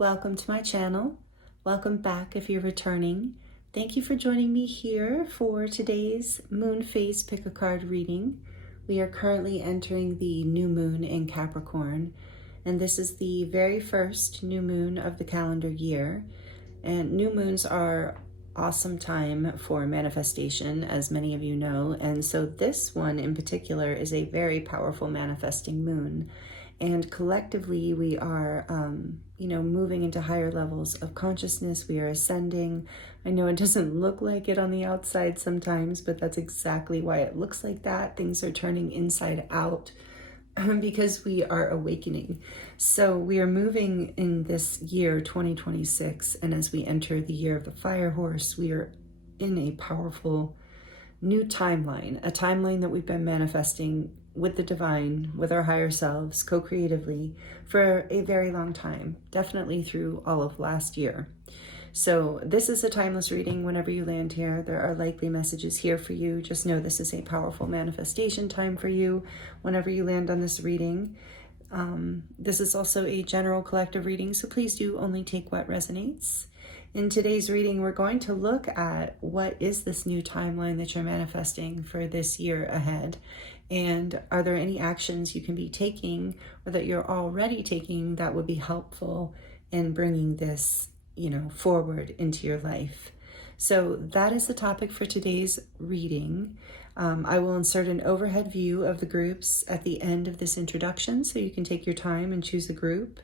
Welcome to my channel. Welcome back if you're returning. Thank you for joining me here for today's moon phase pick a card reading. We are currently entering the new moon in Capricorn, and this is the very first new moon of the calendar year. And new moons are awesome time for manifestation, as many of you know, and so this one in particular is a very powerful manifesting moon. And collectively, we are, moving into higher levels of consciousness. We are ascending. I know it doesn't look like it on the outside sometimes, but that's exactly why it looks like that. Things are turning inside out because we are awakening. So we are moving in this year, 2026. And as we enter the year of the fire horse, we are in a powerful new timeline, a timeline that we've been manifesting with the divine, with our higher selves, co-creatively for a very long time, definitely through all of last year. So this is a timeless reading. Whenever you land here, there are likely messages here for you. Just know this is a powerful manifestation time for you whenever you land on this reading. This is also a general collective reading, so please do only take what resonates. In today's reading, we're going to look at what is this new timeline that you're manifesting for this year ahead, and are there any actions you can be taking or that you're already taking that would be helpful in bringing this, forward into your life. So that is the topic for today's reading. I will insert an overhead view of the groups at the end of this introduction, so you can take your time and choose a group.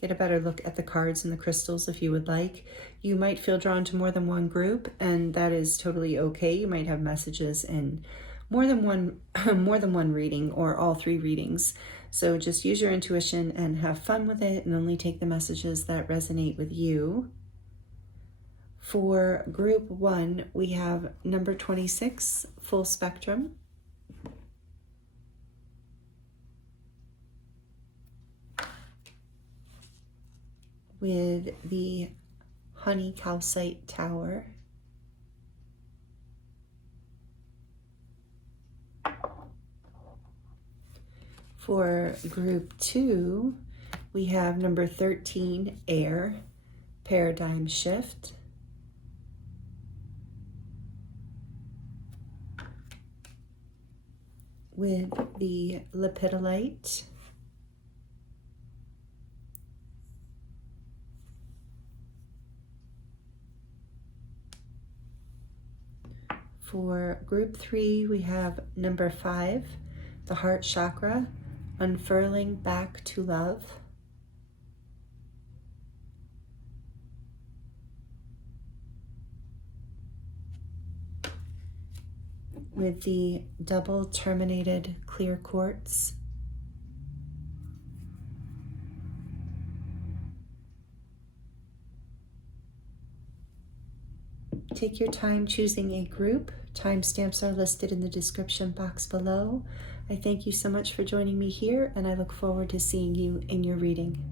Get a better look at the cards and the crystals if you would like. You might feel drawn to more than one group, and that is totally okay. You might have messages in more than one reading or all three readings. So just use your intuition and have fun with it, and only take the messages that resonate with you. For group 1, we have number 26, full spectrum. With the honey calcite tower. For group 2, we have number 13, air, paradigm shift. With the Lepidolite. For group 3, we have number 5, the heart chakra, unfurling back to love. With the double terminated clear quartz. Take your time choosing a group. Timestamps are listed in the description box below. I thank you so much for joining me here, and I look forward to seeing you in your reading.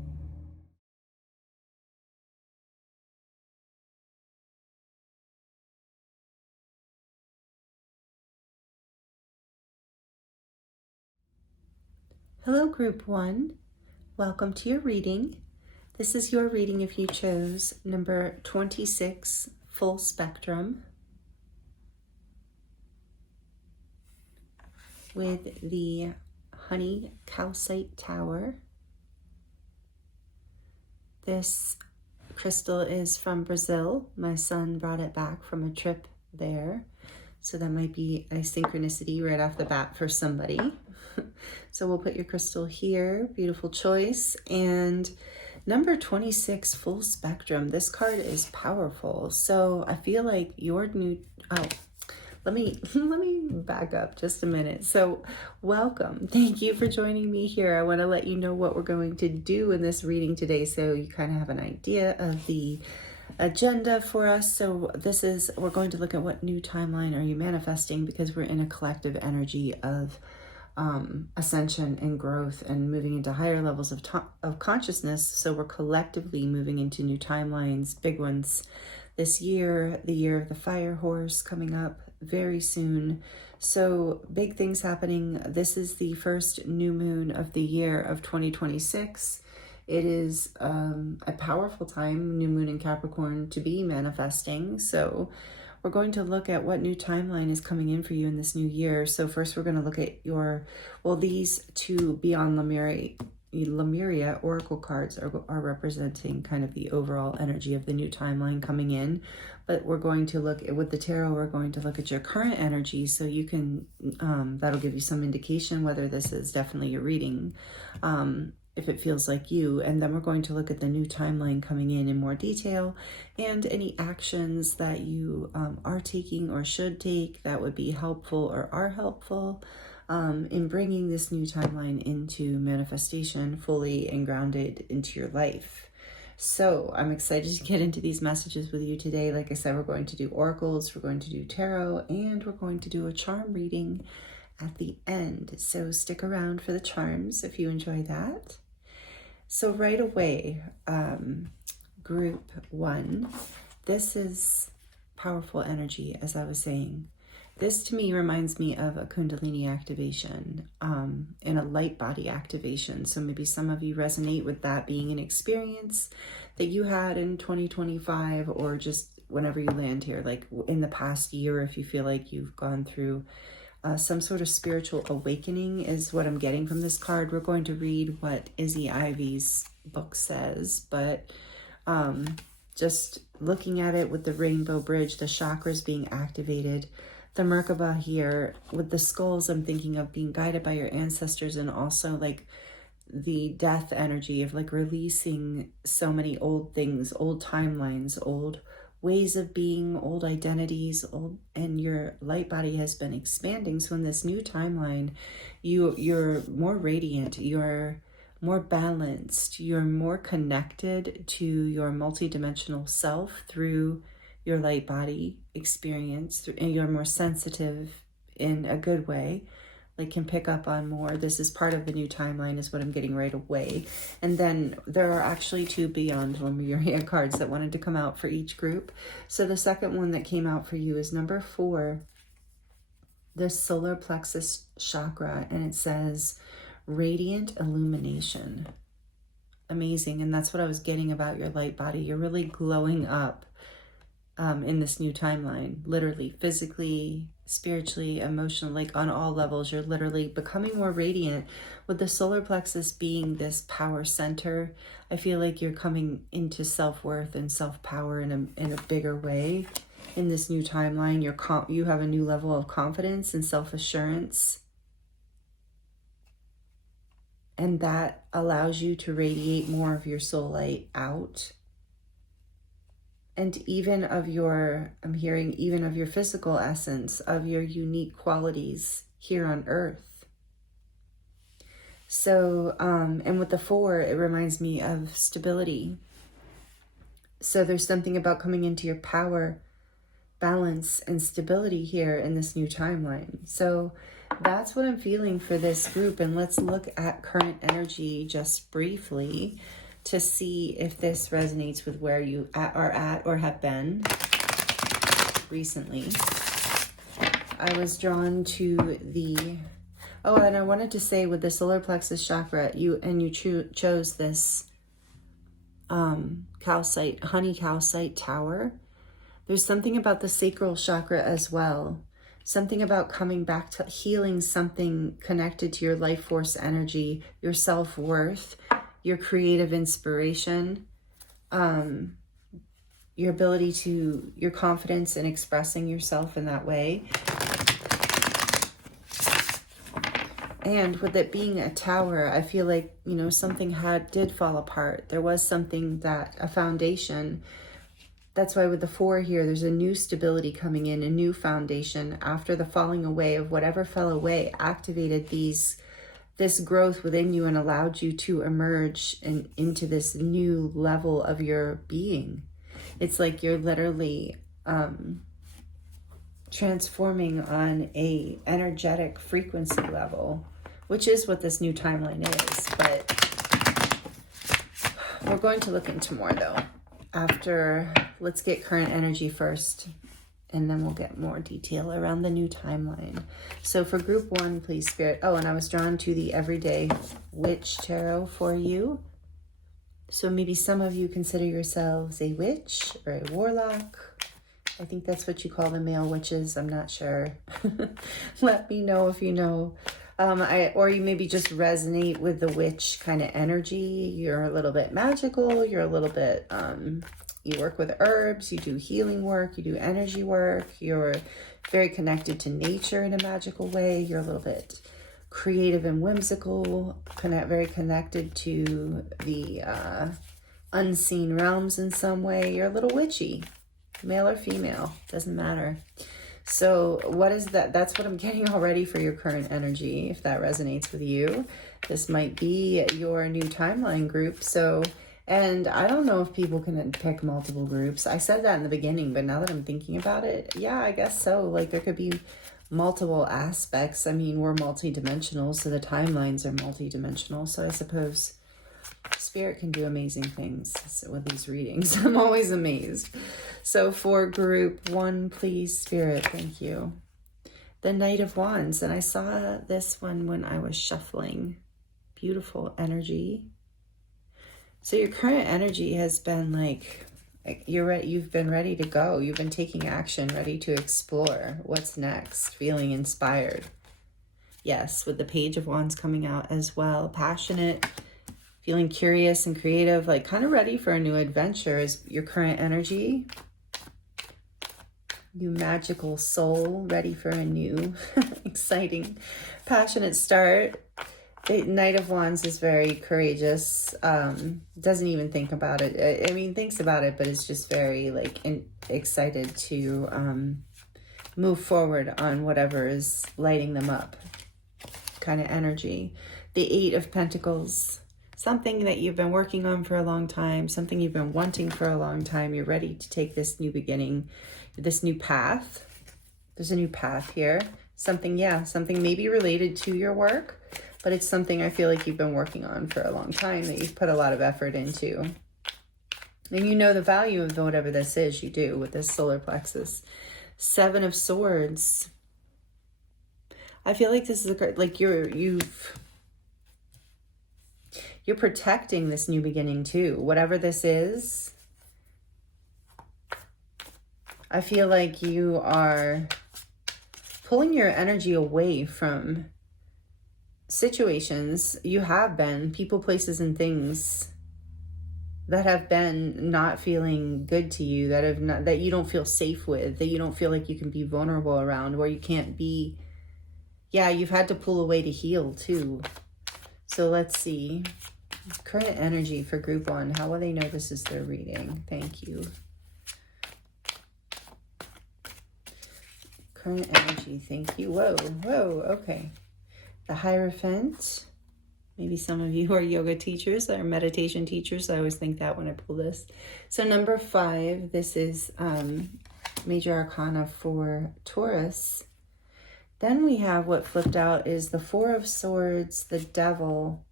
Hello, group 1. Welcome to your reading. This is your reading if you chose number 26, full spectrum. With the honey calcite tower. This crystal is from Brazil. My son brought it back from a trip there. So that might be a synchronicity right off the bat for somebody. So we'll put your crystal here. Beautiful choice. And number 26, full spectrum. This card is powerful. So I feel like your new... Let me back up just a minute. So welcome. Thank you for joining me here. I want to let you know what we're going to do in this reading today, so you kind of have an idea of the agenda for us. So we're going to look at what new timeline are you manifesting, because we're in a collective energy of ascension and growth and moving into higher levels of consciousness. So we're collectively moving into new timelines, big ones this year, the year of the fire horse coming up very soon. So big things happening. This is the first new moon of the year of 2026. It is a powerful time, new moon in Capricorn, to be manifesting. So we're going to look at what new timeline is coming in for you in this new year. So first we're going to look at these two Beyond Lemuria oracle cards are representing kind of the overall energy of the new timeline coming in. But we're going to look at, with the tarot, we're going to look at your current energy, so you can, that'll give you some indication whether this is definitely your reading, if it feels like you. And then we're going to look at the new timeline coming in more detail, and any actions that you are taking or should take that would be helpful or are helpful in bringing this new timeline into manifestation fully and grounded into your life. So I'm excited to get into these messages with you today. Like I said, we're going to do oracles, we're going to do tarot, and we're going to do a charm reading at the end. So stick around for the charms if you enjoy that. So right away, group 1, this is powerful energy, as I was saying. This to me reminds me of a Kundalini activation and a light body activation. So maybe some of you resonate with that being an experience that you had in 2025, or just whenever you land here, like in the past year, if you feel like you've gone through some sort of spiritual awakening is what I'm getting from this card. We're going to read what Izzy Ivy's book says, but just looking at it with the rainbow bridge, the chakras being activated, the Merkaba here with the skulls, I'm thinking of being guided by your ancestors, and also like the death energy of like releasing so many old things, old timelines, old ways of being, old identities, and your light body has been expanding. So in this new timeline, you're more radiant, you're more balanced, you're more connected to your multidimensional self through your light body experience, and you're more sensitive in a good way, like can pick up on more. This is part of the new timeline is what I'm getting right away. And then there are actually 2 Beyond Lemuria cards that wanted to come out for each group. So the second one that came out for you is number 4, the solar plexus chakra, and it says radiant illumination. Amazing. And that's what I was getting about your light body. You're really glowing up in this new timeline, literally, physically, spiritually, emotionally, like on all levels. You're literally becoming more radiant, with the solar plexus being this power center. I feel like you're coming into self-worth and self-power in a bigger way in this new timeline. You have a new level of confidence and self-assurance, and that allows you to radiate more of your soul light out. And even of your, I'm hearing even of your physical essence, of your unique qualities here on earth. So, and with the 4, it reminds me of stability. So there's something about coming into your power, balance, and stability here in this new timeline. So that's what I'm feeling for this group. And let's look at current energy just briefly to see if this resonates with where you are at or have been recently. I was drawn to the, and I wanted to say with the solar plexus chakra, you chose this calcite, honey calcite tower. There's something about the sacral chakra as well. Something about coming back to healing something connected to your life force energy, your self-worth, your creative inspiration, your ability to, your confidence in expressing yourself in that way. And with it being a tower, I feel like, something did fall apart. There was something a foundation. That's why with the 4 here, there's a new stability coming in, a new foundation after the falling away of whatever fell away, activated this growth within you and allowed you to emerge into this new level of your being. It's like you're literally transforming on a energetic frequency level, which is what this new timeline is. But we're going to look into more though. Let's get current energy first, and then we'll get more detail around the new timeline. So for group 1, please, Spirit. And I was drawn to the Everyday Witch Tarot for you. So maybe some of you consider yourselves a witch or a warlock. I think that's what you call the male witches. I'm not sure. Let me know if you know. Or you maybe just resonate with the witch kind of energy. You're a little bit magical. You're a little bit, you work with herbs. You do healing work. You do energy work. You're very connected to nature in a magical way. You're a little bit creative and whimsical, very connected to the unseen realms in some way. You're a little witchy, male or female, doesn't matter. So what is that? That's what I'm getting already for your current energy. If that resonates with you, this might be your new timeline group. So, and I don't know if people can pick multiple groups. I said that in the beginning, but now that I'm thinking about it, yeah, I guess so. Like there could be multiple aspects. I mean, we're multidimensional, so the timelines are multidimensional. So I suppose Spirit can do amazing things with these readings. I'm always amazed. So for group 1, please, Spirit, thank you. The Knight of Wands. And I saw this one when I was shuffling. Beautiful energy. So your current energy has been like, you've been ready to go. You've been taking action, ready to explore what's next, feeling inspired. Yes, with the Page of Wands coming out as well. Passionate, feeling curious and creative, like kind of ready for a new adventure is your current energy. You magical soul, ready for a new, exciting, passionate start. The Knight of Wands is very courageous, doesn't even think about it. I mean, thinks about it, but is just very like excited to move forward on whatever is lighting them up kind of energy. The Eight of Pentacles, something that you've been working on for a long time, something you've been wanting for a long time. You're ready to take this new beginning, this new path. There's a new path here. Something maybe related to your work, but it's something I feel like you've been working on for a long time, that you've put a lot of effort into. And you know the value of whatever this is, you do, with this solar plexus. Seven of Swords. I feel like this is like you're protecting this new beginning too. Whatever this is, I feel like you are pulling your energy away from situations. You have been, people, places, and things that have been not feeling good to you, that you don't feel safe with, that you don't feel like you can be vulnerable around, where you can't be. Yeah, you've had to pull away to heal too. So let's see. Current energy for group 1. How will they know this is their reading? Thank you. Current energy, thank you. Whoa, okay. The Hierophant. Maybe some of you are yoga teachers or meditation teachers. I always think that when I pull this. So number 5, this is Major Arcana for Taurus. Then we have what flipped out is the Four of Swords, the Devil,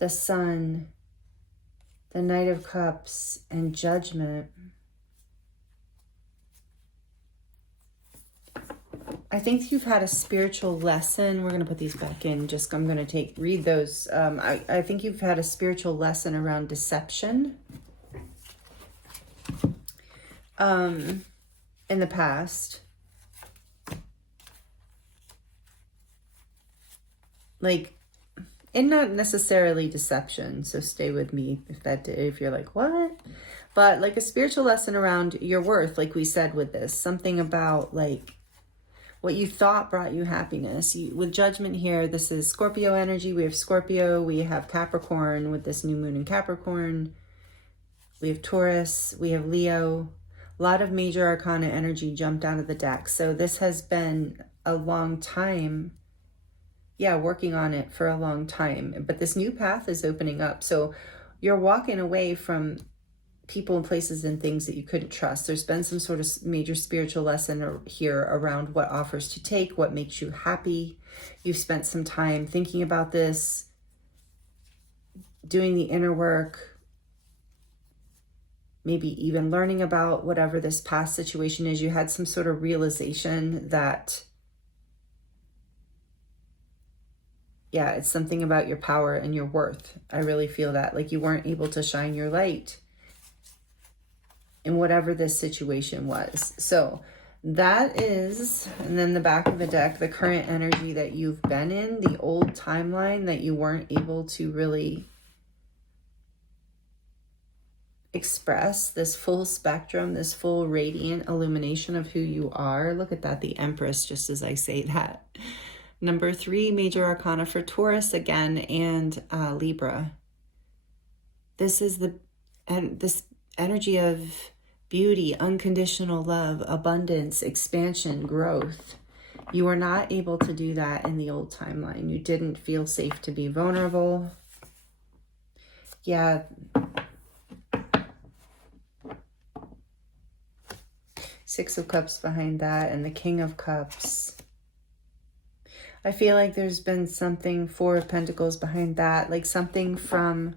the Sun, the Knight of Cups, and Judgment. I think you've had a spiritual lesson. We're going to put these back in. I'm going to read those. I think you've had a spiritual lesson around deception in the past. Like, and not necessarily deception. So stay with me if you're like, what? But like a spiritual lesson around your worth, like we said with this. Something about like, what you thought brought you happiness. With Judgment here, this is Scorpio energy. We have Scorpio. We have Capricorn with this new moon in Capricorn. We have Taurus. We have Leo. A lot of major arcana energy jumped out of the deck. So this has been a long time. Yeah, working on it for a long time. But this new path is opening up. So you're walking away from people and places and things that you couldn't trust. There's been some sort of major spiritual lesson here around what offers to take, what makes you happy. You've spent some time thinking about this, doing the inner work, maybe even learning about whatever this past situation is. You had some sort of realization that Yeah, it's something about your power and your worth. I really feel that. Like you weren't able to shine your light in whatever this situation was. So that is, and then the back of the deck, the current energy that you've been in, the old timeline that you weren't able to really express, this full spectrum, this full radiant illumination of who you are. Look at that, the Empress, just as I say that. Number 3, major arcana for Taurus again, and Libra. This is this energy of beauty, unconditional love, abundance, expansion, growth. You were not able to do that in the old timeline. You didn't feel safe to be vulnerable. Yeah. Six of Cups behind that, and the King of Cups. I feel like there's been something, 4 of Pentacles behind that, like something from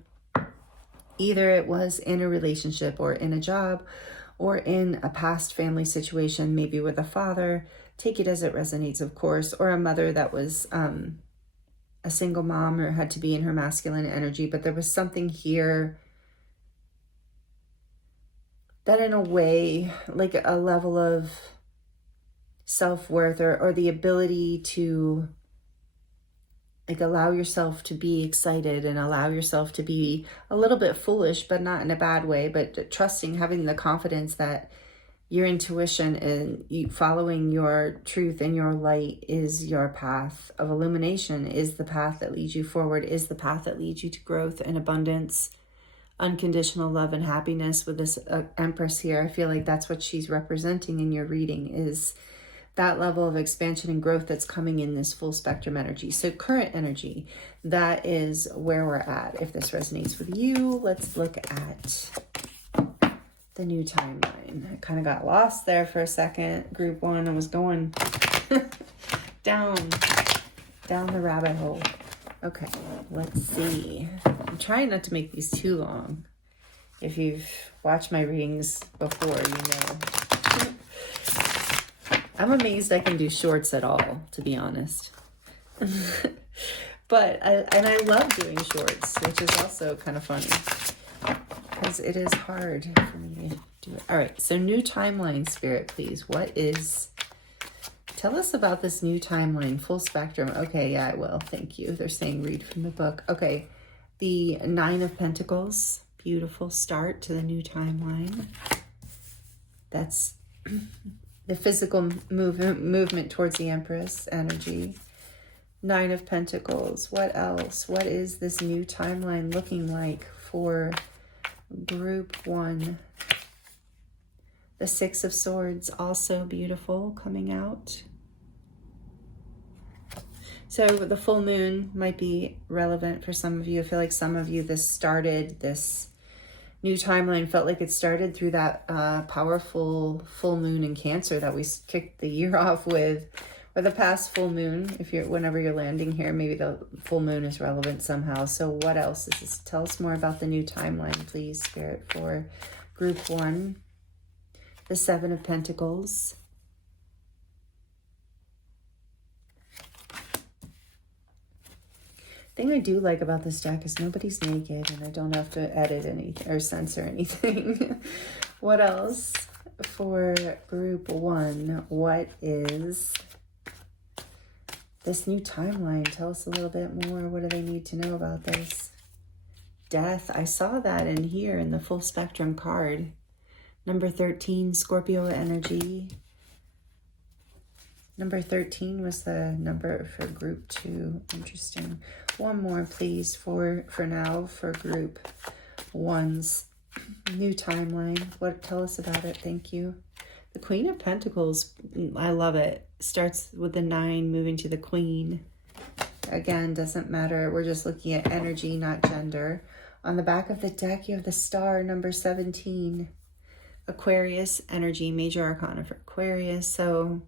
either it was in a relationship or in a job or in a past family situation, maybe with a father, take it as it resonates, of course, or a mother that was a single mom or had to be in her masculine energy, but there was something here that in a way, like a level of self-worth or the ability to like allow yourself to be excited and allow yourself to be a little bit foolish, but not in a bad way, but trusting, having the confidence that your intuition and you following your truth and your light is your path of illumination, is the path that leads you forward, is the path that leads you to growth and abundance, unconditional love and happiness. With this Empress here, I feel like that's what she's representing in your reading, is that level of expansion and growth that's coming in this full spectrum energy. So current energy, that is where we're at. If this resonates with you, let's look at the new timeline. I kind of got lost there for a second. Group 1, I was going down the rabbit hole. Okay, let's see. I'm trying not to make these too long. If you've watched my readings before, you know. I'm amazed I can do shorts at all, to be honest. But I love doing shorts, which is also kind of funny because it is hard for me to do it. All right, so new timeline, Spirit, please. Tell us about this new timeline, full spectrum. Okay, yeah, I will. Thank you. They're saying read from the book. Okay, the 9 of Pentacles. Beautiful start to the new timeline. That's the physical movement towards the Empress energy. 9 of Pentacles. What else? What is this new timeline looking like for group 1? The 6 of Swords, also beautiful, coming out. So the full moon might be relevant for some of you. I feel like some of you, this new timeline felt like it started through that powerful full moon in Cancer that we kicked the year off with, or the past full moon. Whenever you're landing here, maybe the full moon is relevant somehow. So what else is this? Tell us more about the new timeline, please, Spirit, for group 1. The 7 of Pentacles. The thing I do like about this deck is nobody's naked and I don't have to edit anything or censor anything. What else for group 1? What is this new timeline? Tell us a little bit more. What do they need to know about this? Death. I saw that in here in the full spectrum card. Number 13, Scorpio energy. Number 13 was the number for group 2. Interesting. One more, please, for now, for group 1's new timeline. Tell us about it. Thank you. The Queen of Pentacles, I love it. Starts with the 9, moving to the Queen. Again, doesn't matter. We're just looking at energy, not gender. On the back of the deck, you have the star, number 17. Aquarius energy, major arcana for Aquarius. So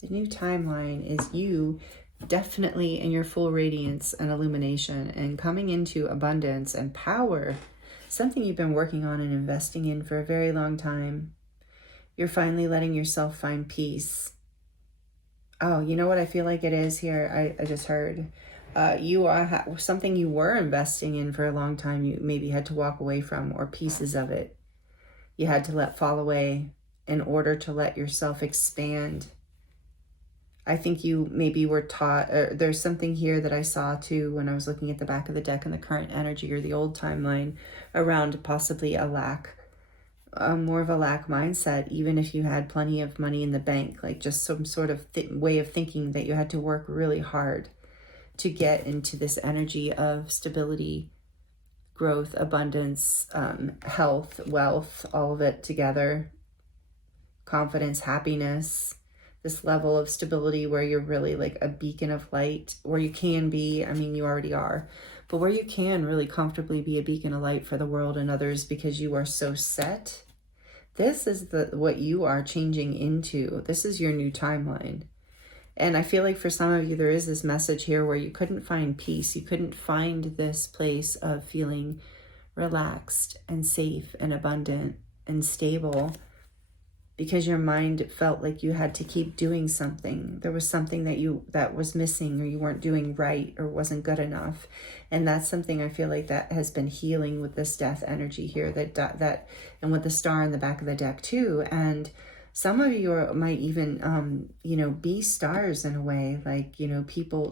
the new timeline is you definitely in your full radiance and illumination and coming into abundance and power, something you've been working on and investing in for a very long time. You're finally letting yourself find peace. Oh, you know what I feel like it is here? I just heard. You are something you were investing in for a long time. You maybe had to walk away from, or pieces of it you had to let fall away in order to let yourself expand. I think you maybe were taught, there's something here that I saw too when I was looking at the back of the deck and the current energy or the old timeline around possibly a lack, more of a lack mindset, even if you had plenty of money in the bank, like just some sort of way of thinking that you had to work really hard to get into this energy of stability, growth, abundance, health, wealth, all of it together, confidence, happiness, this level of stability where you're really like a beacon of light, where you can be, I mean, you already are, but where you can really comfortably be a beacon of light for the world and others because you are so set. This is what you are changing into. This is your new timeline. And I feel like for some of you, there is this message here where you couldn't find peace. You couldn't find this place of feeling relaxed and safe and abundant and stable because your mind felt like you had to keep doing something. There was something that was missing, or you weren't doing right, or wasn't good enough. And that's something I feel like that has been healing with this death energy here, that and with the star in the back of the deck too. And some of you might even, be stars in a way, like,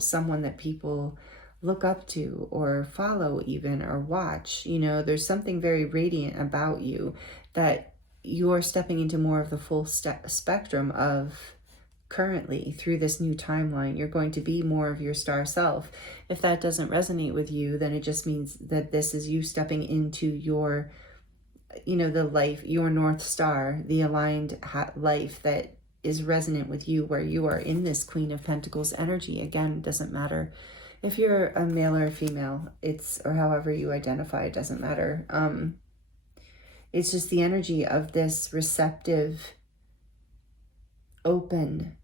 someone that people look up to or follow even, or watch. There's something very radiant about you that you're stepping into more of the full spectrum of currently through this new timeline. You're going to be more of your star self. If that doesn't resonate with you, then it just means that this is you stepping into your the life, your North Star, the aligned life that is resonant with you, where you are in this Queen of Pentacles energy. Again, it doesn't matter if you're a male or a female, or however you identify, it doesn't matter. It's just the energy of this receptive, open,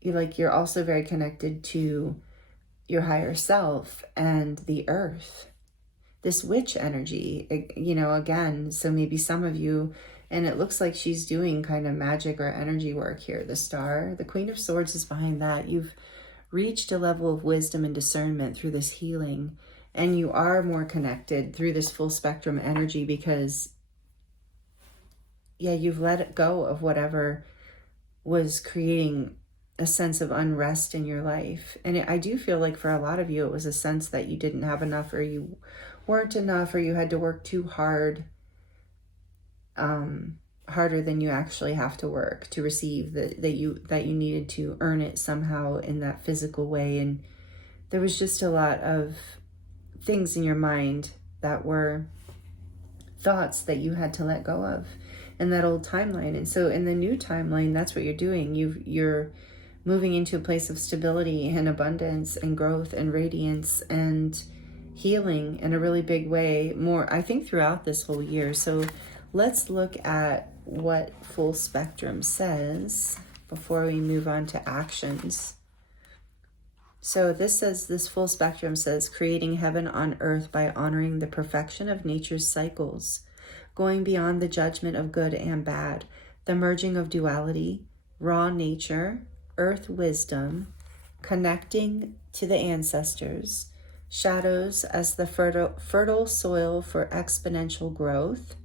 you're also very connected to your higher self and the earth. This witch energy, again, so maybe some of you, and it looks like she's doing kind of magic or energy work here. The star, the Queen of Swords is behind that. You've reached a level of wisdom and discernment through this healing, and you are more connected through this full spectrum energy because, you've let go of whatever was creating a sense of unrest in your life. And I do feel like for a lot of you, it was a sense that you didn't have enough, or you weren't enough, or you had to work too hard, harder than you actually have to work to receive, that you needed to earn it somehow in that physical way. And there was just a lot of things in your mind that were thoughts that you had to let go of in that old timeline. And so in the new timeline, that's what you're doing. You're moving into a place of stability and abundance and growth and radiance and healing in a really big way, more, I think, throughout this whole year. So let's look at what full spectrum says before we move on to actions. So this full spectrum says, creating heaven on earth by honoring the perfection of nature's cycles, going beyond the judgment of good and bad, the merging of duality, raw nature, earth wisdom, connecting to the ancestors, shadows as the fertile soil for exponential growth.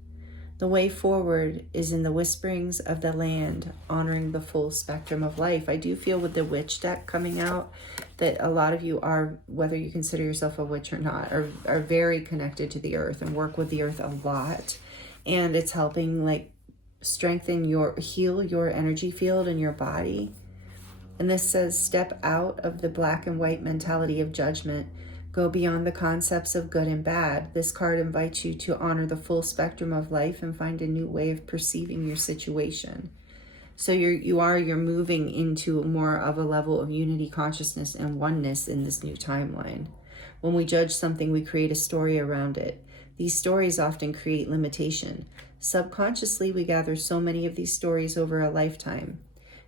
The way forward is in the whisperings of the land, honoring the full spectrum of life. I do feel with the witch deck coming out that a lot of you are, whether you consider yourself a witch or not, are very connected to the earth and work with the earth a lot. And it's helping heal your energy field and your body. And this says, step out of the black and white mentality of judgment. Go beyond the concepts of good and bad. This card invites you to honor the full spectrum of life and find a new way of perceiving your situation. So you're moving into more of a level of unity, consciousness, and oneness in this new timeline. When we judge something, we create a story around it. These stories often create limitation. Subconsciously, we gather so many of these stories over a lifetime.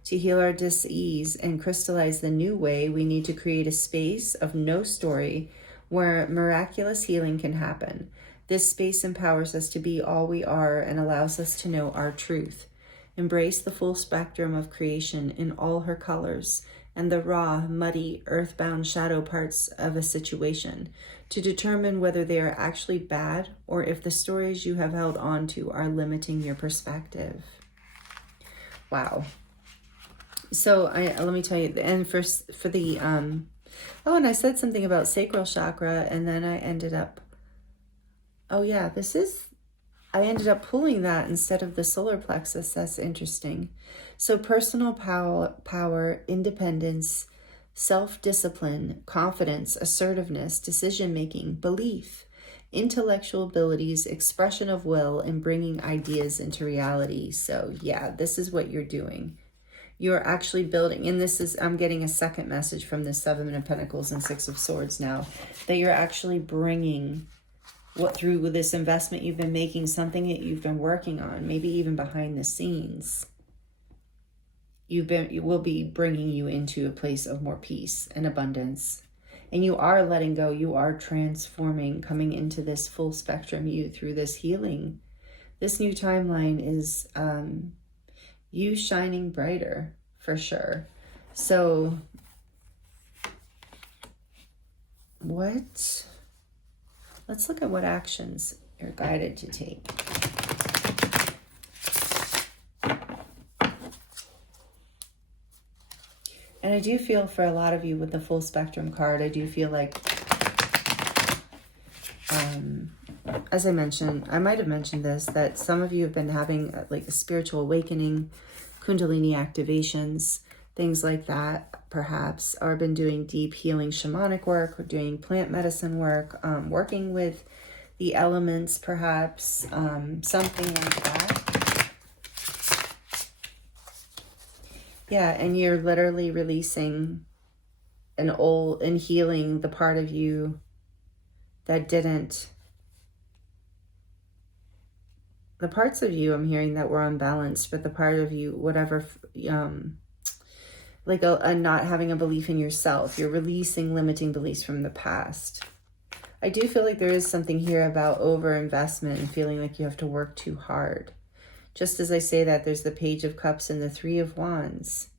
To heal our dis-ease and crystallize the new way, we need to create a space of no story where miraculous healing can happen. This space empowers us to be all we are and allows us to know our truth. Embrace the full spectrum of creation in all her colors and the raw, muddy, earthbound shadow parts of a situation to determine whether they are actually bad or if the stories you have held on to are limiting your perspective. Wow. So let me tell you, and for the, oh, and I said something about sacral chakra, and then I ended up, oh yeah, I ended up pulling that instead of the solar plexus. That's interesting. So personal power, independence, self-discipline, confidence, assertiveness, decision-making, belief, intellectual abilities, expression of will, and bringing ideas into reality. So yeah, this is what you're doing. You're actually building, and this is, I'm getting a second message from the Seven of Pentacles and Six of Swords now, that you're actually bringing what through this investment you've been making, something that you've been working on, maybe even behind the scenes. It will be bringing you into a place of more peace and abundance. And you are letting go, you are transforming, coming into this full spectrum you through this healing. This new timeline is you shining brighter, for sure. So let's look at what actions you're guided to take. And I do feel for a lot of you with the full spectrum card, I do feel like, as I mentioned, I might have mentioned this, that some of you have been having like a spiritual awakening, Kundalini activations, things like that, perhaps, or been doing deep healing shamanic work, or doing plant medicine work, working with the elements, perhaps, something like that. Yeah, and you're literally releasing and healing the part of you that didn't, the parts of you I'm hearing that were unbalanced, but the part of you, whatever, like a not having a belief in yourself. You're releasing limiting beliefs from the past. I do feel like there is something here about overinvestment and feeling like you have to work too hard. Just as I say that, there's the Page of Cups and the Three of Wands.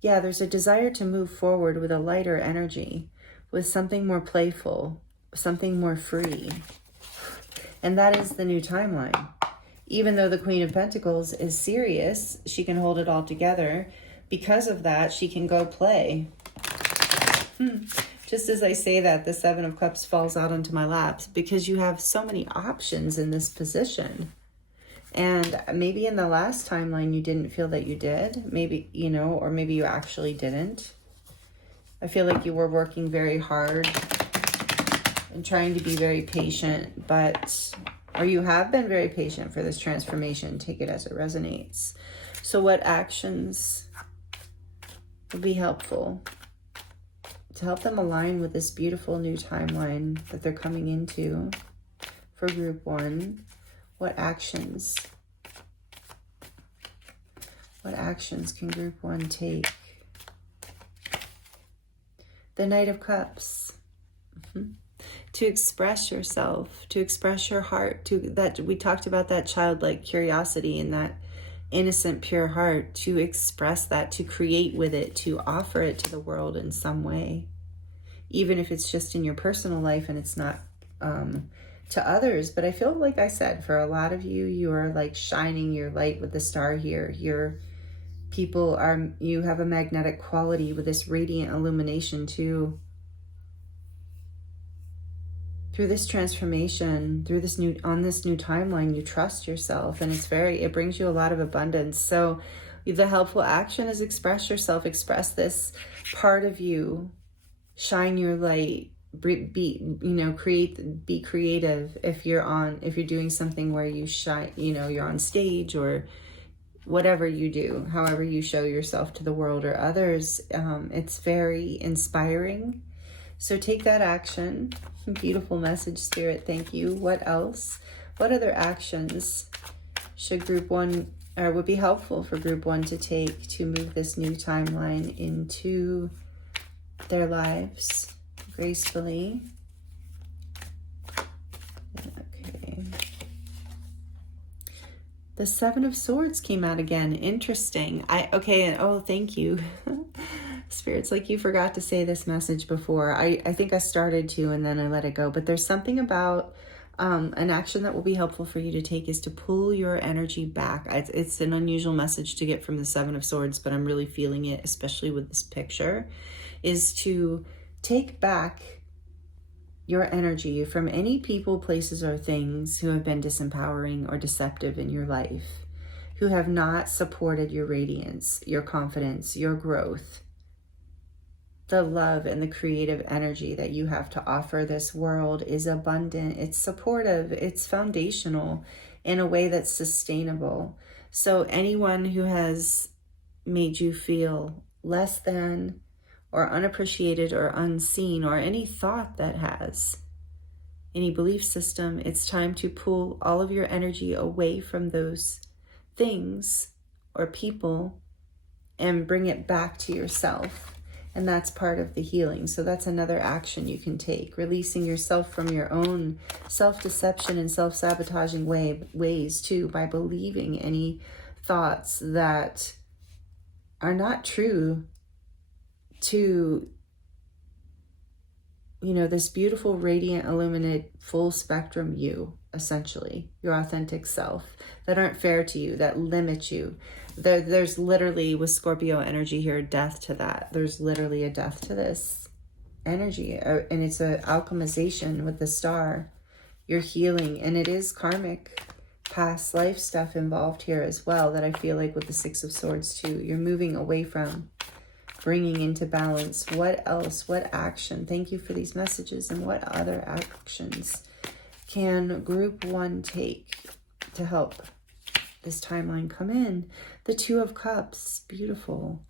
Yeah, there's a desire to move forward with a lighter energy, with something more playful, something more free. And that is the new timeline. Even though the Queen of Pentacles is serious, she can hold it all together. Because of that, she can go play. Just as I say that, the Seven of Cups falls out onto my laps, because you have so many options in this position. And maybe in the last timeline, you didn't feel that you did. Maybe, you know, or maybe you actually didn't. I feel like you were working very hard and trying to be very patient, or you have been very patient for this transformation. Take it as it resonates. So what actions would be helpful to help them align with this beautiful new timeline that they're coming into for group one? What actions can group one take? The Knight of Cups. To express yourself, to express your heart, that we talked about, that childlike curiosity and that innocent, pure heart, to express that, to create with it, to offer it to the world in some way, even if it's just in your personal life and it's not to others. But I feel like I said, for a lot of you, you are like shining your light with the star here. You have a magnetic quality with this radiant illumination too. Through this transformation, on this new timeline, you trust yourself, and it brings you a lot of abundance. So the helpful action is express yourself, express this part of you, shine your light, be creative. If you're doing something where you shine, you're on stage, or whatever you do, however you show yourself to the world or others, it's very inspiring. So take that action. Beautiful message, Spirit. Thank you. What else? What other actions should group one, or would be helpful for group one to take to move this new timeline into their lives gracefully? Okay. The Seven of Swords came out again. Interesting. Oh, thank you. Spirit's like, you forgot to say this message before. I think I started to and then I let it go. But there's something about an action that will be helpful for you to take is to pull your energy back. It's an unusual message to get from the Seven of Swords, but I'm really feeling it, especially with this picture, is to take back your energy from any people, places, or things who have been disempowering or deceptive in your life, who have not supported your radiance, your confidence, your growth, the love and the creative energy that you have to offer this world is abundant, it's supportive, it's foundational in a way that's sustainable. So anyone who has made you feel less than, or unappreciated or unseen, or any thought that has, any belief system, it's time to pull all of your energy away from those things or people and bring it back to yourself. And that's part of the healing. So that's another action you can take, releasing yourself from your own self-deception and self-sabotaging ways too, by believing any thoughts that are not true to, you know, this beautiful, radiant, illuminated, full spectrum you, essentially, your authentic self, that aren't fair to you, that limit you. There's literally, with Scorpio energy here, death to that. There's literally a death to this energy, and it's an alchemization with the star. You're healing, and it is karmic, past life stuff involved here as well, that I feel like with the Six of Swords too. You're moving away from, bringing into balance. What else? What action? Thank you for these messages. And what other actions can group one take to help this timeline come in? The Two of Cups, beautiful.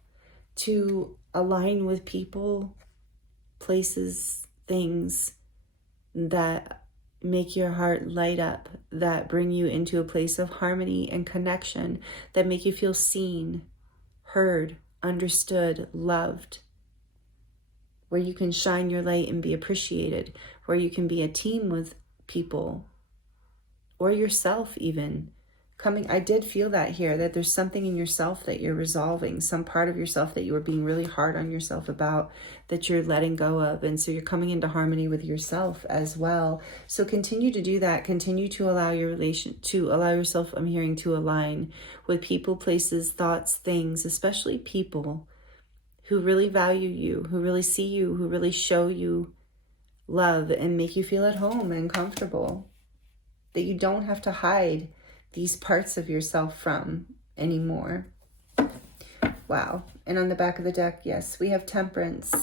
To align with people, places, things that make your heart light up, that bring you into a place of harmony and connection, that make you feel seen, heard, understood, loved, where you can shine your light and be appreciated, where you can be a team with people or yourself even. I did feel that here, that there's something in yourself that you're resolving, some part of yourself that you were being really hard on yourself about, that you're letting go of. And so you're coming into harmony with yourself as well. So continue to do that. Continue to allow yourself, I'm hearing, to align with people, places, thoughts, things, especially people who really value you, who really see you, who really show you love and make you feel at home and comfortable, that you don't have to hide these parts of yourself from anymore. Wow. And on the back of the deck, yes, we have Temperance,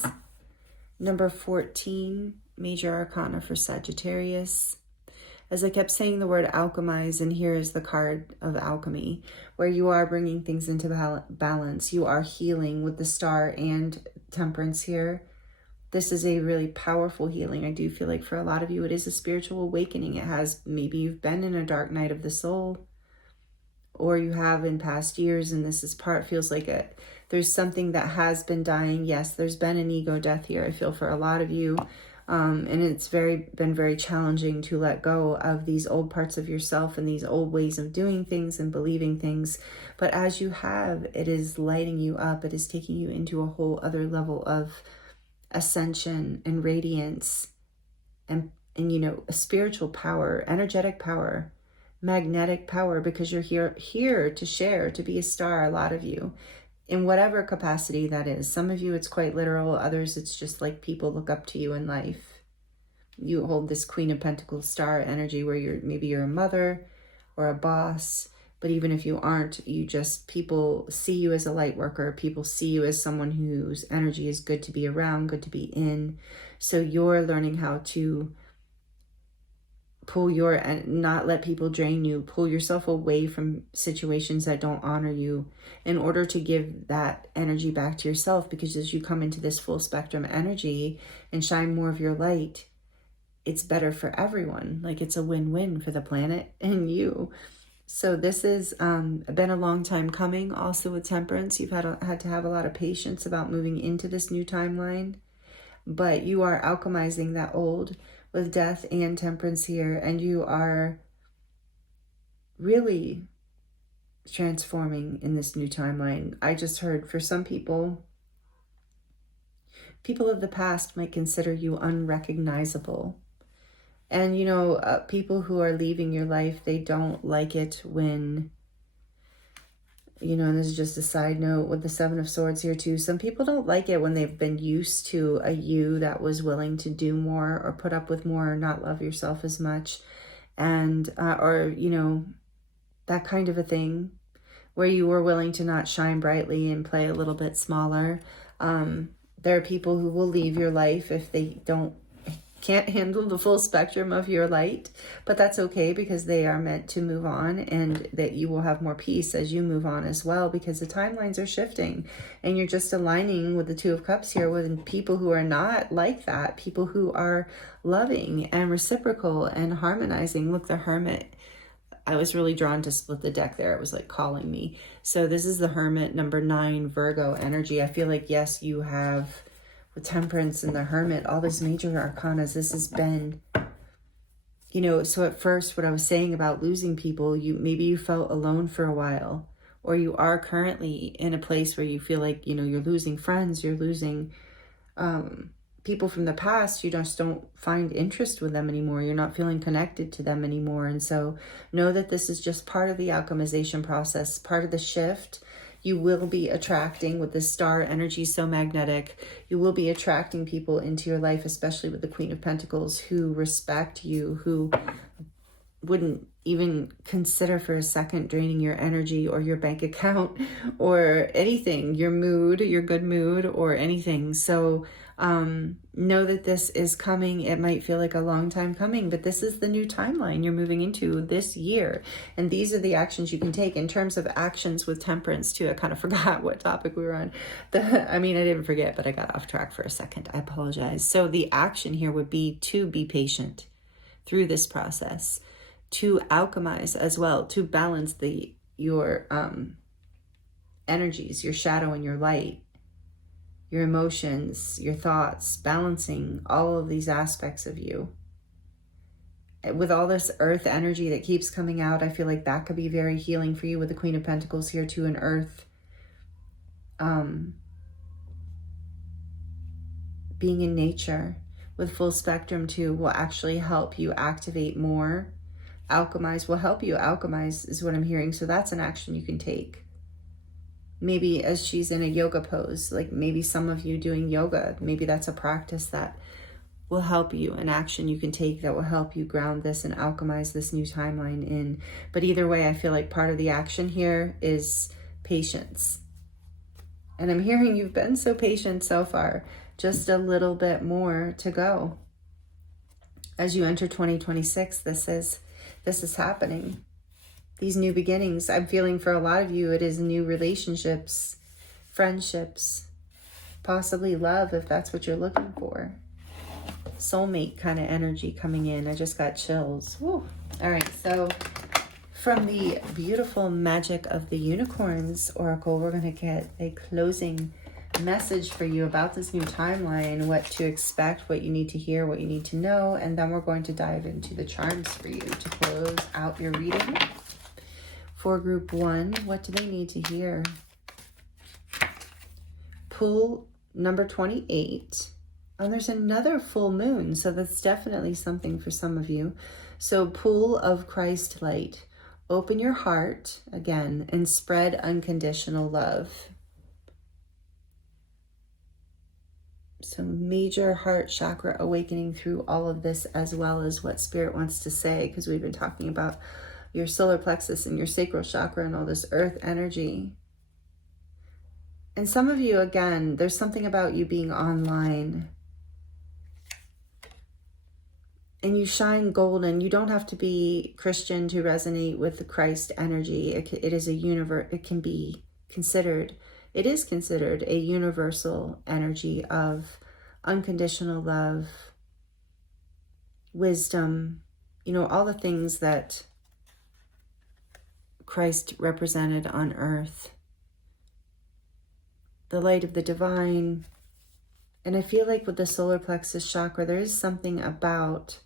number 14, major arcana for Sagittarius. As I kept saying the word alchemize, and here is the card of alchemy, where you are bringing things into balance. You are healing with the star and Temperance here. This is a really powerful healing. I do feel like for a lot of you, it is a spiritual awakening. It has, maybe you've been in a dark night of the soul, or you have in past years, and this is feels like there's something that has been dying. Yes, there's been an ego death here, I feel, for a lot of you. And it's been very challenging to let go of these old parts of yourself and these old ways of doing things and believing things. But as you have, it is lighting you up. It is taking you into a whole other level of ascension and radiance and you know, a spiritual power, energetic power, magnetic power, because you're here to share, to be a star, a lot of you, in whatever capacity that is. Some of you it's quite literal, others it's just like people look up to you in life. You hold this Queen of Pentacles star energy where maybe you're a mother or a boss. But even if you aren't, people see you as a light worker. People see you as someone whose energy is good to be around, good to be in. So you're learning how to not let people drain you, pull yourself away from situations that don't honor you in order to give that energy back to yourself. Because as you come into this full spectrum energy and shine more of your light, it's better for everyone. Like, it's a win-win for the planet and you. So this has been a long time coming. Also with Temperance, you've had to have a lot of patience about moving into this new timeline. But you are alchemizing that old with Death and Temperance here. And you are really transforming in this new timeline. I just heard for some people, people of the past might consider you unrecognizable. And, people who are leaving your life, they don't like it when, and this is just a side note with the Seven of Swords here too. Some people don't like it when they've been used to a you that was willing to do more or put up with more or not love yourself as much. And, that kind of a thing where you were willing to not shine brightly and play a little bit smaller. There are people who will leave your life if they can't handle the full spectrum of your light, but that's okay because they are meant to move on, and that you will have more peace as you move on as well, because the timelines are shifting and you're just aligning with the Two of Cups here with people who are not like that, people who are loving and reciprocal and harmonizing. Look, the Hermit, I was really drawn to split the deck there. It was like calling me. So this is the Hermit, number 9, Virgo energy. I feel like, yes, you have with Temperance and the Hermit, all these major arcanas. This has been, so at first what I was saying about losing people, maybe you felt alone for a while, or you are currently in a place where you feel like, you're losing friends, you're losing people from the past. You just don't find interest with them anymore. You're not feeling connected to them anymore. And so know that this is just part of the alchemization process, part of the shift. You will be attracting, with the star energy so magnetic, you will be attracting people into your life, especially with the Queen of Pentacles, who respect you, who wouldn't even consider for a second draining your energy or your bank account or anything, your mood, your good mood or anything. So know that this is coming. It might feel like a long time coming, but this is the new timeline you're moving into this year. And these are the actions you can take in terms of actions with Temperance too. I kind of forgot what topic we were on. I didn't forget, but I got off track for a second. I apologize. So the action here would be to be patient through this process, to alchemize as well, to balance your energies, your shadow and your light, your emotions, your thoughts, balancing all of these aspects of you. With all this earth energy that keeps coming out, I feel like that could be very healing for you with the Queen of Pentacles here too, and earth. Being in nature with full spectrum too will actually help you activate more. Alchemize will help you alchemize is what I'm hearing. So that's an action you can take. Maybe as she's in a yoga pose, like maybe some of you doing yoga, maybe that's a practice that will help you, an action you can take that will help you ground this and alchemize this new timeline in. But either way, I feel like part of the action here is patience. And I'm hearing you've been so patient so far, just a little bit more to go. As you enter 2026, this is happening. These new beginnings, I'm feeling for a lot of you, it is new relationships, friendships, possibly love if that's what you're looking for. Soulmate kind of energy coming in. I just got chills. Woo. All right, so from the beautiful magic of the Unicorns Oracle, we're going to get a closing message for you about this new timeline, what to expect, what you need to hear, what you need to know, and then we're going to dive into the charms for you to close out your reading. For group 1, what do they need to hear? Pool number 28. And there's another full moon, so that's definitely something for some of you. So pool of Christ light. Open your heart again and spread unconditional love. So major heart chakra awakening through all of this, as well as what Spirit wants to say, because we've been talking about your solar plexus and your sacral chakra and all this earth energy. And some of you, again, there's something about you being online and you shine golden. You don't have to be Christian to resonate with the Christ energy. It is a universe. It is considered a universal energy of unconditional love, wisdom, all the things that Christ represented on earth, the light of the divine. And I feel like with the solar plexus chakra, there is something about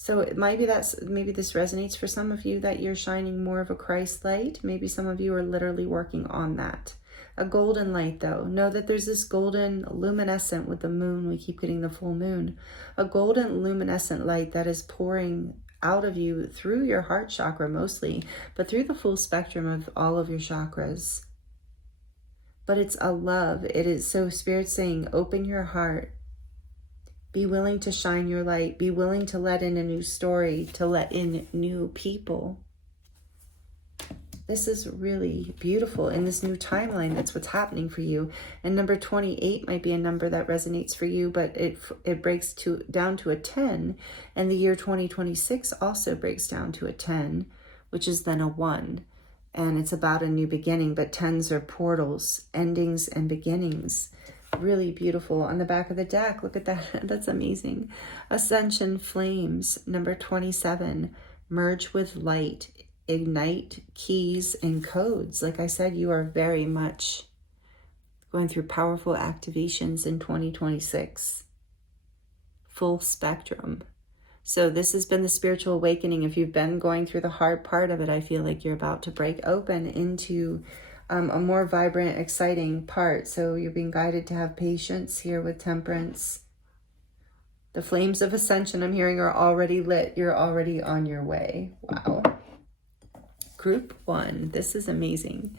So it might be maybe this resonates for some of you, that you're shining more of a Christ light. Maybe some of you are literally working on that. A golden light, though. Know that there's this golden luminescent with the moon. We keep getting the full moon. A golden luminescent light that is pouring out of you through your heart chakra mostly, but through the full spectrum of all of your chakras. But it's a love. It is, so Spirit's saying, open your heart. Be willing to shine your light. Be willing to let in a new story, to let in new people. This is really beautiful in this new timeline. That's what's happening for you. And number 28 might be a number that resonates for you, but it breaks down to a 10. And the year 2026 also breaks down to a 10, which is then a 1. And it's about a new beginning, but 10s are portals, endings and beginnings. Really beautiful. On the back of the deck, look at that. That's amazing. Ascension flames, number 27. Merge with light, ignite keys and codes. Like I said, you are very much going through powerful activations in 2026. Full spectrum. So this has been the spiritual awakening. If you've been going through the hard part of it, I feel like you're about to break open into a more vibrant, exciting part. So you're being guided to have patience here with temperance. The flames of ascension, I'm hearing, are already lit. You're already on your way. Wow. Group 1. This is amazing.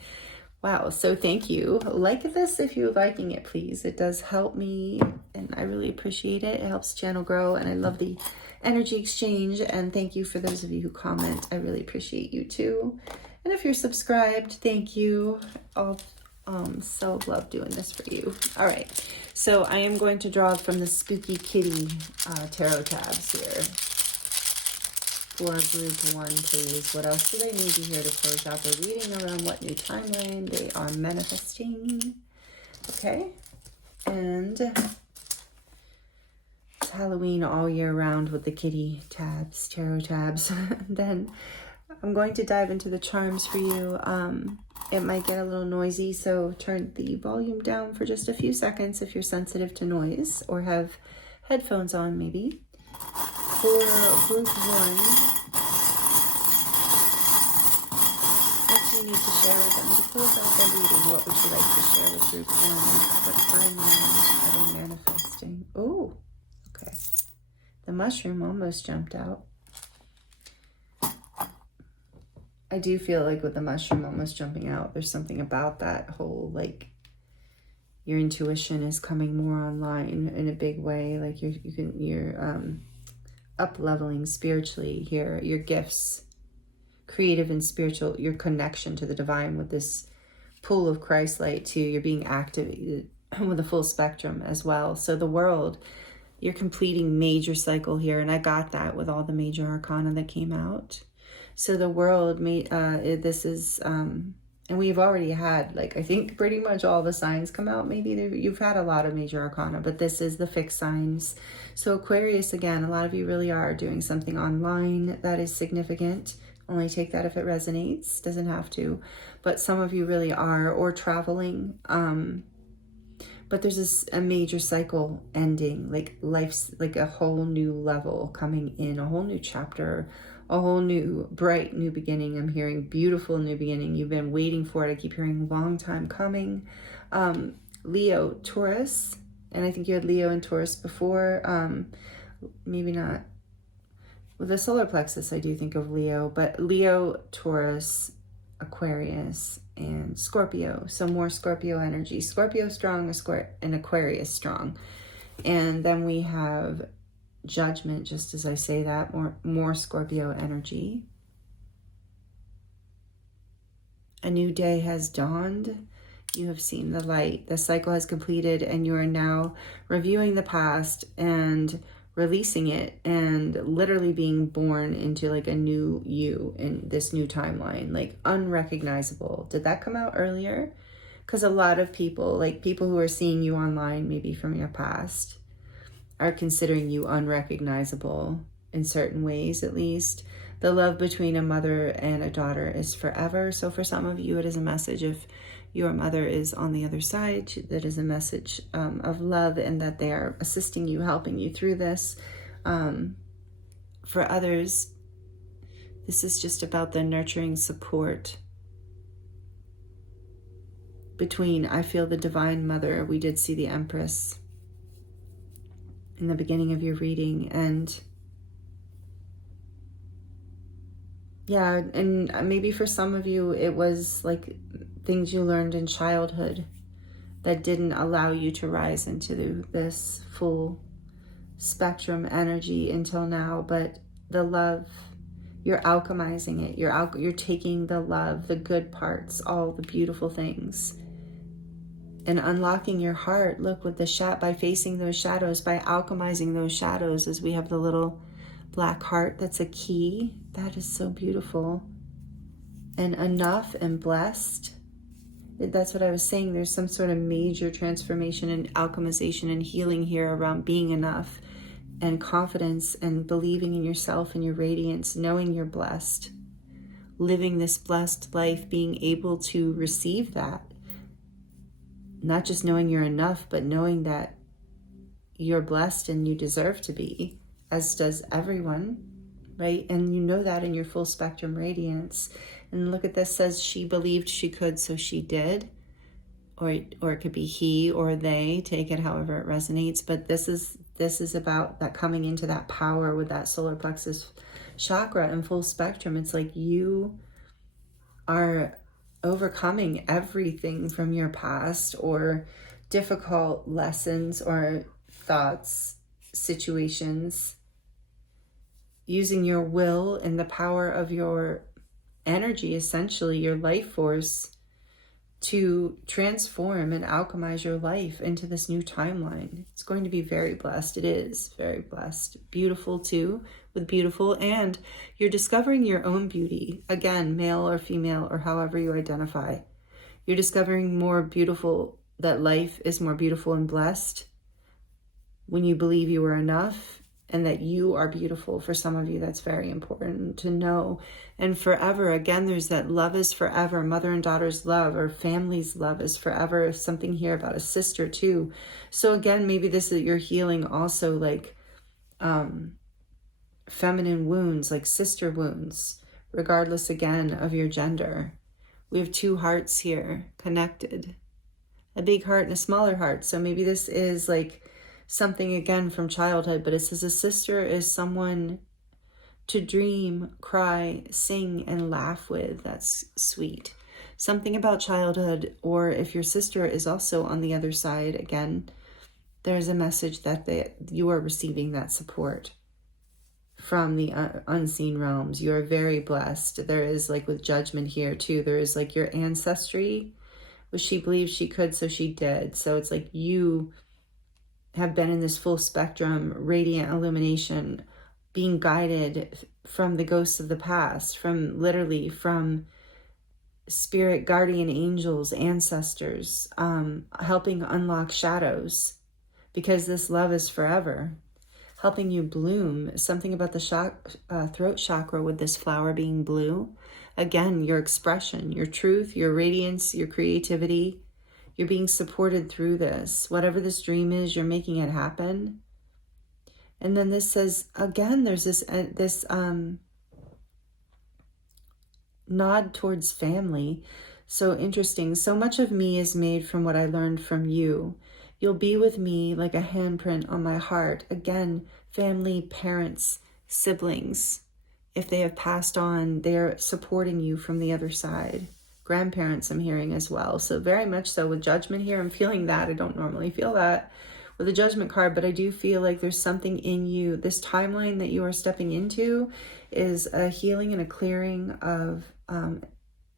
Wow. So thank you. Like this if you're liking it, please. It does help me and I really appreciate it. It helps the channel grow and I love the energy exchange. And thank you for those of you who comment. I really appreciate you too. And if you're subscribed, thank you. I'll so love doing this for you. All right. So I am going to draw from the Spooky Kitty tarot tabs here. For group 1, please. What else do they need to hear to close out the reading around what new timeline they are manifesting? Okay. And it's Halloween all year round with the kitty tabs, tarot tabs. Then I'm going to dive into the charms for you. It might get a little noisy, so turn the volume down for just a few seconds if you're sensitive to noise or have headphones on maybe. For group 1, what do you need to share with them to close out their reading? What would you like to share with group 1? What timeline are they manifesting? Oh, okay. The mushroom almost jumped out. I do feel like with the mushroom almost jumping out, there's something about that whole, like, your intuition is coming more online in a big way. Like you're up-leveling spiritually here, your gifts, creative and spiritual, your connection to the divine with this pool of Christ light too. You're being activated with a full spectrum as well. So the world, you're completing major cycle here. And I got that with all the major arcana that came out. So the world, this is, and we've already had, like, I think pretty much all the signs come out. Maybe you've had a lot of major arcana, but this is the fixed signs. So Aquarius, again, a lot of you really are doing something online that is significant. Only take that if it resonates, doesn't have to. But some of you really are, or traveling. But there's a major cycle ending, like life's like a whole new level coming in, a whole new chapter, a whole new bright new beginning. I'm hearing beautiful new beginning. You've been waiting for it. I keep hearing long time coming. Leo, Taurus, and I think you had Leo and Taurus before. Maybe not. With the solar plexus, I do think of Leo, but Leo, Taurus, Aquarius, and Scorpio. So more Scorpio energy. Scorpio strong, and Aquarius strong. And then we have Judgment, just as I say that, more Scorpio energy. A new day has dawned. You have seen the light. The cycle has completed, and you are now reviewing the past and releasing it and literally being born into like a new you in this new timeline, like unrecognizable. Did that come out earlier? Because a lot of people, like people who are seeing you online, maybe from your past, are considering you unrecognizable in certain ways, at least. The love between a mother and a daughter is forever. So for some of you, it is a message if your mother is on the other side, that is a message of love and that they are assisting you, helping you through this. For others, this is just about the nurturing support between, I feel the Divine Mother, we did see the Empress in the beginning of your reading, and yeah, and maybe for some of you, it was like things you learned in childhood that didn't allow you to rise into this full spectrum energy until now. But the love, you're alchemizing it. You're taking the love, the good parts, all the beautiful things, and unlocking your heart. Look, with the by facing those shadows, by alchemizing those shadows, as we have the little black heart, that's a key. That is so beautiful. And enough and blessed. That's what I was saying. There's some sort of major transformation and alchemization and healing here around being enough, and confidence, and believing in yourself and your radiance, knowing you're blessed, living this blessed life, being able to receive that. Not just knowing you're enough, but knowing that you're blessed and you deserve to be, as does everyone, right? And you know that in your full spectrum radiance. And look at this, says she believed she could, so she did. Or it could be he or they, take it however it resonates. But this is about that coming into that power with that solar plexus chakra and full spectrum. It's like you are overcoming everything from your past, or difficult lessons or thoughts, situations, using your will and the power of your energy, essentially your life force, to transform and alchemize your life into this new timeline. It's going to be very blessed. It is very blessed. Beautiful too, with beautiful. And you're discovering your own beauty. Again, male or female, or however you identify. You're discovering more beautiful, that life is more beautiful and blessed when you believe you are enough, and that you are beautiful. For some of you, that's very important to know. And forever, again, there's that love is forever. Mother and daughter's love, or family's love, is forever. Something here about a sister too. So again, maybe this is your healing also, like feminine wounds, like sister wounds, regardless again of your gender. We have two hearts here connected, a big heart and a smaller heart. So maybe this is like something again from childhood, but it says a sister is someone to dream, cry, sing, and laugh with. That's sweet. Something about childhood, or if your sister is also on the other side, again, there's a message that you are receiving that support from the unseen realms. You are very blessed. There is, like with judgment here too, there is like your ancestry, which she believed she could, so she did. So it's like you have been in this full spectrum, radiant illumination, being guided from the ghosts of the past, from spirit guardian angels, ancestors, helping unlock shadows, because this love is forever, helping you bloom. Something about the throat chakra with this flower being blue. Again, your expression, your truth, your radiance, your creativity. You're being supported through this. Whatever this dream is, you're making it happen. And then this says, again, there's this nod towards family. So interesting. So much of me is made from what I learned from you. You'll be with me like a handprint on my heart. Again, family, parents, siblings. If they have passed on, they're supporting you from the other side. Grandparents I'm hearing as well. So very much so with judgment here. I'm feeling that. I don't normally feel that with a judgment card, but I do feel like there's something in you. This timeline that you are stepping into is a healing and a clearing of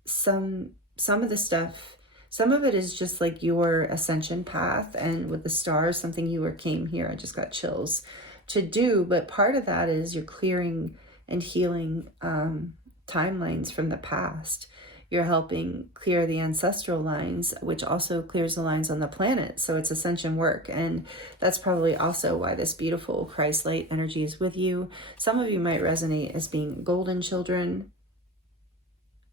some of the stuff. Some of it is just like your ascension path, and with the stars, something came here. I just got chills to do. But part of that is you're clearing and healing timelines from the past. You're helping clear the ancestral lines, which also clears the lines on the planet. So it's ascension work. And that's probably also why this beautiful Christ light energy is with you. Some of you might resonate as being golden children.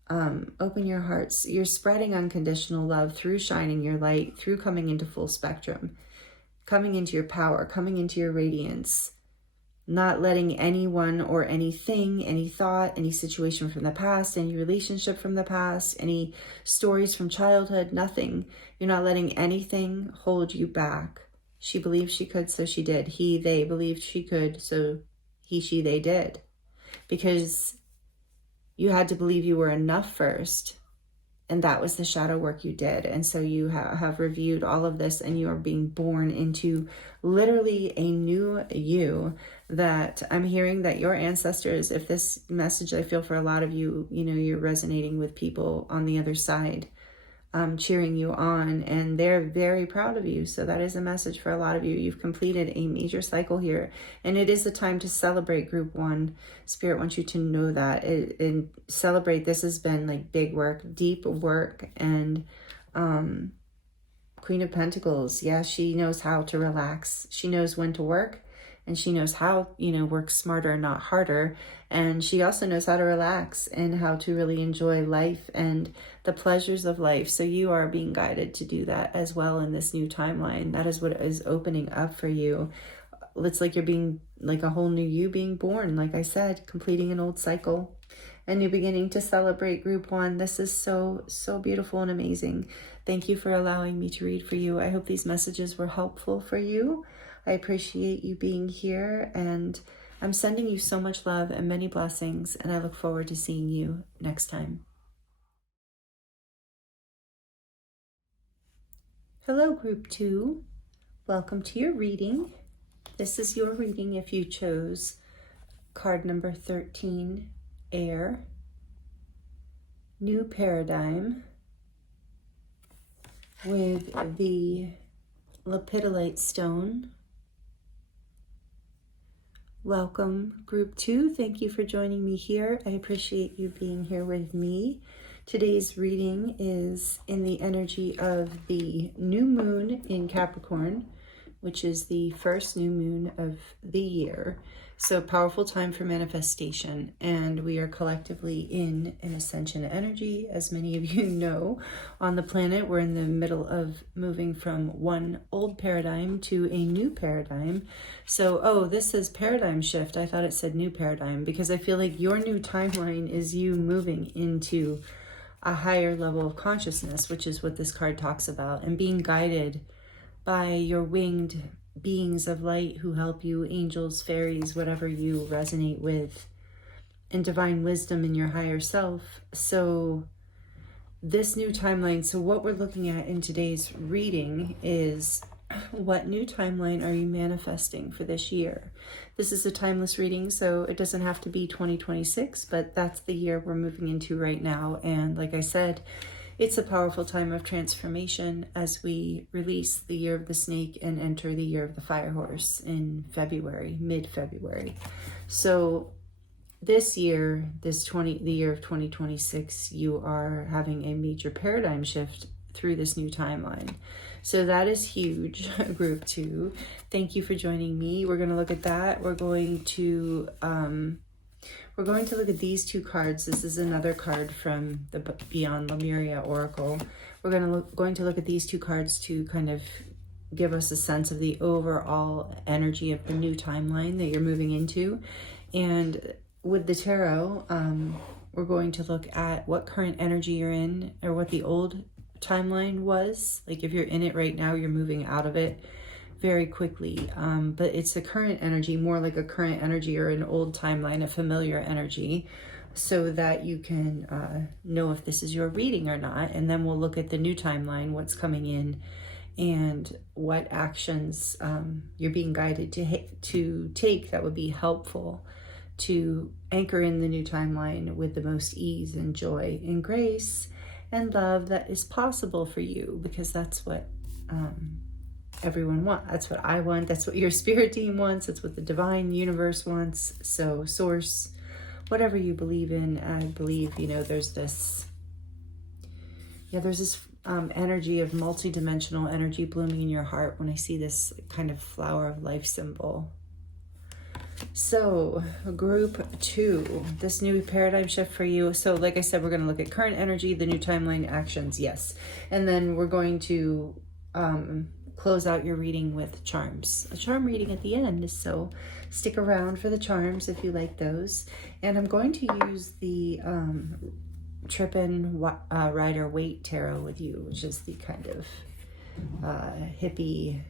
Open your hearts. You're spreading unconditional love through shining your light, through coming into full spectrum, coming into your power, coming into your radiance. not letting anyone or anything, any thought, any situation from the past, any relationship from the past, any stories from childhood, nothing. You're not letting anything hold you back. She believed she could, so she did. He, they believed she could, so he, she, they did. Because you had to believe you were enough first. And that was the shadow work you did. And so you have reviewed all of this, and you are being born into literally a new you. That I'm hearing that your ancestors, if this message, I feel for a lot of you, you know, you're resonating with people on the other side, cheering you on, and they're very proud of you. So that is a message for a lot of you. You've completed a major cycle here, and it is the time to celebrate group one. Spirit wants you to know that and celebrate. This has been like big work, deep work. And Queen of Pentacles, yeah, she knows how to relax. She knows when to work, and she knows how, you know, work smarter, not harder. And she also knows how to relax and how to really enjoy life and the pleasures of life. So you are being guided to do that as well in this new timeline. That is what is opening up for you. It's like you're being like a whole new you being born. Like I said, completing an old cycle, a new beginning to celebrate group one. This is so, so beautiful and amazing. Thank you for allowing me to read for you. I hope these messages were helpful for you. I appreciate you being here, and I'm sending you so much love and many blessings, and I look forward to seeing you next time. Hello, group 2. Welcome to your reading. This is your reading if you chose card number 13, Air, New Paradigm, with the Lepidolite stone. Welcome, group 2. Thank you for joining me here. I appreciate you being here with me. Today's reading is in the energy of the new moon in Capricorn, which is the first new moon of the year. So powerful time for manifestation. And we are collectively in an ascension energy. As many of you know, on the planet, we're in the middle of moving from one old paradigm to a new paradigm. So, oh, this says paradigm shift. I thought it said new paradigm, because I feel like your new timeline is you moving into a higher level of consciousness, which is what this card talks about, and being guided by your winged beings of light who help you, angels, fairies, whatever you resonate with, and divine wisdom in your higher self. So this new timeline, so what we're looking at in today's reading is, what new timeline are you manifesting for this year? This is a timeless reading, so it doesn't have to be 2026, but that's the year we're moving into right now. And like I said, it's a powerful time of transformation as we release the year of the snake and enter the year of the fire horse in February, mid-February. So this year, the year of 2026, you are having a major paradigm shift through this new timeline. So that is huge, group 2. Thank you for joining me. We're going to look at that. We're going to look at these two cards. This is another card from the Beyond Lemuria Oracle. We're going to look at these two cards to kind of give us a sense of the overall energy of the new timeline that you're moving into. And with the tarot, we're going to look at what current energy you're in, or what the old timeline was. Like if you're in it right now, you're moving out of it very quickly, but it's a current energy, more like a current energy or an old timeline, a familiar energy, so that you can know if this is your reading or not. And then we'll look at the new timeline, what's coming in, and what actions you're being guided to take that would be helpful to anchor in the new timeline with the most ease and joy and grace and love that is possible for you, because that's what everyone wants. That's what I want. That's what your spirit team wants. That's what the divine universe wants. So source, whatever you believe in, I believe, you know, there's this energy of multi-dimensional energy blooming in your heart when I see this kind of flower of life symbol. So group 2, this new paradigm shift for you. So like I said, we're going to look at current energy, the new timeline, actions, yes. And then we're going to close out your reading with charms. A charm reading at the end, so stick around for the charms if you like those. And I'm going to use the Trippin' Rider-Waite Tarot with you, which is the kind of hippie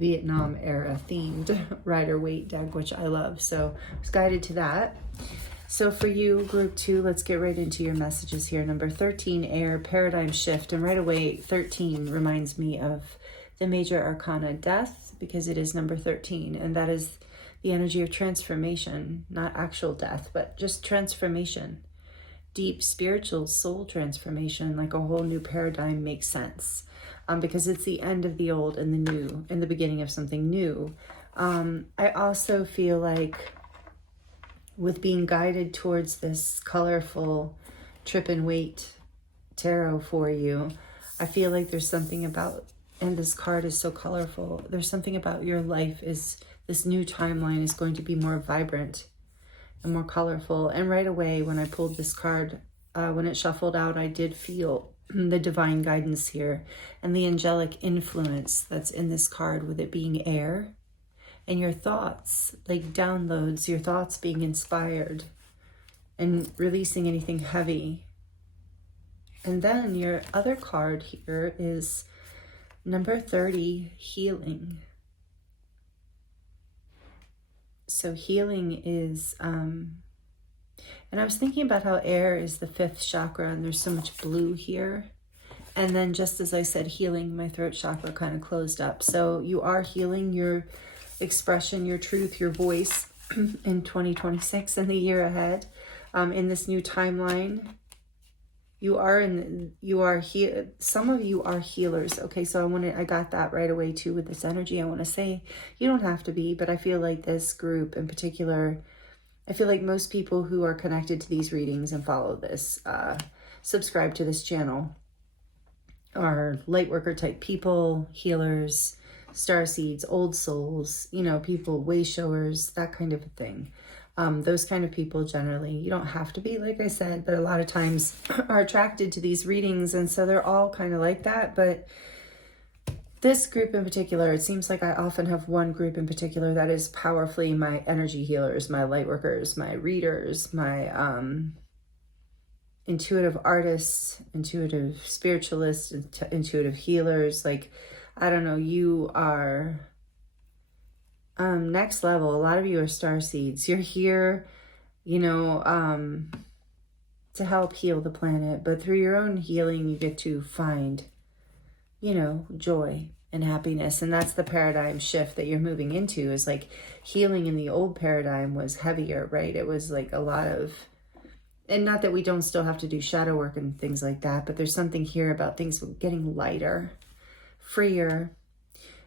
Vietnam era themed Rider-Waite deck, which I love. So I was guided to that. So for you, group 2, let's get right into your messages here. Number 13, air, paradigm shift. And right away, 13 reminds me of the major arcana, death, because it is number 13. And that is the energy of transformation, not actual death, but just transformation. Deep spiritual soul transformation, like a whole new paradigm makes sense. Because it's the end of the old and the new, and the beginning of something new. I also feel like with being guided towards this colorful Trippin' Waite tarot for you, I feel like there's something about, and this card is so colorful, there's something about your life is, this new timeline is going to be more vibrant and more colorful. And right away when I pulled this card, when it shuffled out, I did feel the divine guidance here and the angelic influence that's in this card, with it being air and your thoughts, like downloads, your thoughts being inspired and releasing anything heavy. And then your other card here is number 30, healing. So healing is, and I was thinking about how air is the 5th chakra, and there's so much blue here. And then just as I said healing, my throat chakra kind of closed up. So you are healing your expression, your truth, your voice in 2026 and the year ahead. In this new timeline, some of you are healers. Okay, so I got that right away too with this energy. I want to say you don't have to be, but I feel like this group in particular, I feel like most people who are connected to these readings and follow this, subscribe to this channel, are light worker type people, healers, starseeds, old souls, you know, people, way showers, that kind of a thing. Those kind of people generally, you don't have to be, like I said, but a lot of times are attracted to these readings. And so they're all kind of like that. But this group in particular, it seems like I often have one group in particular that is powerfully my energy healers, my light workers, my readers, my intuitive artists, intuitive spiritualists, intuitive healers. Like, I don't know, you are next level. A lot of you are starseeds. You're here, you know, to help heal the planet, but through your own healing, you get to find, you know, joy and happiness. And that's the paradigm shift that you're moving into, is like healing in the old paradigm was heavier, right? It was like a lot of, and not that we don't still have to do shadow work and things like that, but there's something here about things getting lighter, freer.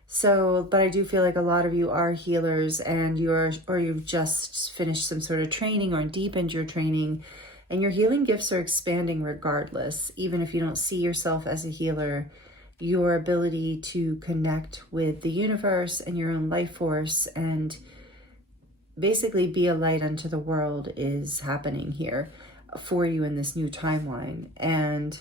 So, but I do feel like a lot of you are healers, and you've just finished some sort of training or deepened your training, and your healing gifts are expanding regardless. Even if you don't see yourself as a healer, your ability to connect with the universe and your own life force and basically be a light unto the world is happening here for you in this new timeline. And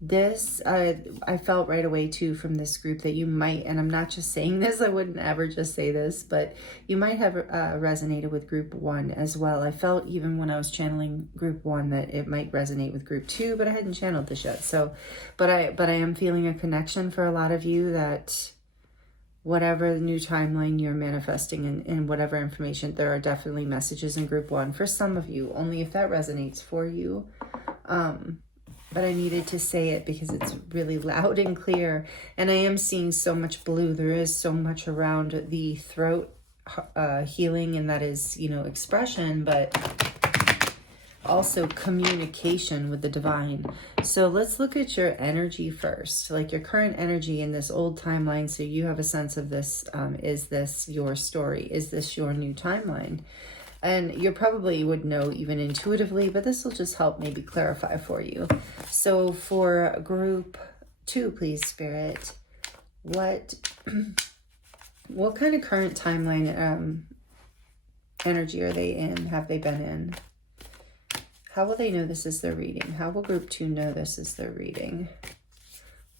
this, I felt right away too from this group that you might, and I'm not just saying this, I wouldn't ever just say this, but you might have resonated with group 1 as well. I felt even when I was channeling group 1 that it might resonate with group 2, but I hadn't channeled this yet. So, but I am feeling a connection for a lot of you, that whatever the new timeline you're manifesting in whatever information, there are definitely messages in group 1 for some of you, only if that resonates for you. But I needed to say it because it's really loud and clear. And I am seeing so much blue. There is so much around the throat healing, and that is, you know, expression, but also communication with the divine. So let's look at your energy first, like your current energy in this old timeline, so you have a sense of this. Is this your story? Is this your new timeline? And you probably would know even intuitively, but this will just help maybe clarify for you. So for group 2, please, Spirit, what kind of current timeline energy are they in? Have they been in? How will they know this is their reading? How will group 2 know this is their reading?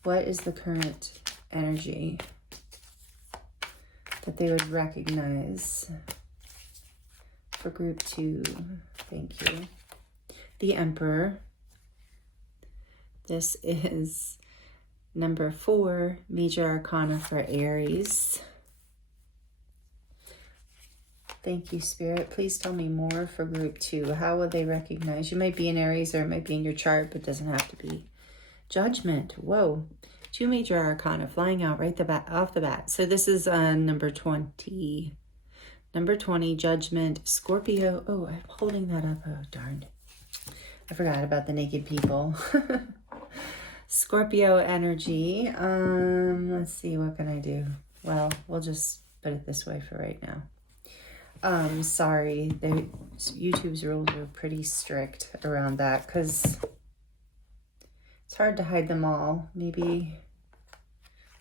What is the current energy that they would recognize for group 2. Thank you. The Emperor. This is number 4, major arcana for Aries. Thank you, Spirit. Please tell me more for group 2. How will they recognize? You might be in Aries or it might be in your chart, but it doesn't have to be. Judgment. Whoa. 2 major arcana flying out right off the bat. So this is number 20. Number 20, Judgment, Scorpio. Oh, I'm holding that up. Oh, darn. I forgot about the naked people. Scorpio energy. Let's see, what can I do? Well, we'll just put it this way for right now. Sorry, YouTube's rules are pretty strict around that because it's hard to hide them all. Maybe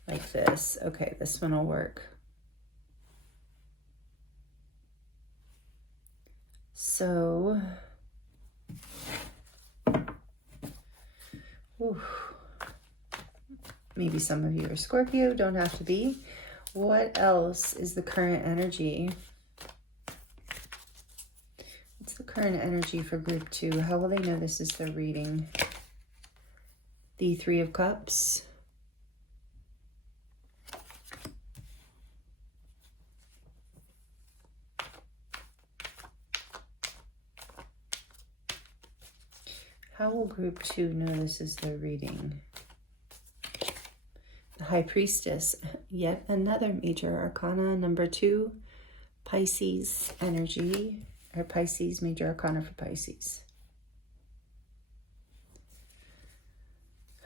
like this. Okay, this one will work. So, maybe some of you are Scorpio, don't have to be. What else is the current energy? What's the current energy for group 2? How will they know this is their reading? The 3 of Cups. How will group 2 know this is their reading? The High Priestess, yet another major arcana, number 2, Pisces energy, or Pisces, major arcana for Pisces.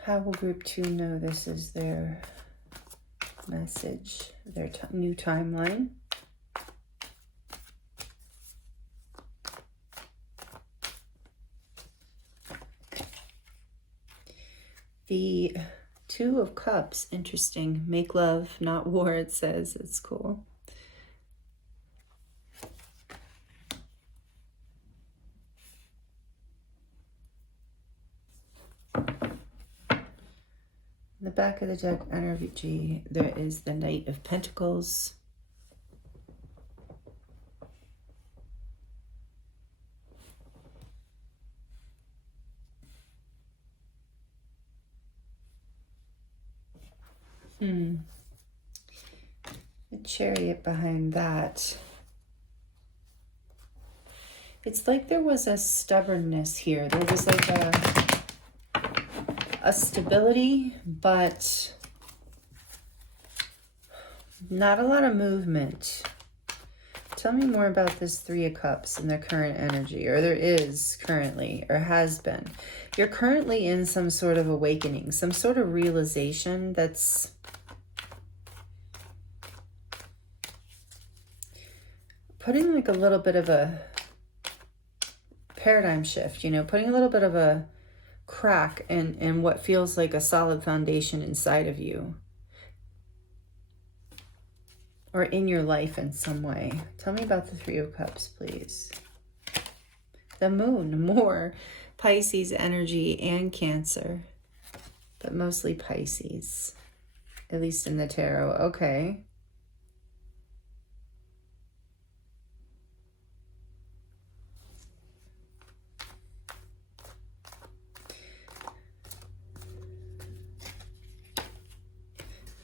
How will group 2 know this is their message, their new timeline? The 2 of Cups, interesting. Make love, not war, it says. It's cool. In the back of the deck energy, there is the Knight of Pentacles. The Chariot behind that. It's like there was a stubbornness here. There was like a stability, but not a lot of movement. Tell me more about this 3 of Cups and their current energy, or there is currently, or has been. You're currently in some sort of awakening, some sort of realization that's putting like a little bit of a paradigm shift, you know, putting a little bit of a crack in what feels like a solid foundation inside of you. Or in your life in some way. Tell me about the 3 of Cups, please. The Moon, more Pisces energy and Cancer, but mostly Pisces, at least in the tarot. Okay.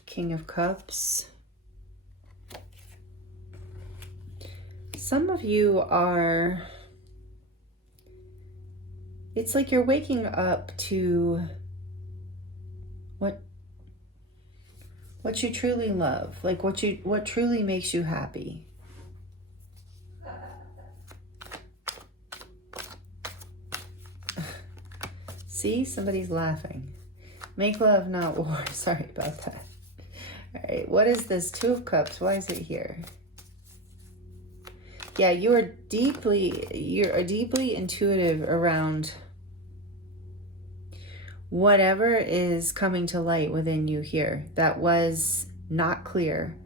King of Cups. Some of you are, it's like you're waking up to what you truly love, like what truly makes you happy. See, somebody's laughing. Make love, not war. Sorry about that. All right, what is this 2 of Cups? Why is it here? Yeah, you are deeply intuitive around whatever is coming to light within you here that was not clear.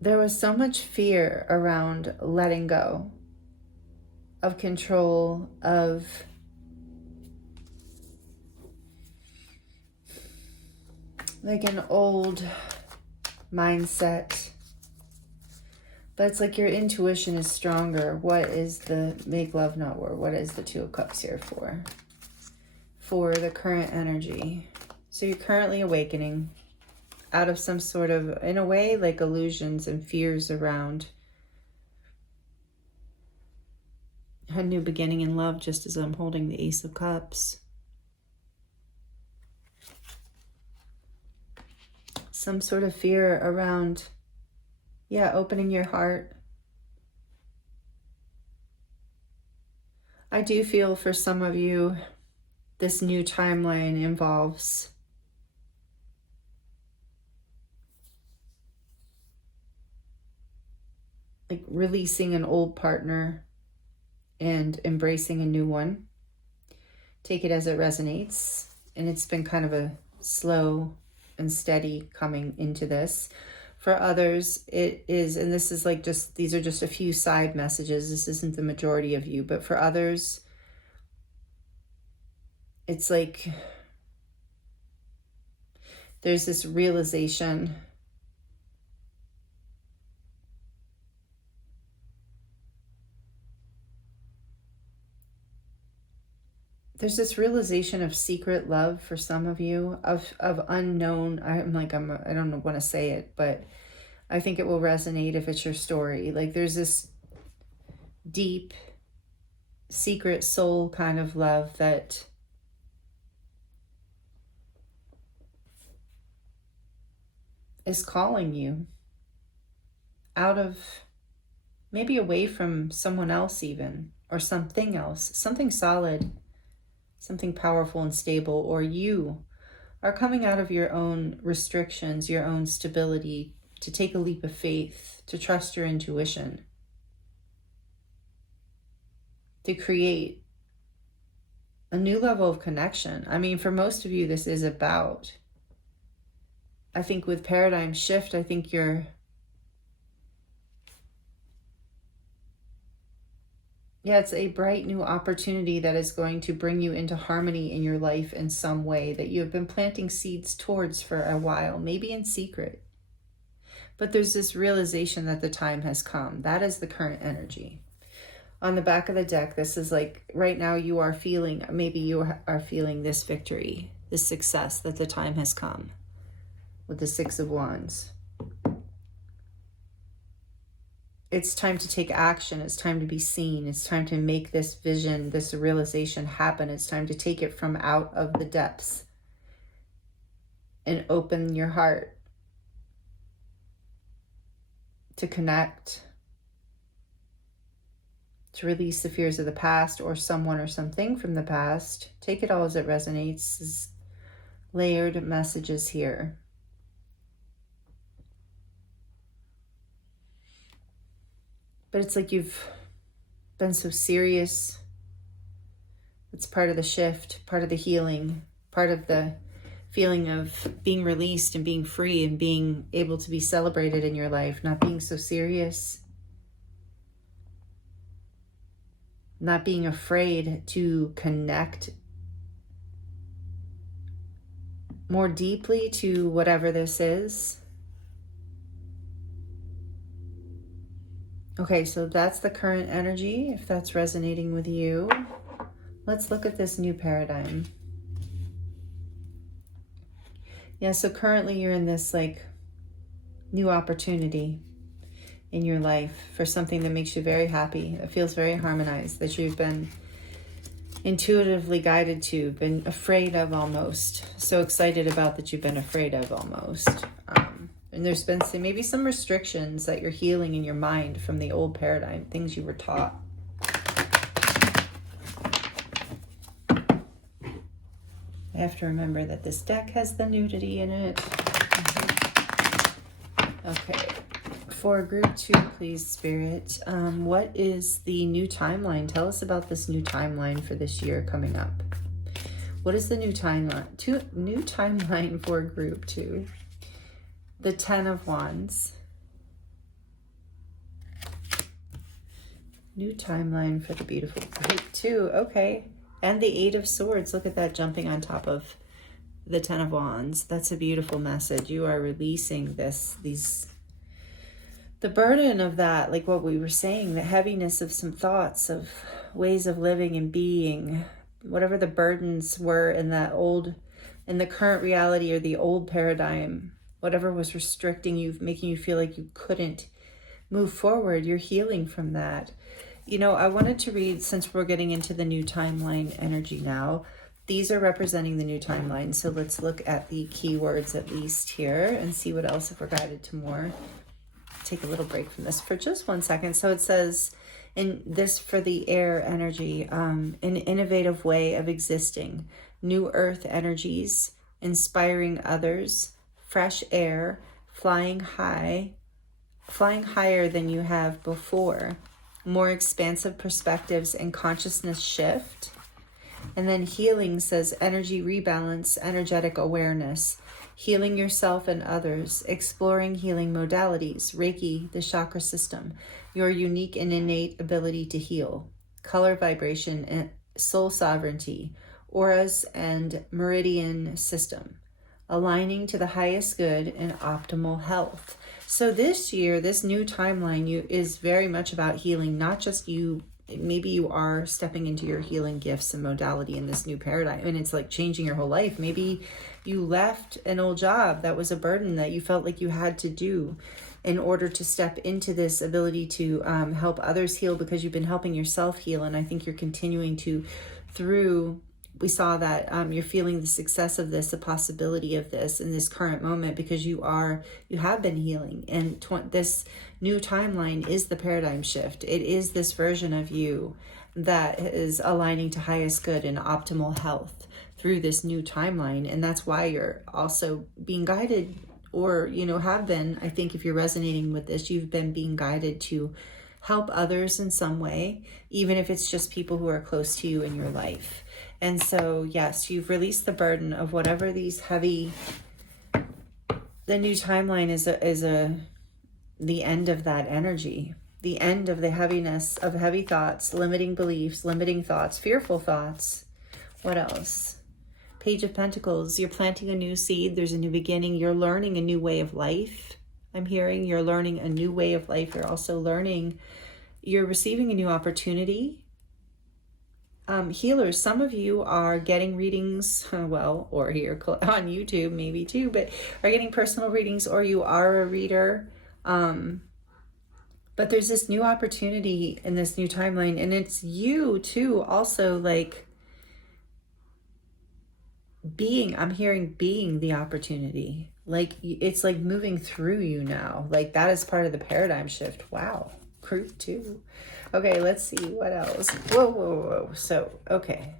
There was so much fear around letting go of control, of like an old mindset. But it's like your intuition is stronger. What is the make love not war? What is the Two of Cups here for? For the current energy. So you're currently awakening out of some sort of, in a way, like illusions and fears around a new beginning in love, just as I'm holding the Ace of Cups. Some sort of fear around, yeah, opening your heart. I do feel for some of you, this new timeline involves like releasing an old partner and embracing a new one. Take it as it resonates. And it's been kind of a slow and steady coming into this. For others, it is, and this is like just, these are just a few side messages. This isn't the majority of you, but for others, it's like there's this realization of secret love for some of you, of unknown. I don't want to say it, but I think it will resonate if it's your story. Like there's this deep, secret soul kind of love that is calling you out of, maybe away from someone else even, or something else, something solid, something powerful and stable, or you are coming out of your own restrictions, your own stability, to take a leap of faith, to trust your intuition, to create a new level of connection. I mean, for most of you, this is about, I think with paradigm shift, I think it's a bright new opportunity that is going to bring you into harmony in your life in some way that you have been planting seeds towards for a while, maybe in secret. But there's this realization that the time has come. That is the current energy. On the back of the deck, this is like, right now you are feeling, maybe you are feeling this victory, this success, that the time has come with the Six of Wands. It's time to take action. It's time to be seen. It's time to make this vision, this realization happen. It's time to take it from out of the depths and open your heart to connect, to release the fears of the past or someone or something from the past. Take it all as it resonates. This is layered messages here. But it's like you've been so serious. It's part of the shift, part of the healing, part of the feeling of being released and being free and being able to be celebrated in your life, not being so serious, not being afraid to connect more deeply to whatever this is. Okay, so that's the current energy, if that's resonating with you. Let's look at this new paradigm. Yeah, so currently you're in this like new opportunity in your life for something that makes you very happy, that feels very harmonized, that you've been intuitively guided to, been afraid of almost, so excited about that you've been afraid of almost. And there's been maybe some restrictions that you're healing in your mind from the old paradigm, things you were taught. I have to remember that this deck has the nudity in it. Okay, for group 2, please, Spirit. What is the new timeline? Tell us about this new timeline for this year coming up. What is the new timeline? New timeline for group 2. The 10 of Wands. New timeline for the beautiful group 2. Okay. And the 8 of Swords. Look at that jumping on top of the Ten of Wands. That's a beautiful message. You are releasing the burden of that, like what we were saying, the heaviness of some thoughts, of ways of living and being, whatever the burdens were in the current reality or the old paradigm, whatever was restricting you, making you feel like you couldn't move forward. You're healing from that. You know, I wanted to read, since we're getting into the new timeline energy now, these are representing the new timeline. So let's look at the keywords at least here and see what else, if we're guided to more. Take a little break from this for just 1 second. So it says in this, for the air energy, an innovative way of existing, new earth energies, inspiring others, fresh air, flying higher than you have before, more expansive perspectives and consciousness shift. And then healing says energy rebalance, energetic awareness, healing yourself and others, exploring healing modalities, Reiki, the chakra system, your unique and innate ability to heal, color vibration and soul sovereignty, auras and meridian system, aligning to the highest good and optimal health. So this year, this new timeline is very much about healing, not just you. Maybe you are stepping into your healing gifts and modality in this new paradigm, and it's like changing your whole life. Maybe you left an old job that was a burden that you felt like you had to do in order to step into this ability to help others heal, because you've been helping yourself heal. And I think you're continuing to, we saw that you're feeling the success of this, the possibility of this in this current moment, because you have been healing. And this new timeline is the paradigm shift. It is this version of you that is aligning to highest good and optimal health through this new timeline. And that's why you're also being guided, or, you know, have been, I think if you're resonating with this, you've been being guided to help others in some way, even if it's just people who are close to you in your life. And so, yes, you've released the burden of whatever these heavy, the new timeline is the end of that energy, the end of the heaviness of heavy thoughts, limiting beliefs, limiting thoughts, fearful thoughts. What else? Page of Pentacles, you're planting a new seed. There's a new beginning. You're learning a new way of life. I'm hearing you're learning a new way of life. You're also you're receiving a new opportunity. Healers, some of you are getting readings, or here on YouTube maybe too, but are getting personal readings, or you are a reader. But there's this new opportunity in this new timeline, and it's you too, also like I'm hearing being the opportunity. Like it's like moving through you now. Like that is part of the paradigm shift. Wow. Group 2. Okay, let's see what else. Whoa. So, okay.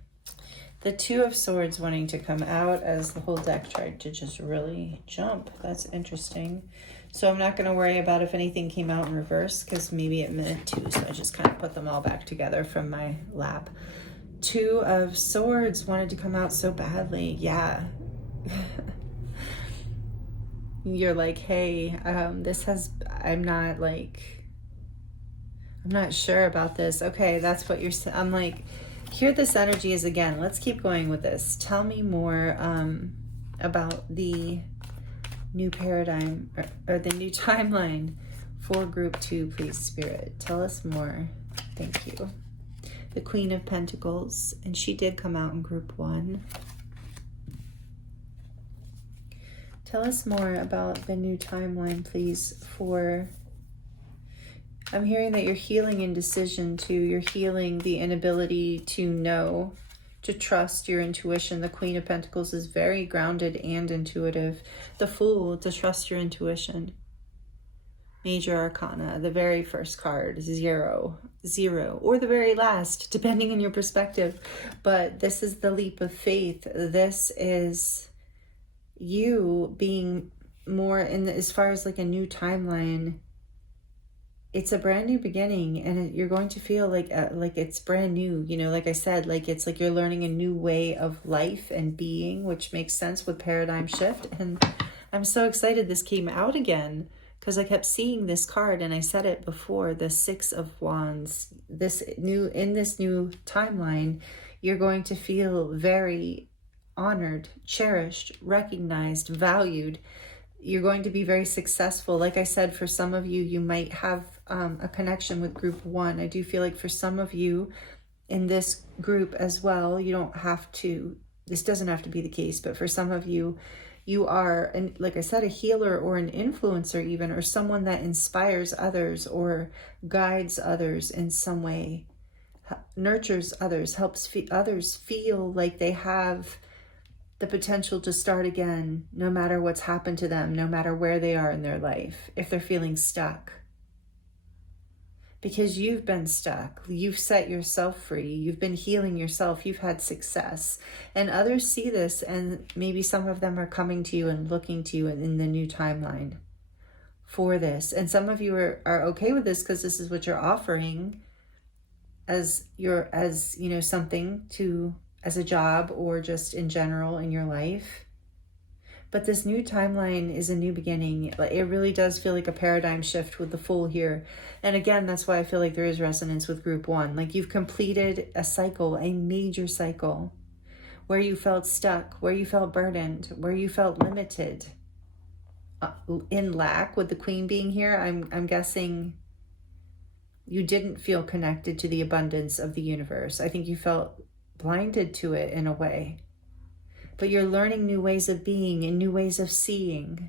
The Two of Swords wanting to come out as the whole deck tried to just really jump. That's interesting. So I'm not going to worry about if anything came out in reverse, because maybe it meant to. So I just kind of put them all back together from my lap. Two of Swords wanted to come out so badly. Yeah. You're like, hey, I'm not sure about this. Okay, that's what you're saying. I'm like, here this energy is again. Let's keep going with this. Tell me more about the new paradigm or the new timeline for group 2, please, Spirit. Tell us more. Thank you. The Queen of Pentacles, and she did come out in group 1. Tell us more about the new timeline, please, for... I'm hearing that you're healing indecision too. You're healing the inability to know, to trust your intuition. The Queen of Pentacles is very grounded and intuitive. The Fool, to trust your intuition. Major Arcana, the very first card, 0, or the very last, depending on your perspective. But this is the leap of faith. This is you being more as far as like a new timeline. It's a brand new beginning, and you're going to feel like it's brand new. You know, like I said, like it's like you're learning a new way of life and being, which makes sense with paradigm shift. And I'm so excited this came out again, because I kept seeing this card, and I said it before, the 6 of Wands. In this new timeline, you're going to feel very honored, cherished, recognized, valued. You're going to be very successful. Like I said, for some of you, you might have a connection with group 1. I do feel like for some of you in this group as well, you don't have to, this doesn't have to be the case, but for some of you, you are, and like I said, a healer or an influencer even, or someone that inspires others or guides others in some way, nurtures others, helps others feel like they have the potential to start again, no matter what's happened to them, no matter where they are in their life, if they're feeling stuck. Because you've been stuck, you've set yourself free, you've been healing yourself, you've had success. And others see this, and maybe some of them are coming to you and looking to you in the new timeline for this. And some of you are okay with this because this is what you're offering as something to, as a job or just in general in your life. But this new timeline is a new beginning. It really does feel like a paradigm shift with the Fool here. And again, that's why I feel like there is resonance with group 1. Like you've completed a cycle, a major cycle, where you felt stuck, where you felt burdened, where you felt limited, in lack. With the Queen being here, I'm guessing you didn't feel connected to the abundance of the universe. I think you felt blinded to it in a way. But you're learning new ways of being and new ways of seeing.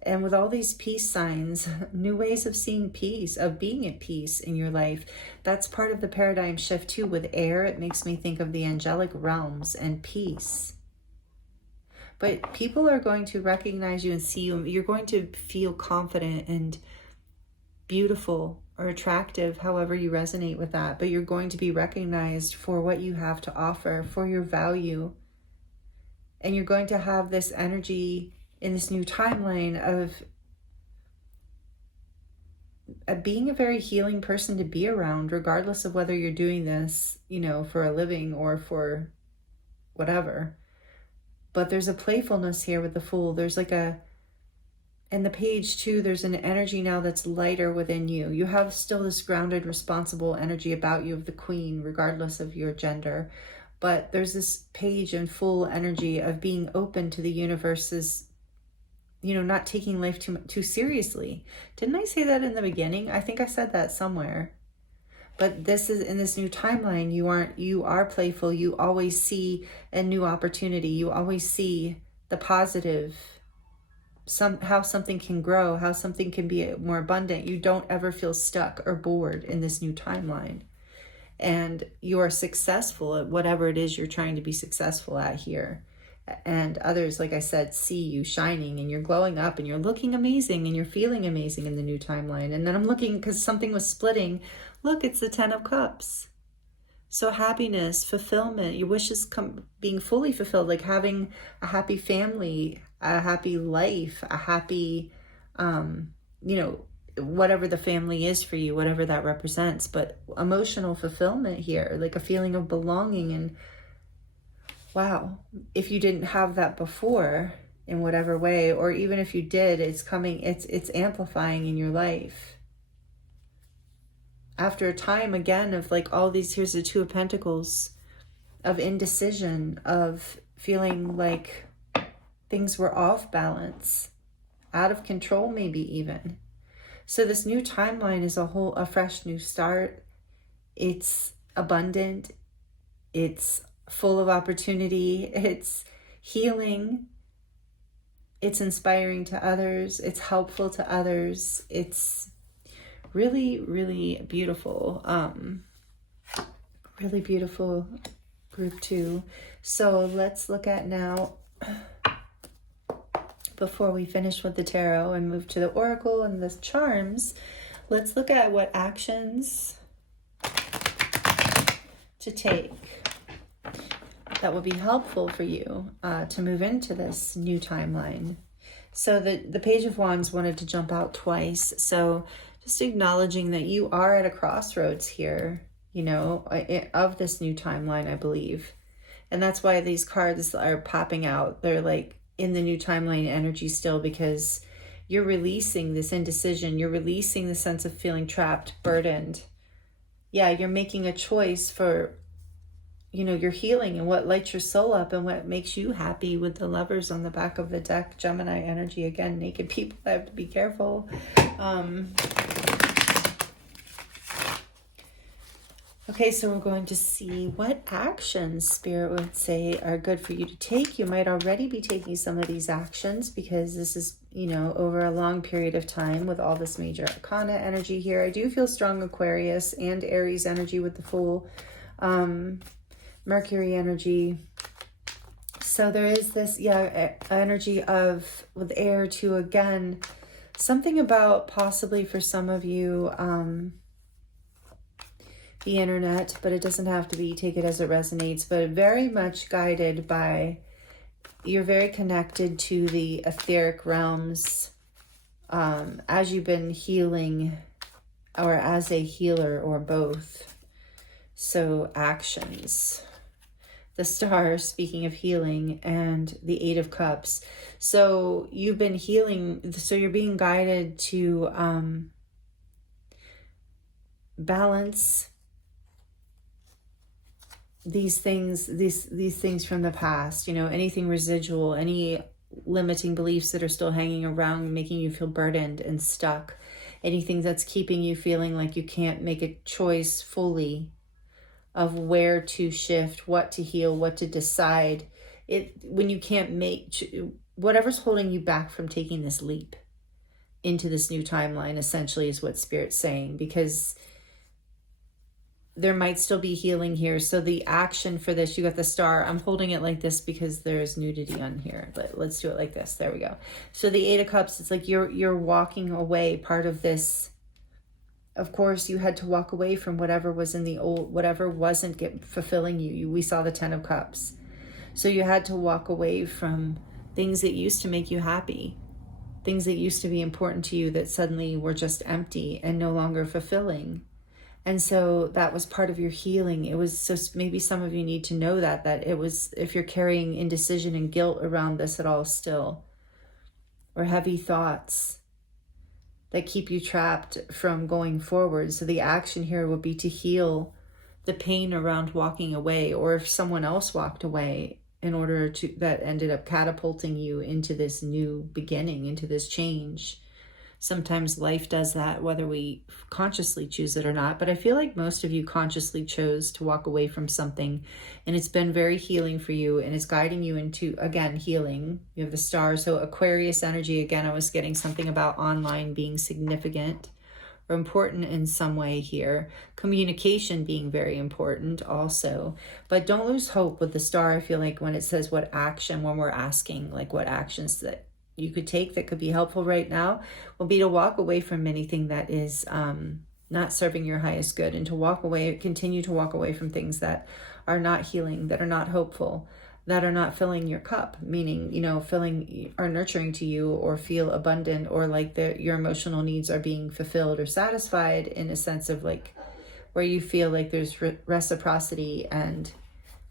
And with all these peace signs, new ways of seeing peace, of being at peace in your life, that's part of the paradigm shift too. With air, it makes me think of the angelic realms and peace. But people are going to recognize you and see you. You're going to feel confident and beautiful or attractive, however you resonate with that. But you're going to be recognized for what you have to offer, for your value. And you're going to have this energy in this new timeline of being a very healing person to be around, regardless of whether you're doing this, for a living or for whatever. But there's a playfulness here with the Fool. There's in the page too, there's an energy now that's lighter within you. You have still this grounded, responsible energy about you of the Queen, regardless of your gender. But there's this page and full energy of being open to the universe's, not taking life too seriously. Didn't I say that in the beginning? I think I said that somewhere. But this is in this new timeline. You are playful. You always see a new opportunity. You always see the positive, how something can grow, how something can be more abundant. You don't ever feel stuck or bored in this new timeline. And you are successful at whatever it is you're trying to be successful at here. And others, like I said, see you shining and you're glowing up and you're looking amazing and you're feeling amazing in the new timeline. And then I'm looking, because something was splitting. Look, it's the 10 of Cups. So happiness, fulfillment, your wishes being fully fulfilled, like having a happy family, a happy life, a happy, whatever the family is for you, whatever that represents, but emotional fulfillment here, like a feeling of belonging. And wow, if you didn't have that before in whatever way, or even if you did, it's amplifying in your life. After a time again of all these, here's the 2 of Pentacles, of indecision, of feeling like things were off balance, out of control maybe even. So this new timeline is a fresh new start. It's abundant. It's full of opportunity. It's healing. It's inspiring to others. It's helpful to others. It's really, really beautiful. Really beautiful group 2. So let's look at now, before we finish with the tarot and move to the oracle and the charms, let's look at what actions to take that will be helpful for you to move into this new timeline. So the Page of Wands wanted to jump out twice. So just acknowledging that you are at a crossroads here, of this new timeline, I believe. And that's why these cards are popping out. They're in the new timeline energy still, because you're releasing this indecision. You're releasing the sense of feeling trapped, burdened. Yeah, you're making a choice for you know, your healing and what lights your soul up and what makes you happy. With the Lovers on the back of the deck, Gemini energy again, naked people, I have to be careful. Okay, so we're going to see what actions Spirit would say are good for you to take. You might already be taking some of these actions because this is, you know, over a long period of time with all this major arcana energy here. I do feel strong Aquarius and Aries energy with the Fool, Mercury energy. So there is this, energy of, with air too, again, something about possibly for some of you, the internet, but it doesn't have to be, take it as it resonates, but very much guided by, you're very connected to the etheric realms as you've been healing, or as a healer, or both. So actions, the Star, speaking of healing, and the Eight of Cups. So you've been healing, so you're being guided to balance these things, these things from the past, you know, anything residual, any limiting beliefs that are still hanging around, making you feel burdened and stuck, anything that's keeping you feeling like you can't make a choice fully of where to shift, what to heal, what to decide. When you can't make, whatever's holding you back from taking this leap into this new timeline, essentially, is what Spirit's saying, because there might still be healing here. So the action for this, you got the Star. I'm holding it like this because there's nudity on here. Let's do it like this. There we go. So the Eight of Cups, it's like you're walking away. Part of this, of course, you had to walk away from whatever was in the old, whatever wasn't fulfilling you. We saw the Ten of Cups. So you had to walk away from things that used to make you happy, things that used to be important to you that suddenly were just empty and no longer fulfilling. And so that was part of your healing. It was, so maybe some of you need to know that it was, if you're carrying indecision and guilt around this at all still, or heavy thoughts that keep you trapped from going forward. So the action here would be to heal the pain around walking away, or if someone else walked away in order to, that ended up catapulting you into this new beginning, into this change. Sometimes life does that, whether we consciously choose it or not. But I feel like most of you consciously chose to walk away from something, and it's been very healing for you, and it's guiding you into, again, healing. You have the Star. So Aquarius energy, again, I was getting something about online being significant or important in some way here. Communication being very important also. But don't lose hope with the Star. I feel like when it says what action, when we're asking, like what actions that you could take that could be helpful right now, will be to walk away from anything that is not serving your highest good, and to walk away, continue to walk away from things that are not healing, that are not hopeful, that are not filling your cup, meaning, you know, filling or nurturing to you, or feel abundant, or like your emotional needs are being fulfilled or satisfied in a sense of like where you feel like there's reciprocity and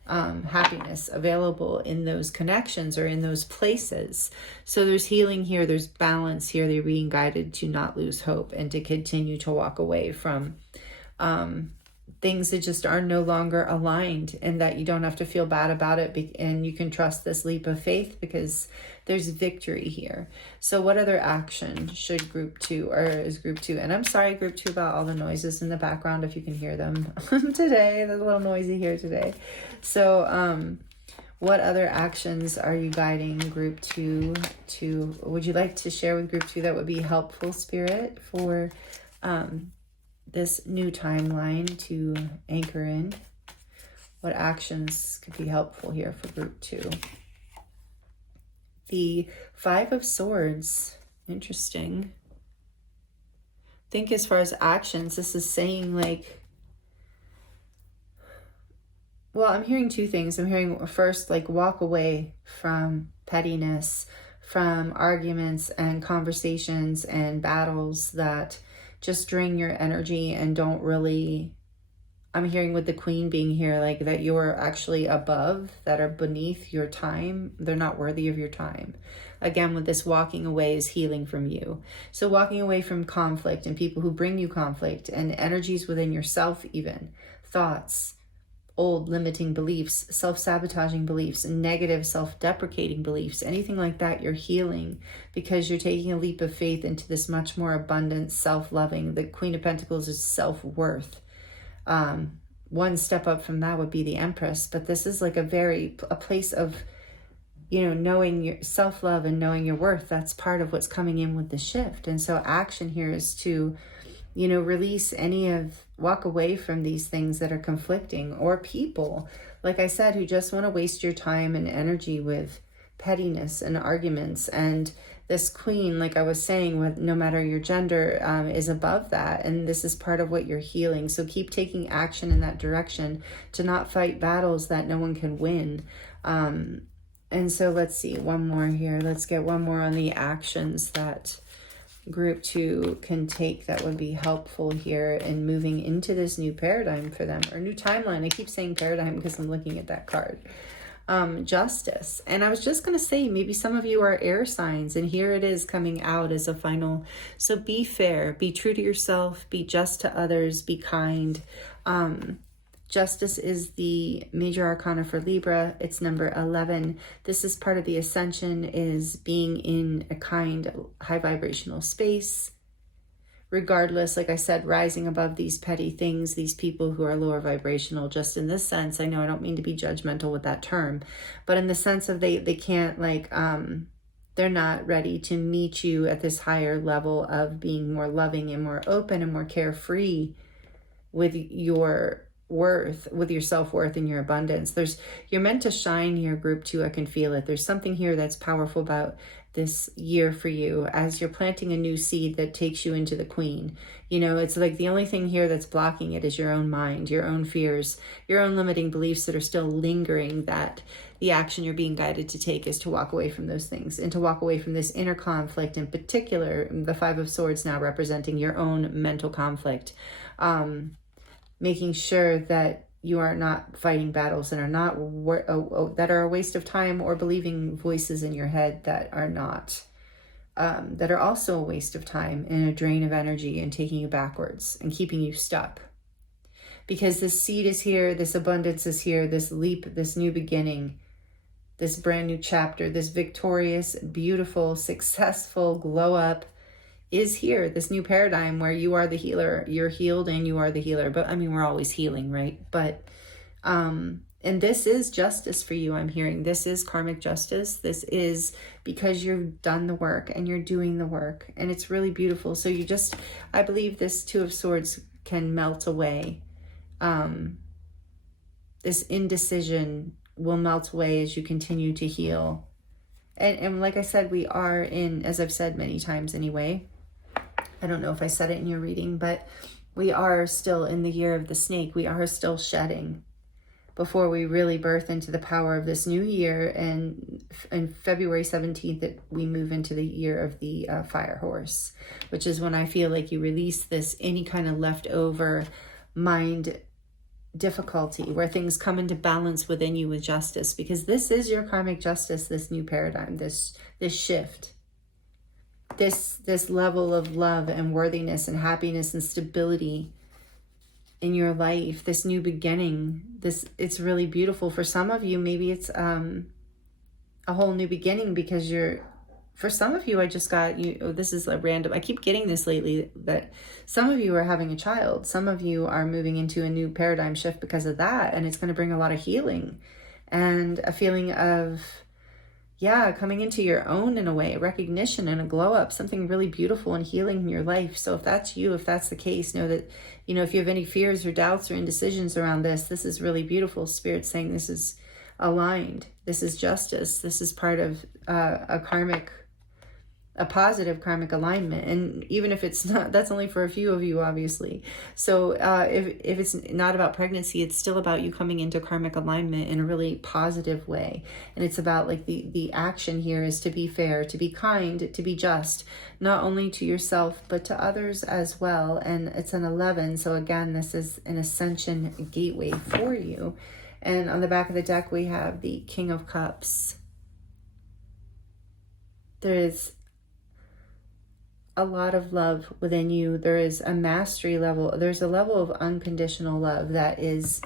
happiness available in those connections or in those places. So there's healing here, there's balance here. They're being guided to not lose hope and to continue to walk away from things that just are no longer aligned, and that you don't have to feel bad about it, and you can trust this leap of faith because there's victory here. So what other action should group 2, or is group 2? And I'm sorry, group 2, about all the noises in the background, if you can hear them today. They're a little noisy here today. So what other actions are you guiding group 2 to? Would you like to share with group 2 that would be helpful, Spirit, for this new timeline to anchor in? What actions could be helpful here for group 2? The Five of Swords. Interesting. I think as far as actions, this is saying like, well, I'm hearing two things. I'm hearing first, like, walk away from pettiness, from arguments and conversations and battles that just drain your energy and don't really, I'm hearing with the Queen being here, like that you're actually above, that are beneath your time. They're not worthy of your time. Again, with this walking away is healing from you. So walking away from conflict and people who bring you conflict and energies within yourself, even thoughts, old limiting beliefs, self-sabotaging beliefs, negative self-deprecating beliefs, anything like that, you're healing because you're taking a leap of faith into this much more abundant, self-loving. The Queen of Pentacles is self-worth. One step up from that would be the Empress, but this is like a place of, you know, knowing your self-love and knowing your worth. That's part of what's coming in with the shift. And so action here is to, you know, release walk away from these things that are conflicting, or people, like I said, who just want to waste your time and energy with pettiness and arguments. And this Queen, like I was saying, with no matter your gender, is above that. And this is part of what you're healing. So keep taking action in that direction to not fight battles that no one can win. And so let's see, one more here. Let's get one more on the actions that group 2 can take that would be helpful here in moving into this new paradigm for them, or new timeline. I keep saying paradigm because I'm looking at that card. Justice. And I was just going to say, maybe some of you are air signs, and here it is coming out as a final. So be fair, be true to yourself, be just to others, be kind. Justice is the major arcana for Libra. It's number 11. This is part of the ascension, is being in a kind, high vibrational space. Regardless, like I said, rising above these petty things, these people who are lower vibrational, just in this sense. I know I don't mean to be judgmental with that term, but in the sense of they can't, like, they're not ready to meet you at this higher level of being more loving and more open and more carefree with your worth, with your self-worth and your abundance. You're meant to shine here, group 2. I can feel it. There's something here that's powerful about this year for you as you're planting a new seed that takes you into the Queen. You know, it's like the only thing here that's blocking it is your own mind, your own fears, your own limiting beliefs that are still lingering, that the action you're being guided to take is to walk away from those things and to walk away from this inner conflict, in particular, the 5 of Swords now representing your own mental conflict. Making sure that you are not fighting battles that are not that are a waste of time, or believing voices in your head that are not, that are also a waste of time and a drain of energy and taking you backwards and keeping you stuck. Because this seed is here, this abundance is here, this leap, this new beginning, this brand new chapter, this victorious, beautiful, successful glow up is here, this new paradigm where you are the healer, you're healed and you are the healer. But I mean, we're always healing, right? But, and this is justice for you. I'm hearing this is karmic justice. This is because you've done the work and you're doing the work, and it's really beautiful. So I believe this 2 of Swords can melt away. This indecision will melt away as you continue to heal. And like I said, we are in, as I've said many times anyway, I don't know if I said it in your reading, but we are still in the year of the snake. We are still shedding before we really birth into the power of this new year. And February 17th, we move into the year of the fire horse, which is when I feel like you release any kind of leftover mind difficulty, where things come into balance within you with justice, because this is your karmic justice, this new paradigm, this shift. This level of love and worthiness and happiness and stability in your life, this new beginning, it's really beautiful. For some of you, maybe it's a whole new beginning, because for some of you, I just got this is a random, I keep getting this lately, that some of you are having a child. Some of you are moving into a new paradigm shift because of that. And it's going to bring a lot of healing and a feeling of, coming into your own, in a way, a recognition and a glow up, something really beautiful and healing in your life. So if that's you, if that's the case, know that, if you have any fears or doubts or indecisions around this is really beautiful. Spirit's saying this is aligned. This is justice. This is part of a positive karmic alignment. And even if it's not, that's only for a few of you, obviously. So if it's not about pregnancy, it's still about you coming into karmic alignment in a really positive way. And it's about, like, the action here is to be fair, to be kind, to be just, not only to yourself, but to others as well. And it's an 11. So again, this is an ascension gateway for you. And on the back of the deck, we have the King of Cups. There is a lot of love within you. There is a mastery level. There's a level of unconditional love that is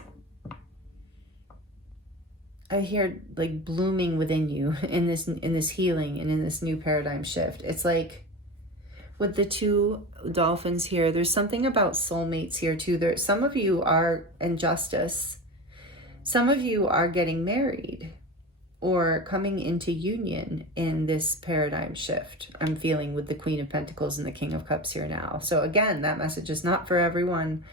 I hear like blooming within you in this healing and in this new paradigm shift. It's like with the two dolphins here, there's something about soulmates here too. There, some of you are in justice. Some of you are getting married or coming into union in this paradigm shift. I'm feeling with the Queen of Pentacles and the King of Cups here now. So again, that message is not for everyone,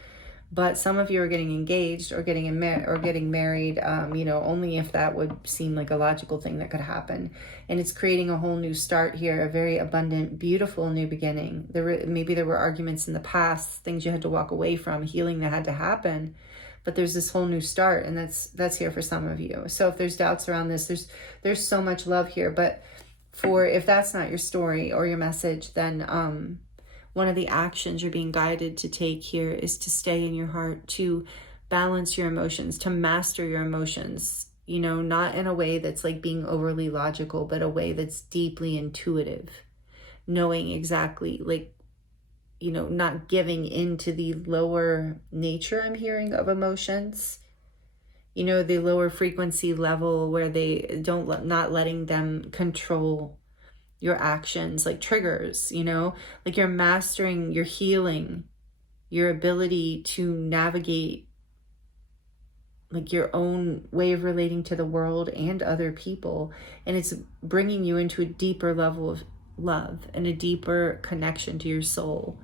but some of you are getting engaged or getting married, you know, only if that would seem like a logical thing that could happen. And it's creating a whole new start here, a very abundant, beautiful new beginning. Maybe there were arguments in the past, things you had to walk away from, healing that had to happen. But there's this whole new start, and that's here for some of you. So if there's doubts around this, there's so much love here. But if that's not your story or your message, then one of the actions you're being guided to take here is to stay in your heart, to balance your emotions, to master your emotions, you know, not in a way that's like being overly logical, but a way that's deeply intuitive, knowing exactly, like, you know, not giving into the lower nature I'm hearing of emotions, you know, the lower frequency level where they not letting them control your actions, like triggers, you know, like you're mastering, you're healing your ability to navigate like your own way of relating to the world and other people. And it's bringing you into a deeper level of love and a deeper connection to your soul.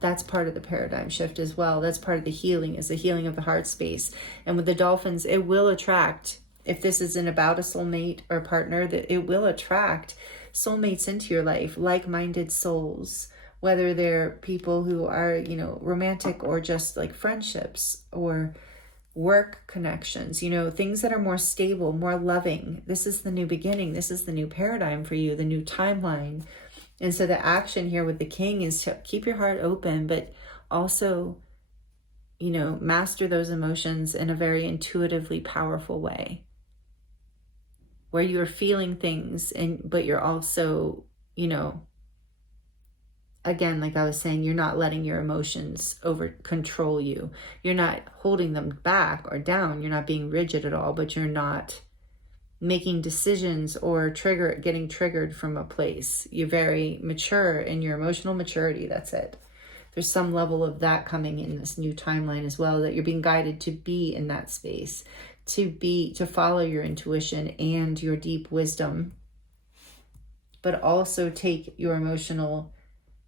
That's part of the paradigm shift as well. That's part of the healing, is the healing of the heart space. And with the dolphins, it will attract, if this isn't about a soulmate or partner, that it will attract soulmates into your life, like-minded souls, whether they're people who are, you know, romantic or just like friendships or work connections, you know, things that are more stable, more loving. This is the new beginning. This is the new paradigm for you, the new timeline. And so the action here with the king is to keep your heart open, but also, you know, master those emotions in a very intuitively powerful way, where you're feeling things, but you're also, you know, again, like I was saying, you're not letting your emotions over control you. You're not holding them back or down. You're not being rigid at all, but you're not making decisions or getting triggered from a place. You're very mature in your emotional maturity. That's it. There's some level of that coming in this new timeline as well, that you're being guided to be in that space, to follow your intuition and your deep wisdom, but also take your emotional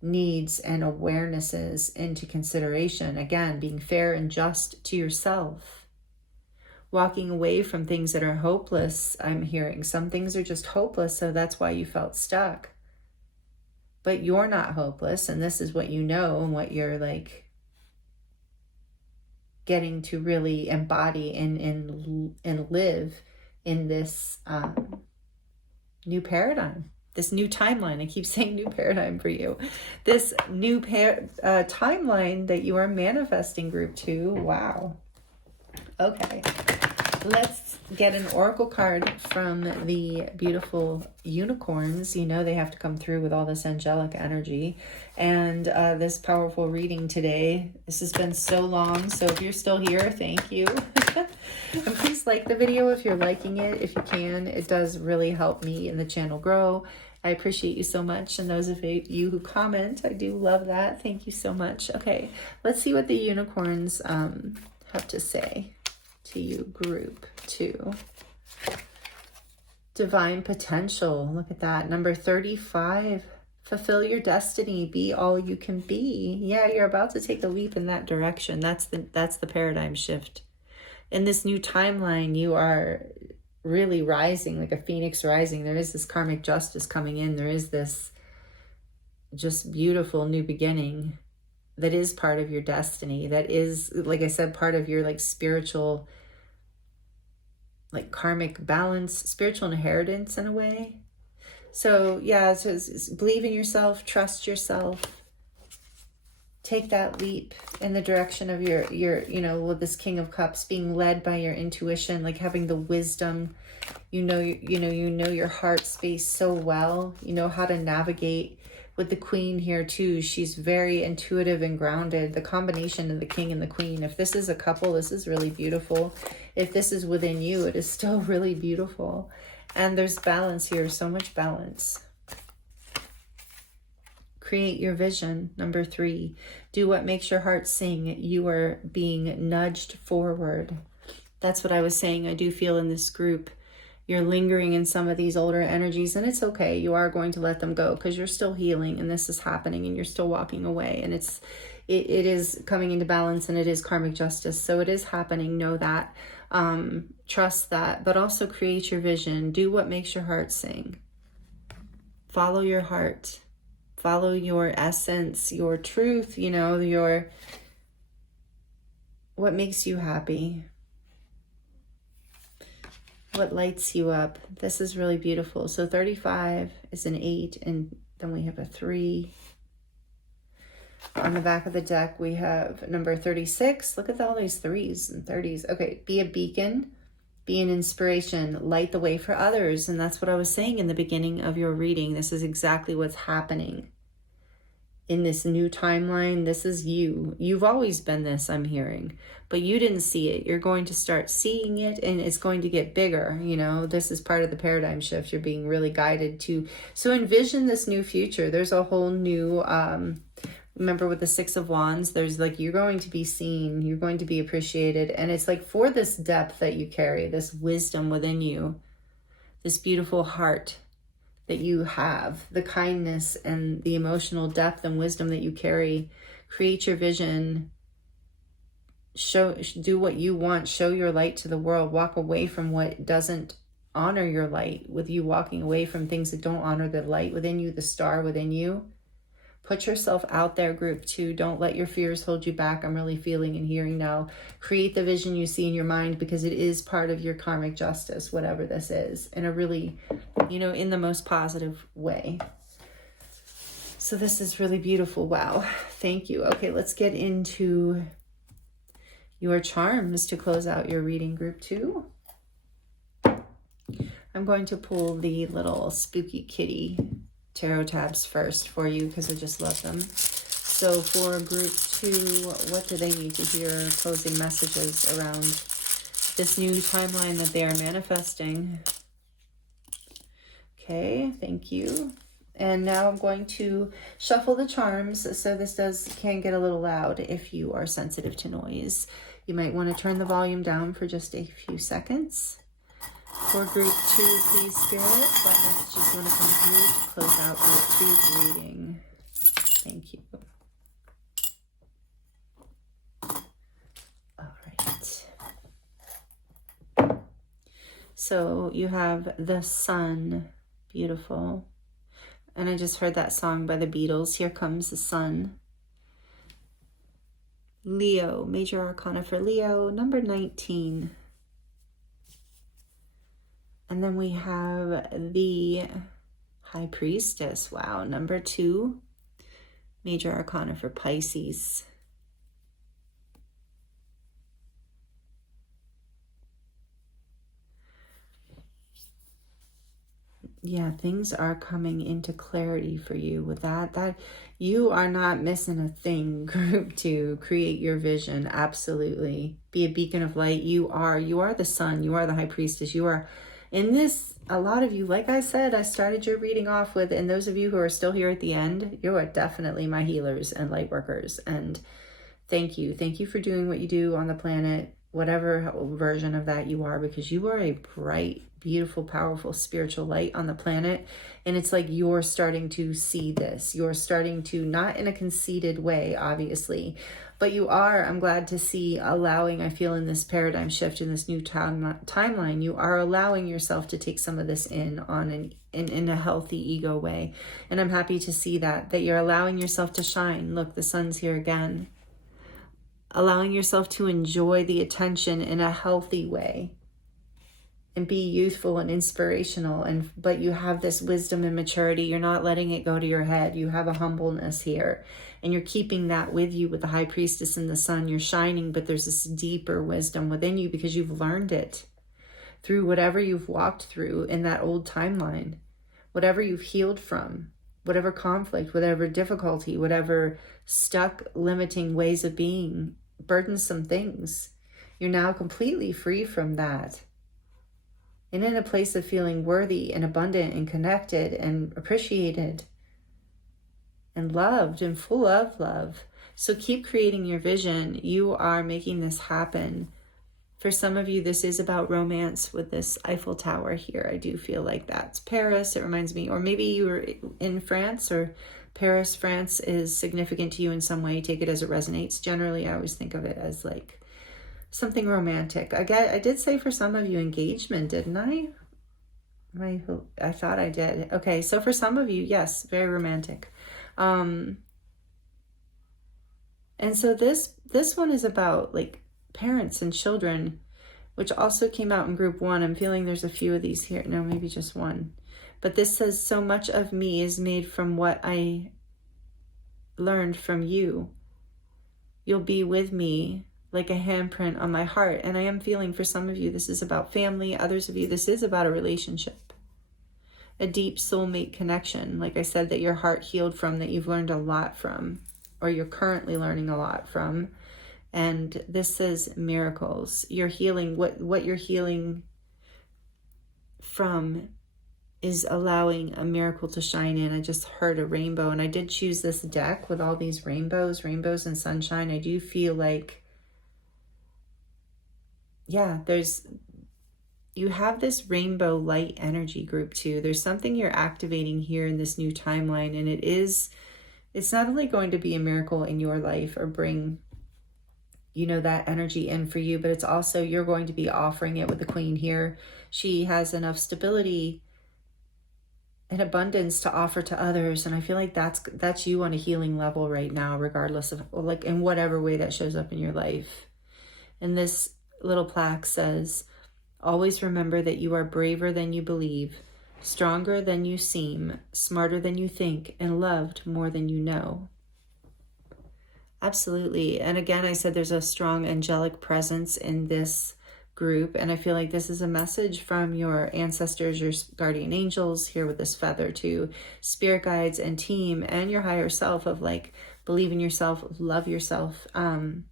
needs and awarenesses into consideration. Again, being fair and just to yourself. Walking away from things that are hopeless, I'm hearing. Some things are just hopeless, so that's why you felt stuck. But you're not hopeless, and this is what you know and what you're like getting to really embody and live in this new paradigm, this new timeline. I keep saying new paradigm for you. This new timeline that you are manifesting, group 2. Wow. Okay, let's get an oracle card from the beautiful unicorns. You know they have to come through with all this angelic energy and this powerful reading today. This has been so long, so if you're still here, thank you. And please like the video if you're liking it, if you can. It does really help me and the channel grow. I appreciate you so much, and those of you who comment, I do love that. Thank you so much. Okay, let's see what the unicorns have to say to you, group 2. Divine potential. Look at that. Number 35. Fulfill your destiny. Be all you can be. Yeah, you're about to take a leap in that direction. That's the paradigm shift. In this new timeline, you are really rising, like a phoenix rising. There is this karmic justice coming in. There is this just beautiful new beginning that is part of your destiny. That is, like I said, part of your like spiritual, like karmic balance, spiritual inheritance in a way. So yeah, so believe in yourself, trust yourself, take that leap in the direction of your, you know, with this King of Cups, being led by your intuition, like having the wisdom, you know your heart space so well, you know how to navigate with the Queen here too. She's very intuitive and grounded. The combination of the King and the Queen. If this is a couple, this is really beautiful. If this is within you, it is still really beautiful. And there's balance here, so much balance. Create your vision. Number 3, do what makes your heart sing. You are being nudged forward. That's what I was saying. I do feel in this group, you're lingering in some of these older energies, and it's okay. You are going to let them go because you're still healing, and this is happening, and you're still walking away, and it is coming into balance, and it is karmic justice. So it is happening. Know that. Trust that, but also create your vision. Do what makes your heart sing. Follow your heart. Follow your essence, your truth, you know, what makes you happy. What lights you up. This is really beautiful. So 35 is an 8, and then we have a 3. On the back of the deck, we have number 36. Look at all these 3s and 30s. Okay, be a beacon, be an inspiration, light the way for others. And that's what I was saying in the beginning of your reading. This is exactly what's happening in this new timeline. This is you. You've always been this, I'm hearing, but you didn't see it. You're going to start seeing it, and it's going to get bigger. You know, this is part of the paradigm shift. You're being really guided to. So envision this new future. There's a whole new, remember with the 6 of Wands, there's like, you're going to be seen, you're going to be appreciated. And it's like for this depth that you carry, this wisdom within you, this beautiful heart that you have, the kindness and the emotional depth and wisdom that you carry. Create your vision. Do what you want. Show your light to the world. Walk away from what doesn't honor your light, with you walking away from things that don't honor the light within you, the star within you. Put yourself out there, group 2. Don't let your fears hold you back. I'm really feeling and hearing now. Create the vision you see in your mind, because it is part of your karmic justice, whatever this is, in a really, you know, in the most positive way. So this is really beautiful. Wow. Thank you. Okay, let's get into your charms to close out your reading, group 2. I'm going to pull the little spooky kitty tarot tabs first for you because I just love them. So for group 2, what do they need to hear? Closing messages around this new timeline that they are manifesting. Okay, thank you. And now I'm going to shuffle the charms. So this can get a little loud if you are sensitive to noise. You might want to turn the volume down for just a few seconds. For group 2, please, Spirit, what messages want to come through to close out group 2's reading? Thank you. All right. So you have the sun. Beautiful. And I just heard that song by the Beatles. Here comes the sun. Leo, major arcana for Leo, number 19. And then we have the High Priestess. Wow, number 2. Major arcana for Pisces. Yeah, things are coming into clarity for you with that you are not missing a thing, group 2. Create your vision. Absolutely. Be a beacon of light. You are the sun. You are the High Priestess. You are in this, a lot of you, like I said, I started your reading off with, and those of you who are still here at the end, you are definitely my healers and light workers. And thank you. Thank you for doing what you do on the planet, whatever version of that you are, because you are a bright, beautiful, powerful spiritual light on the planet. And it's like you're starting to see this. You're starting to, not in a conceited way, obviously, but you are, I'm glad to see, allowing, I feel in this paradigm shift, in this new timeline, you are allowing yourself to take some of this in in a healthy ego way. And I'm happy to see that you're allowing yourself to shine. Look, the sun's here again. Allowing yourself to enjoy the attention in a healthy way and be youthful and inspirational. But you have this wisdom and maturity. You're not letting it go to your head. You have a humbleness here. And you're keeping that with you with the High Priestess and the sun. You're shining, but there's this deeper wisdom within you because you've learned it through whatever you've walked through in that old timeline, whatever you've healed from. whatever conflict, whatever difficulty, whatever stuck limiting ways of being, burdensome things. You're now completely free from that. And in a place of feeling worthy and abundant and connected and appreciated and loved and full of love. So keep creating your vision. You are making this happen. For some of you, this is about romance with this Eiffel Tower here. I do feel like that's Paris. It reminds me, or maybe you were in France, or Paris, France is significant to you in some way. Take it as it resonates. Generally, I always think of it as like something romantic. I did say for some of you engagement, didn't I? I thought I did. Okay, so for some of you, yes, very romantic. And so this one is about like parents and children, which also came out in group 1. I'm feeling there's a few of these here. No, maybe just one. But this says, so much of me is made from what I learned from you. You'll be with me like a handprint on my heart. And I am feeling for some of you, this is about family. Others of you, this is about a relationship, a deep soulmate connection. Like I said, that your heart healed from, that you've learned a lot from, or you're currently learning a lot from. And this says miracles. You're healing, what you're healing from is allowing a miracle to shine in. I just heard a rainbow, and I did choose this deck with all these rainbows and sunshine. I do feel like, yeah, you have this rainbow light energy group too. There's something you're activating here in this new timeline, and it's not only going to be a miracle in your life or bring, that energy in for you, but it's also, you're going to be offering it with the Queen here. She has enough stability and abundance to offer to others. And I feel like that's you on a healing level right now, regardless of, like, in whatever way that shows up in your life. And this little plaque says, always remember that you are braver than you believe, stronger than you seem, smarter than you think, and loved more than you know. Absolutely. And again, I said there's a strong angelic presence in this group. And I feel like this is a message from your ancestors, your guardian angels, here with this feather too, spirit guides and team, and your higher self, of like, believe in yourself, love yourself, know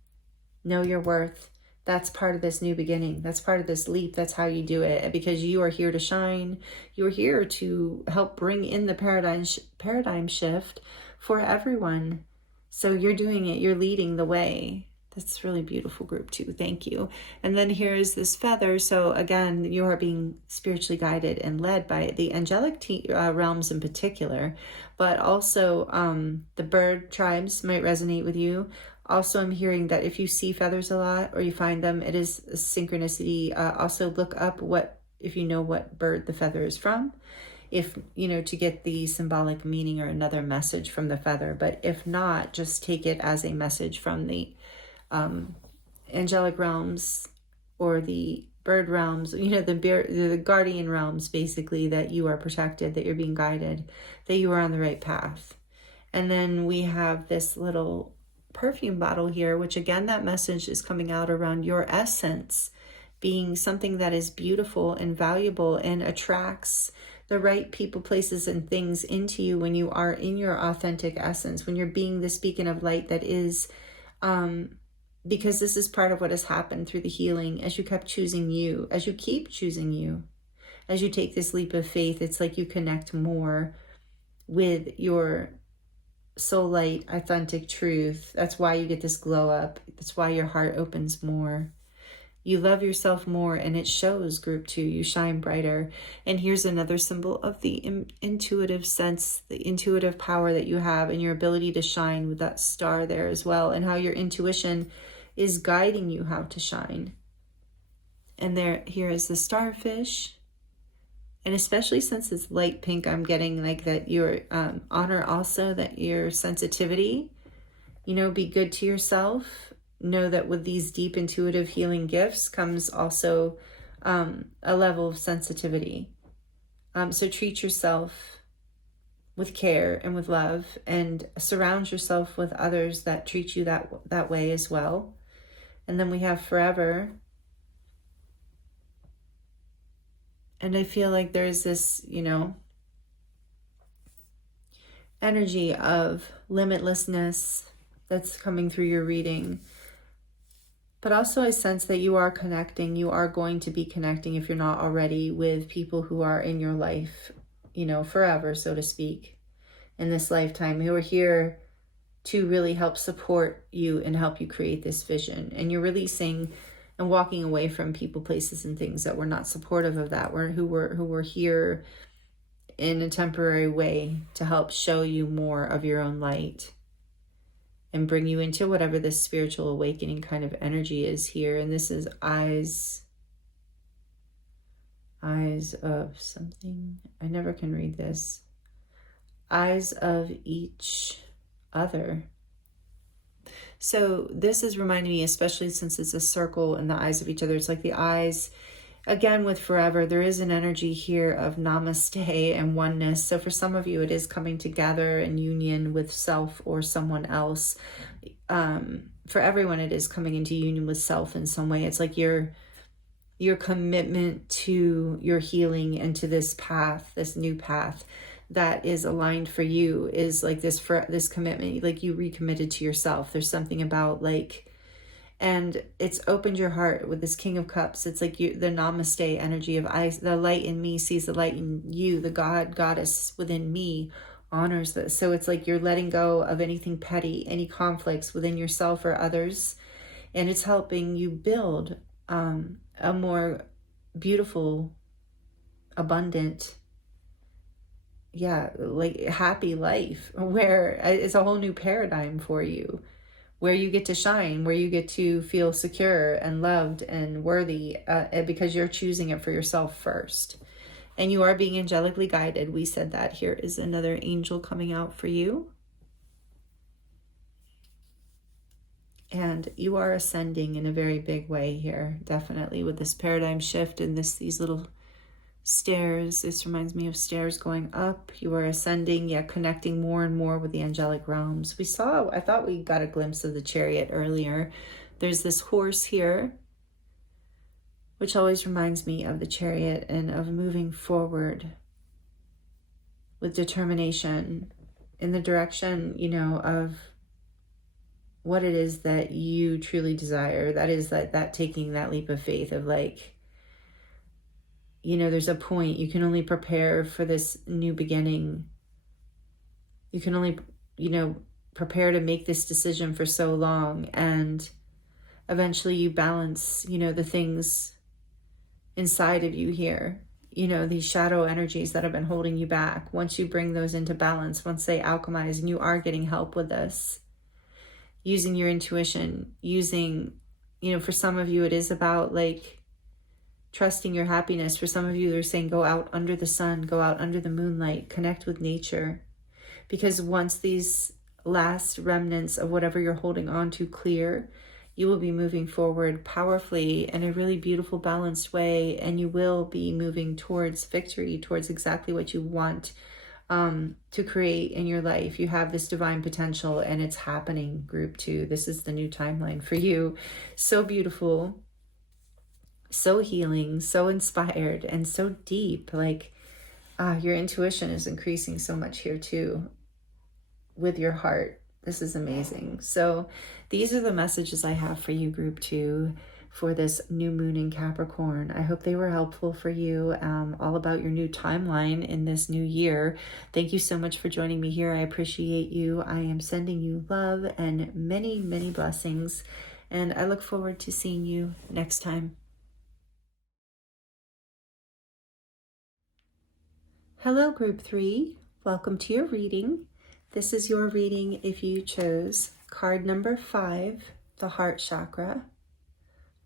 your worth. That's part of this new beginning. That's part of this leap. That's how you do it, because you are here to shine. You're here to help bring in the paradigm shift for everyone. So you're doing it. You're leading the way. That's really beautiful group too. Thank you. And then here is this feather. So again, you are being spiritually guided and led by the angelic realms in particular, but also the bird tribes might resonate with you. Also, I'm hearing that if you see feathers a lot or you find them, it is a synchronicity. Also look up if you know what bird the feather is from, if, to get the symbolic meaning or another message from the feather. But if not, just take it as a message from the angelic realms or the bird realms, the guardian realms, basically, that you are protected, that you're being guided, that you are on the right path. And then we have this little perfume bottle here, which again, that message is coming out around your essence being something that is beautiful and valuable and attracts the right people, places, and things into you when you are in your authentic essence, when you're being this beacon of light that is, because this is part of what has happened through the healing. As you kept choosing you, as you keep choosing you, as you take this leap of faith, it's like you connect more with your soul light, authentic truth. That's why you get this glow up. That's why your heart opens more. You love yourself more, and it shows, group 2. You shine brighter. And here's another symbol of the intuitive sense, the intuitive power that you have, and your ability to shine with that star there as well, and how your intuition is guiding you how to shine. And here is the starfish. And especially since it's light pink, I'm getting like that your honor also, that your sensitivity, be good to yourself. Know that with these deep intuitive healing gifts comes also a level of sensitivity. So treat yourself with care and with love, and surround yourself with others that treat you that way as well. And then we have forever. And I feel like there's this, energy of limitlessness that's coming through your reading. But also I sense that you are connecting. You are going to be connecting, if you're not already, with people who are in your life, you know, forever, so to speak, in this lifetime, who are here to really help support you and help you create this vision. And you're releasing and walking away from people, places, and things that were not supportive of that, who were here in a temporary way to help show you more of your own light and bring you into whatever this spiritual awakening kind of energy is here. And this is eyes of something. I never can read this. Eyes of each other. So this is reminding me, especially since it's a circle and the eyes of each other, it's like the eyes, again, with forever, there is an energy here of namaste and oneness. So for some of you, it is coming together in union with self or someone else. For everyone, it is coming into union with self in some way. It's like your commitment to your healing and to this path, this new path that is aligned for you, is like this commitment, like you recommitted to yourself. There's something about like, and it's opened your heart with this King of Cups. It's like the namaste energy of the light in me sees the light in you. The goddess within me honors this. So it's like you're letting go of anything petty, any conflicts within yourself or others. And it's helping you build a more beautiful, abundant, like happy life, where it's a whole new paradigm for you, where you get to shine, where you get to feel secure and loved and worthy, because you're choosing it for yourself first. And you are being angelically guided. We said that. Here is another angel coming out for you. And you are ascending in a very big way here, definitely, with this paradigm shift and these little stairs. This reminds me of stairs going up. You are ascending, connecting more and more with the angelic realms. I thought we got a glimpse of the Chariot earlier. There's this horse here, which always reminds me of the Chariot and of moving forward with determination in the direction, of what it is that you truly desire. That is that taking that leap of faith of like, there's a point. You can only prepare for this new beginning. You can only, prepare to make this decision for so long. And eventually you balance, the things inside of you here, these shadow energies that have been holding you back. Once you bring those into balance, once they alchemize, and you are getting help with this, using your intuition, for some of you, it is about like trusting your happiness. For some of you, they're saying, go out under the sun, go out under the moonlight, connect with nature. Because once these last remnants of whatever you're holding on to clear, you will be moving forward powerfully in a really beautiful, balanced way. And you will be moving towards victory, towards exactly what you want to create in your life. You have this divine potential, and it's happening, group 2. This is the new timeline for you. So beautiful, so healing, so inspired, and so deep. Like your intuition is increasing so much here too with your heart. This is amazing. So these are the messages I have for you, group 2, for this new moon in Capricorn. I hope they were helpful for you, all about your new timeline in this new year. Thank you so much for joining me here. I appreciate you. I am sending you love and many, many blessings, and I look forward to seeing you next time. Hello, group 3. Welcome to your reading. This is your reading if you chose card number 5, the heart chakra,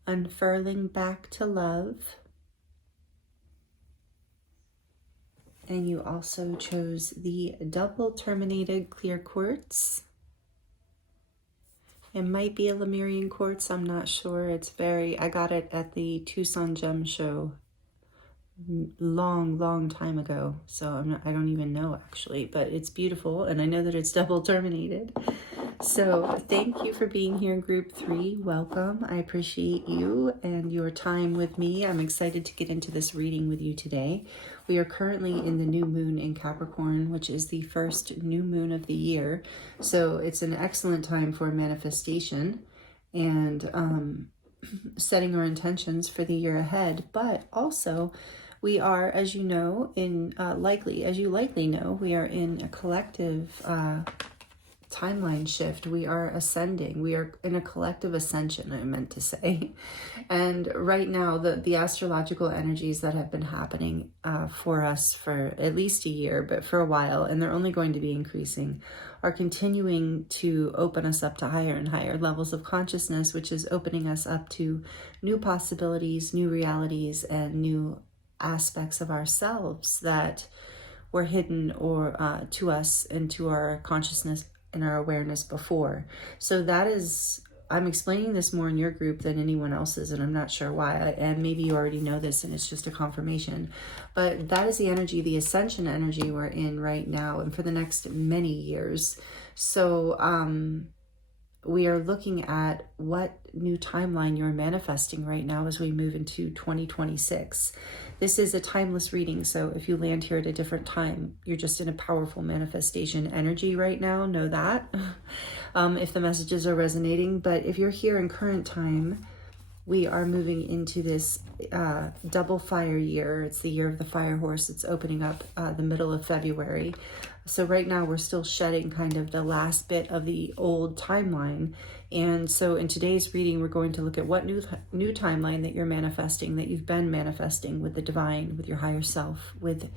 unfurling back to love. And you also chose the double terminated clear quartz. It might be a Lemurian quartz, I'm not sure. I got it at the Tucson Gem Show long time ago, so I don't even know actually, but it's beautiful, and I know that it's double terminated. So thank you for being here in group 3. Welcome. I appreciate you and your time with me. I'm excited to get into this reading with you today. We are currently in the new moon in Capricorn, which is the first new moon of the year. So it's an excellent time for manifestation and setting our intentions for the year ahead. But also we are, as you know, as you likely know, we are in a collective timeline shift. We are ascending. We are in a collective ascension, I meant to say. And right now, the astrological energies that have been happening for us for at least a year, but for a while, and they're only going to be increasing, are continuing to open us up to higher and higher levels of consciousness, which is opening us up to new possibilities, new realities, and new aspects of ourselves that were hidden or to us and to our consciousness and our awareness before. So that is, I'm explaining this more in your group than anyone else's, and I'm not sure why, and maybe you already know this and it's just a confirmation, but that is the energy, the ascension energy we're in right now and for the next many years. So we are looking at what new timeline you're manifesting right now as we move into 2026. This is a timeless reading, so if you land here at a different time, you're just in a powerful manifestation energy right now, know that, if the messages are resonating. But if you're here in current time, we are moving into this double fire year. It's the year of the fire horse. It's opening up the middle of February. So right now we're still shedding kind of the last bit of the old timeline. And so in today's reading, we're going to look at what new timeline that you're manifesting, that you've been manifesting with the divine, with your higher self, with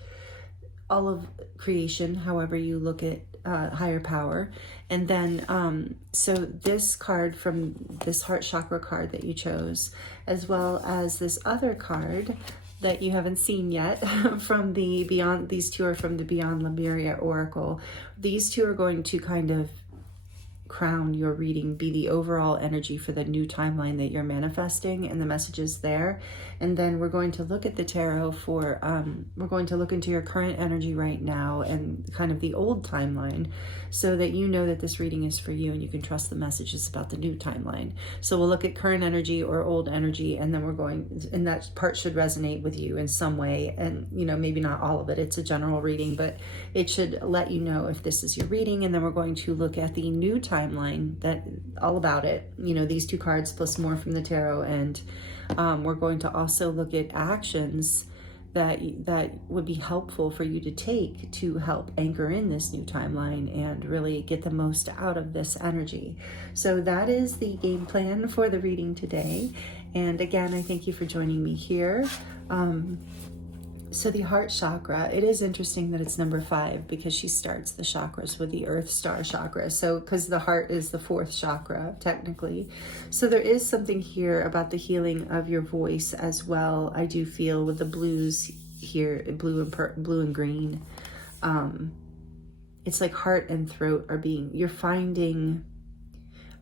all of creation, however you look at higher power. And then, so this card from this heart chakra card that you chose, as well as this other card that you haven't seen yet from the Beyond, these two are from the Beyond Lemuria Oracle. These two are going to kind of crown your reading, be the overall energy for the new timeline that you're manifesting and the messages there. And then we're going to look at the tarot for, we're going to look into your current energy right now and kind of the old timeline so that you know that this reading is for you and you can trust the messages about the new timeline. So we'll look at current energy or old energy, and then we're going, and that part should resonate with you in some way. And, you know, maybe not all of it. It's a general reading, but it should let you know if this is your reading. And then we're going to look at the new timeline, that all about it, you know, these two cards plus more from the tarot. And we're going to also look at actions that would be helpful for you to take to help anchor in this new timeline and really get the most out of this energy. So that is the game plan for the reading today. And again, I thank you for joining me here. So the heart chakra, it is interesting that it's number 5 because she starts the chakras with the Earth Star chakra. So because the heart is the 4th chakra, technically. So there is something here about the healing of your voice as well. I do feel with the blues here, blue and green. It's like heart and throat are being, you're finding,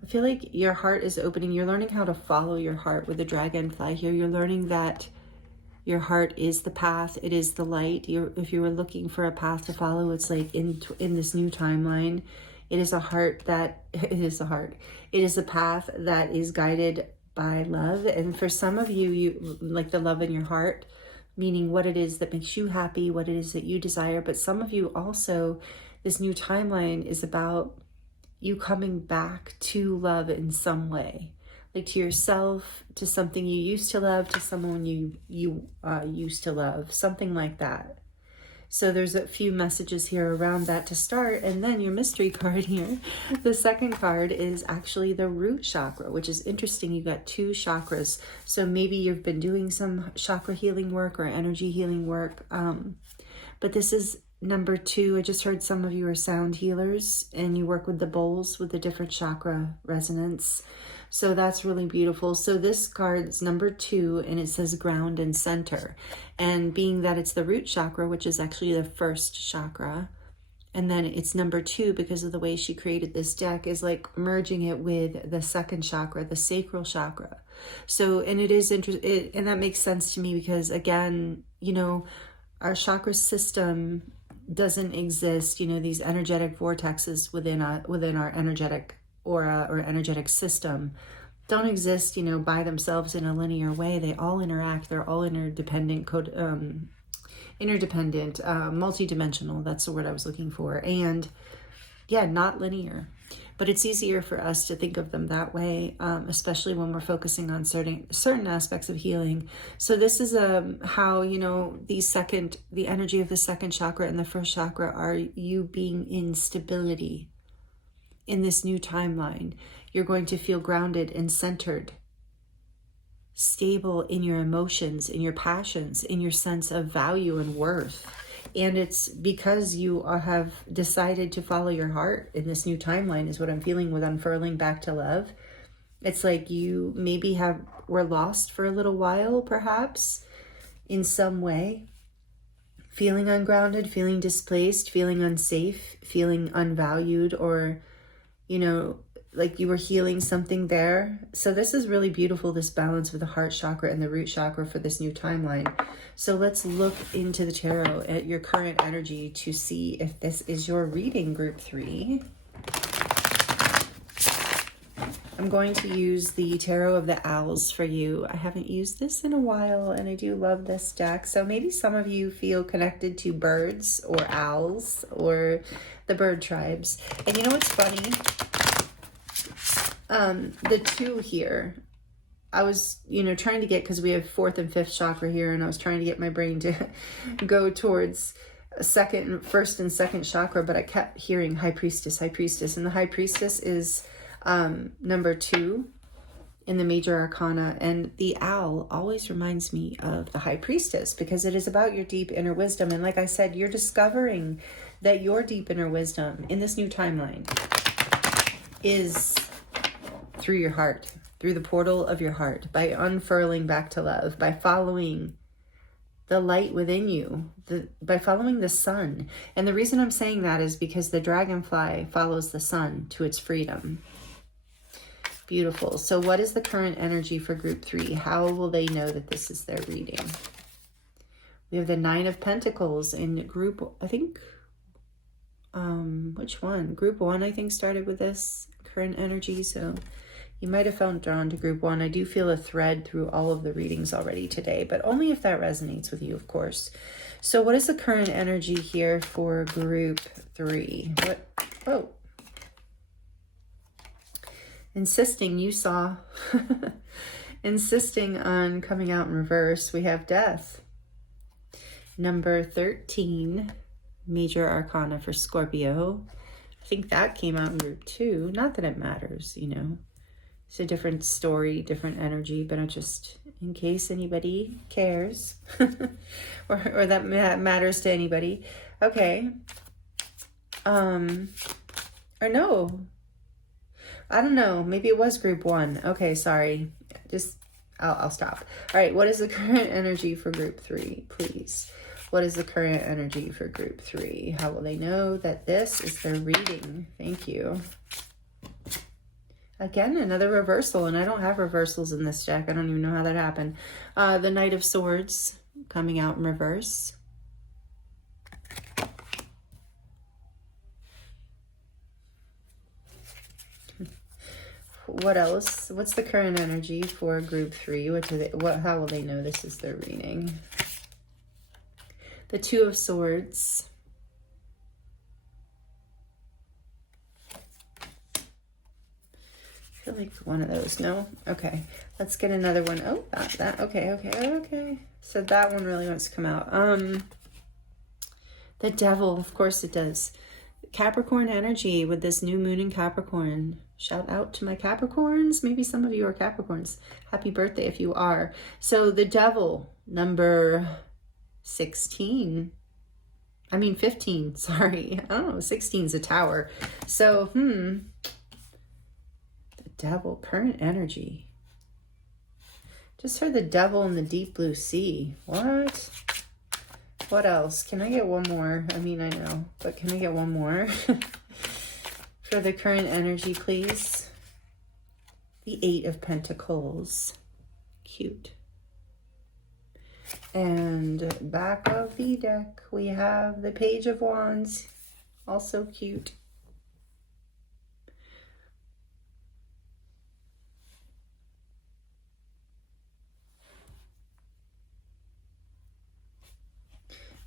I feel like your heart is opening. You're learning how to follow your heart with the dragonfly here. You're learning that your heart is the path. It is the light. If you were looking for a path to follow, it's like in this new timeline, it is a heart that, it is a heart. It is a path that is guided by love. And for some of you, you like the love in your heart, meaning what it is that makes you happy, what it is that you desire. But some of you also, this new timeline is about you coming back to love in some way. Like to yourself, to something you used to love, to someone you used to love, something like that. So there's a few messages here around that to start. And then your mystery card here, the second card is actually the root chakra, which is interesting. You got 2 chakras. So maybe you've been doing some chakra healing work or energy healing work. But this is number 2. I just heard some of you are sound healers and you work with the bowls with the different chakra resonance. So that's really beautiful. So this card is number 2 and it says ground and center. And being that it's the root chakra, which is actually the 1st chakra, and then it's number 2 because of the way she created this deck is like merging it with the 2nd chakra, the sacral chakra. So, and it is interesting, and that makes sense to me because again, you know, our chakra system doesn't exist, you know, these energetic vortexes within our energetic aura or energetic system don't exist, you know, by themselves in a linear way. They all interact. They're all interdependent, multidimensional. That's the word I was looking for. And yeah, not linear. But it's easier for us to think of them that way, especially when we're focusing on certain aspects of healing. So this is how, you know, the energy of the second chakra and the first chakra are you being in stability in this new timeline. You're going to feel grounded and centered, stable in your emotions, in your passions, in your sense of value and worth. And it's because you have decided to follow your heart in this new timeline, is what I'm feeling with unfurling back to love. It's like you maybe were lost for a little while, perhaps, in some way. Feeling ungrounded, feeling displaced, feeling unsafe, feeling unvalued, or, you know, like you were healing something there. So this is really beautiful, this balance with the heart chakra and the root chakra for this new timeline. So let's look into the tarot at your current energy to see if this is your reading, group 3. I'm going to use the Tarot of the Owls for you. I haven't used this in a while, and I do love this deck. So maybe some of you feel connected to birds or owls or the bird tribes. And you know what's funny? The 2 here, I was, you know, trying to get, because we have 4th and 5th chakra here, and I was trying to get my brain to go towards first and 2nd chakra, but I kept hearing High Priestess, High Priestess, and the High Priestess is number 2 in the major arcana, and the owl always reminds me of the High Priestess because it is about your deep inner wisdom. And like I said, you're discovering that your deep inner wisdom in this new timeline is through your heart, through the portal of your heart, by unfurling back to love, by following the light within you, by following the sun. And the reason I'm saying that is because the dragonfly follows the sun to its freedom. Beautiful. So what is the current energy for group 3? How will they know that this is their reading? We have the 9 of Pentacles in group, I think, which one? Group 1, I think, started with this current energy. So you might have felt drawn to group 1. I do feel a thread through all of the readings already today, but only if that resonates with you, of course. So what is the current energy here for group 3? Oh. Insisting, you saw. Insisting on coming out in reverse. We have Death. Number 13, major arcana for Scorpio. I think that came out in group 2. Not that it matters, you know. It's a different story, different energy, but just in case anybody cares or that matters to anybody. Okay. Or no, I don't know. Maybe it was group 1. Okay, sorry. I'll stop. All right. What is the current energy for group 3, please? What is the current energy for group 3? How will they know that this is their reading? Thank you. Again, another reversal, and I don't have reversals in this deck. I don't even know how that happened. The Knight of Swords coming out in reverse. What else? What's the current energy for group 3? How will they know this is their reading? The 2 of Swords. I feel like one of those. No? Okay. Let's get another one. Oh, that. Okay. So that one really wants to come out. The Devil. Of course it does. Capricorn energy with this new moon in Capricorn. Shout out to my Capricorns. Maybe some of you are Capricorns. Happy birthday if you are. So the Devil, number 15, sorry. I don't know, 16 is a tower. So, the Devil, current energy. Just heard the Devil in the deep blue sea. What? What else? Can I get one more? I mean, I know, but can I get one more? For the current energy, please. The 8 of Pentacles. Cute. And back of the deck, we have the Page of Wands. Also cute.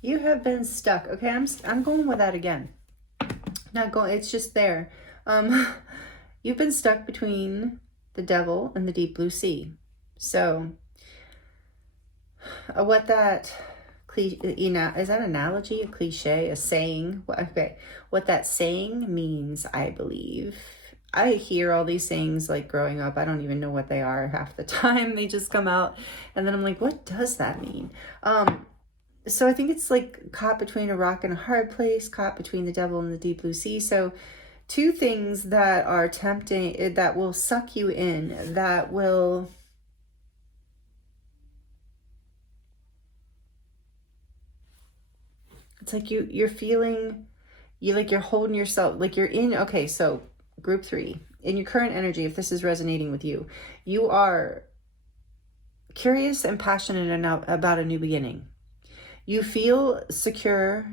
You have been stuck. Okay, I'm going with that again. Not going, it's just there. You've been stuck between the devil and the deep blue sea. So what that is that analogy, a cliche, a saying? Okay, what that saying means, I believe. I hear all these sayings like growing up. I don't even know what they are half the time. They just come out, and then I'm like, what does that mean? So I think it's like caught between a rock and a hard place, caught between the devil and the deep blue sea. So two things that are tempting, that will suck you in, that will it's like you're feeling, you're holding yourself, like you're in, okay, so group 3, in your current energy, if this is resonating with you, you are curious and passionate about a new beginning. You feel secure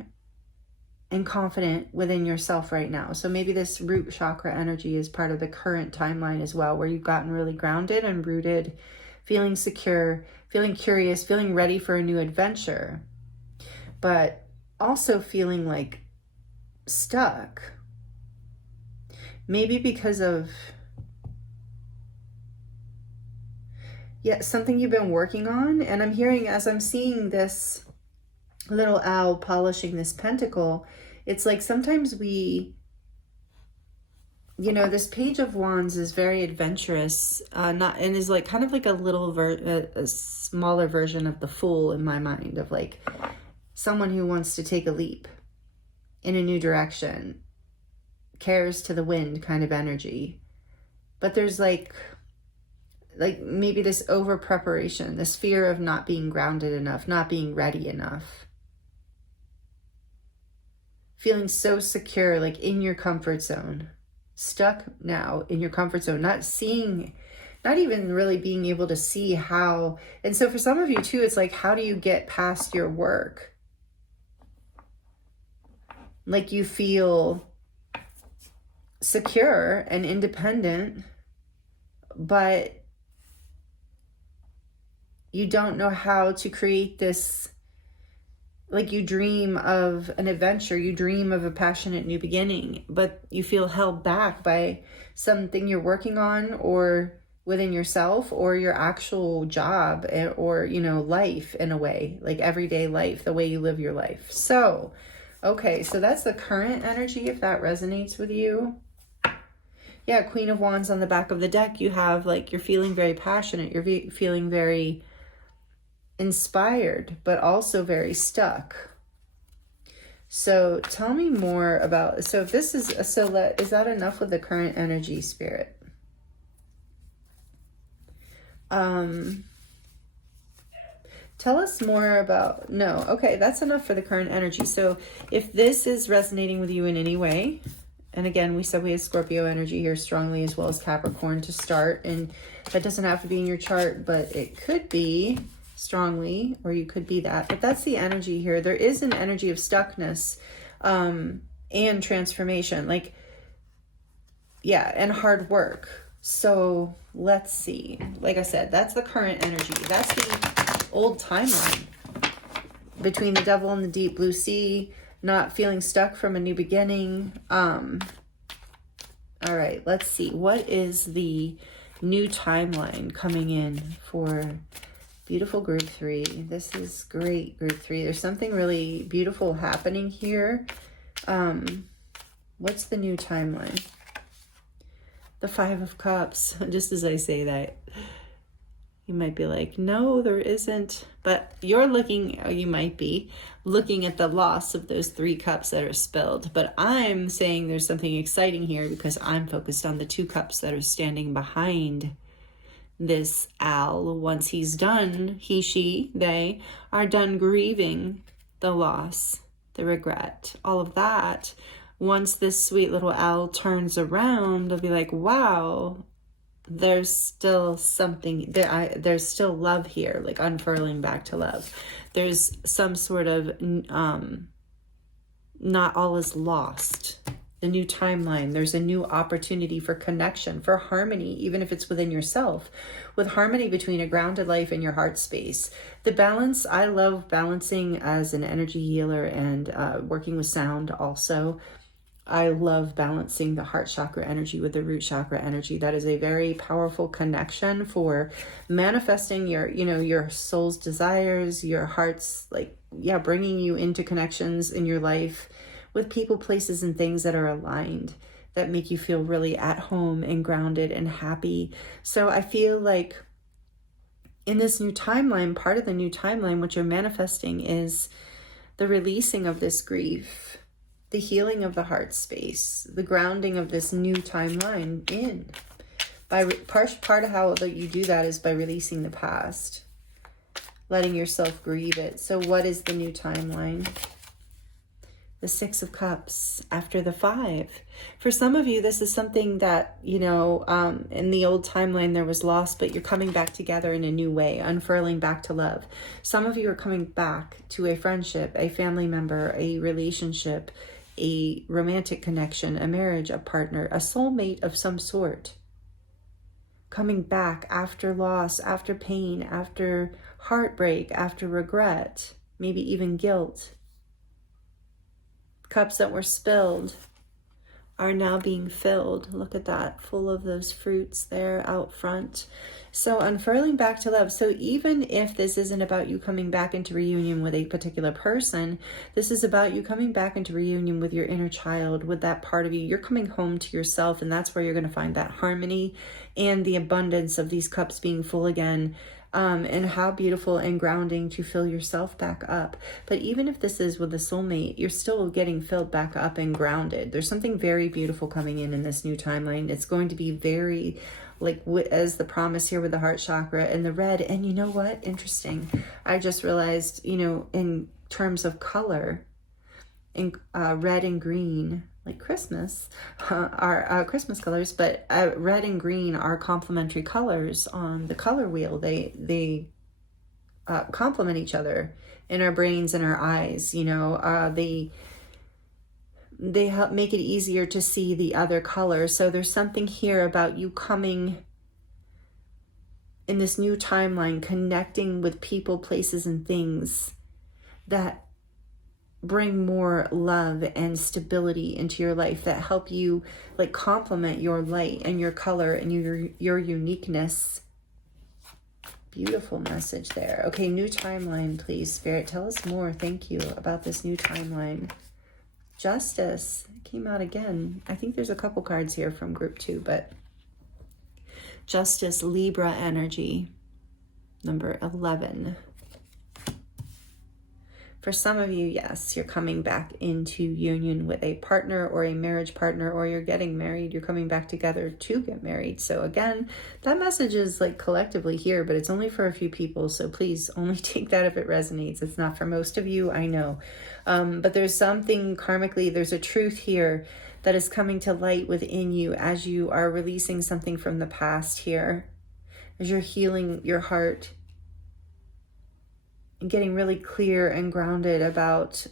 and confident within yourself right now. So maybe this root chakra energy is part of the current timeline as well, where you've gotten really grounded and rooted, feeling secure, feeling curious, feeling ready for a new adventure, but also feeling like stuck. Maybe because of something you've been working on. And I'm hearing, as I'm seeing this little owl polishing this pentacle, it's like sometimes we, this Page of Wands is very adventurous, and is like kind of like a smaller version of the Fool in my mind, of like someone who wants to take a leap in a new direction, cares to the wind kind of energy. But there's like maybe this over preparation, this fear of not being grounded enough, not being ready enough, feeling so secure, like in your comfort zone, stuck now in your comfort zone, not even really being able to see how. And so for some of you too, it's like, how do you get past your work? Like you feel secure and independent, but you don't know how to create this. Like you dream of an adventure, you dream of a passionate new beginning, but you feel held back by something you're working on, or within yourself, or your actual job, or life, in a way, like everyday life, the way you live your life. So okay, so that's the current energy, if that resonates with you. Yeah, Queen of Wands on the back of the deck. You have like, you're feeling very passionate, you're feeling very inspired, but also very stuck. So tell me more about, so if this is, is that enough with the current energy, Spirit? Tell us more about, no, okay, that's enough for the current energy. So if this is resonating with you in any way, and again, we said we have Scorpio energy here strongly, as well as Capricorn to start, and that doesn't have to be in your chart, but it could be strongly, or you could be that, but that's the energy here. There is an energy of stuckness, and transformation, like, and hard work. So let's see, like I said, that's the current energy. That's the old timeline between the devil and the deep blue sea, not feeling stuck from a new beginning. All right, let's see, what is the new timeline coming in for beautiful group 3? This is great, group 3. There's something really beautiful happening here. What's the new timeline? The 5 of Cups. Just as I say that, you might be like, no, there isn't. But you might be looking at the loss of those 3 cups that are spilled. But I'm saying there's something exciting here, because I'm focused on the 2 cups that are standing behind this owl. Once he's done, he, she, they are done grieving the loss, the regret, all of that. Once this sweet little owl turns around, they'll be like, wow, there's still something there. There's still love here, like unfurling back to love. There's some sort of not all is lost the new timeline. There's a new opportunity for connection, for harmony, even if it's within yourself, with harmony between a grounded life and your heart space. The balance, I love balancing as an energy healer and working with sound also. I love balancing the heart chakra energy with the root chakra energy. That is a very powerful connection for manifesting your, your soul's desires, your heart's bringing you into connections in your life with people, places, and things that are aligned, that make you feel really at home and grounded and happy. So I feel like in this new timeline, part of the new timeline, what you're manifesting is the releasing of this grief, the healing of the heart space, the grounding of this new timeline in. Part of how you do that is by releasing the past, letting yourself grieve it. So what is the new timeline? The Six of Cups after the Five. For some of you, this is something that, in the old timeline there was loss, but you're coming back together in a new way, unfurling back to love. Some of you are coming back to a friendship, a family member, a relationship, a romantic connection, a marriage, a partner, a soulmate of some sort. Coming back after loss, after pain, after heartbreak, after regret, maybe even guilt. Cups that were spilled are now being filled. Look at that, full of those fruits there out front. So unfurling back to love. So even if this isn't about you coming back into reunion with a particular person, this is about you coming back into reunion with your inner child, with that part of you. You're coming home to yourself, and that's where you're going to find that harmony and the abundance of these cups being full again. And how beautiful and grounding to fill yourself back up. But even if this is with a soulmate, you're still getting filled back up and grounded. There's something very beautiful coming in this new timeline. It's going to be very, as the promise here with the heart chakra and the red. And you know what? Interesting. I just realized, in terms of color, in red and green, like Christmas, are Christmas colors, but red and green are complementary colors on the color wheel. They complement each other in our brains and our eyes. They help make it easier to see the other colors. So there's something here about you coming in this new timeline, connecting with people, places, and things that bring more love and stability into your life, that help you complement your light and your color and your uniqueness. Beautiful message there. Okay, new timeline, please. Spirit, tell us more. Thank you about this new timeline. Justice came out again. I think there's a couple cards here from group 2, but Justice, Libra energy, number 11. For some of you, yes, you're coming back into union with a partner or a marriage partner, or you're getting married. You're coming back together to get married. So again, that message is collectively here, but it's only for a few people. So please only take that if it resonates. It's not for most of you, I know. But there's something karmically, there's a truth here that is coming to light within you as you are releasing something from the past here, as you're healing your heart, getting really clear and grounded about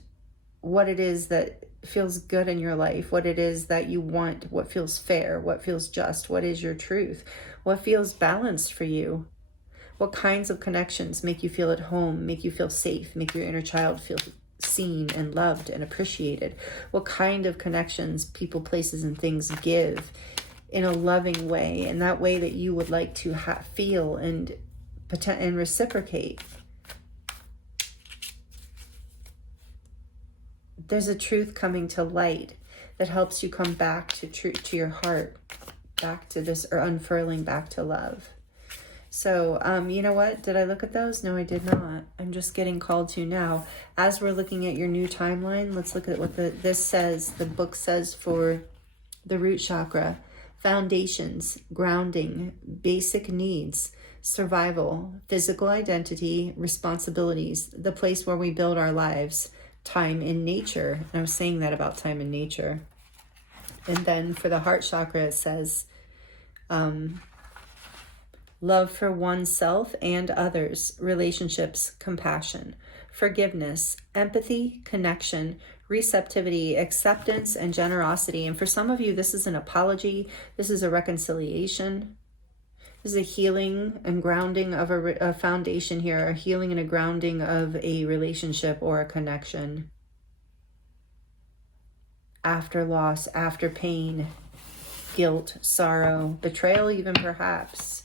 what it is that feels good in your life, what it is that you want, what feels fair, what feels just, what is your truth, what feels balanced for you, what kinds of connections make you feel at home, make you feel safe, make your inner child feel seen and loved and appreciated, what kind of connections people, places, and things give in a loving way, in that way that you would like to feel and reciprocate. There's a truth coming to light that helps you come back to your heart, back to this, or unfurling back to love. So, you know what? Did I look at those? No, I did not. I'm just getting called to now. As we're looking at your new timeline, let's look at what this says. The book says for the root chakra: foundations, grounding, basic needs, survival, physical identity, responsibilities, the place where we build our lives, time in nature. And I was saying that about time in nature. And then for the heart chakra, it says love for oneself and others, relationships, compassion, forgiveness, empathy, connection, receptivity, acceptance, and generosity. And for some of you, this is an apology. This is a reconciliation. This is a healing and grounding of a foundation here, a healing and a grounding of a relationship or a connection. After loss, after pain, guilt, sorrow, betrayal even perhaps.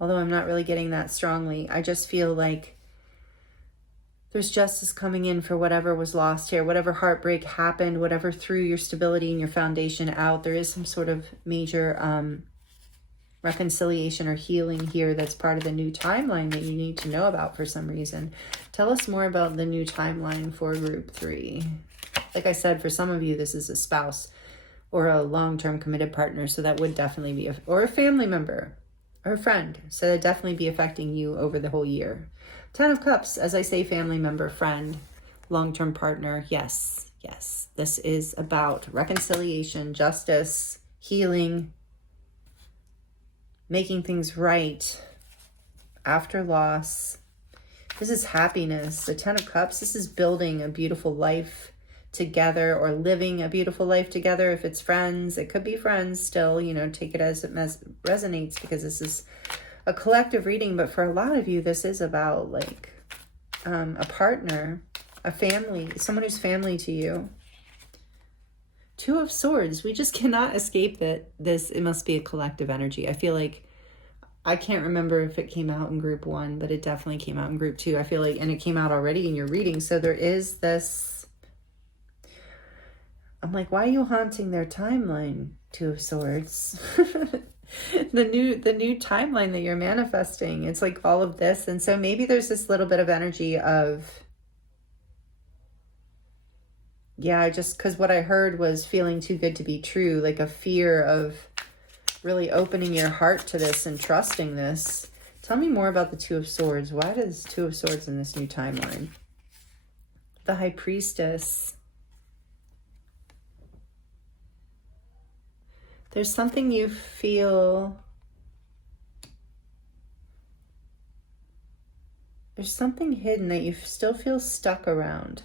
Although I'm not really getting that strongly. I just feel like there's justice coming in for whatever was lost here, whatever heartbreak happened, whatever threw your stability and your foundation out. There is some sort of major reconciliation or healing here that's part of the new timeline that you need to know about for some reason. Tell us more about the new timeline for group 3. Like I said, for some of you, this is a spouse or a long-term committed partner. So that would definitely be, or a family member or a friend. So that definitely be affecting you over the whole year. 10 of Cups, as I say, family member, friend, long-term partner. Yes, yes. This is about reconciliation, justice, healing, making things right after loss. This is happiness. The 10 of Cups, this is building a beautiful life together or living a beautiful life together. If it's friends, it could be friends still, you know, take it as it resonates, because this is a collective reading. But for a lot of you, this is about like a partner, a family, someone who's family to you. 2 of Swords. We just cannot escape that it must be a collective energy. I feel like, I can't remember if it came out in group 1, but it definitely came out in group 2. I feel like, and it came out already in your reading. So there is this, I'm like, why are you haunting their timeline, 2 of Swords? the new timeline that you're manifesting. It's like all of this. And so maybe there's this little bit of energy of, yeah, because what I heard was feeling too good to be true, like a fear of really opening your heart to this and trusting this. Tell me more about the 2 of Swords. Why does 2 of Swords in this new timeline? The High Priestess. There's something you feel, there's something hidden that you still feel stuck around.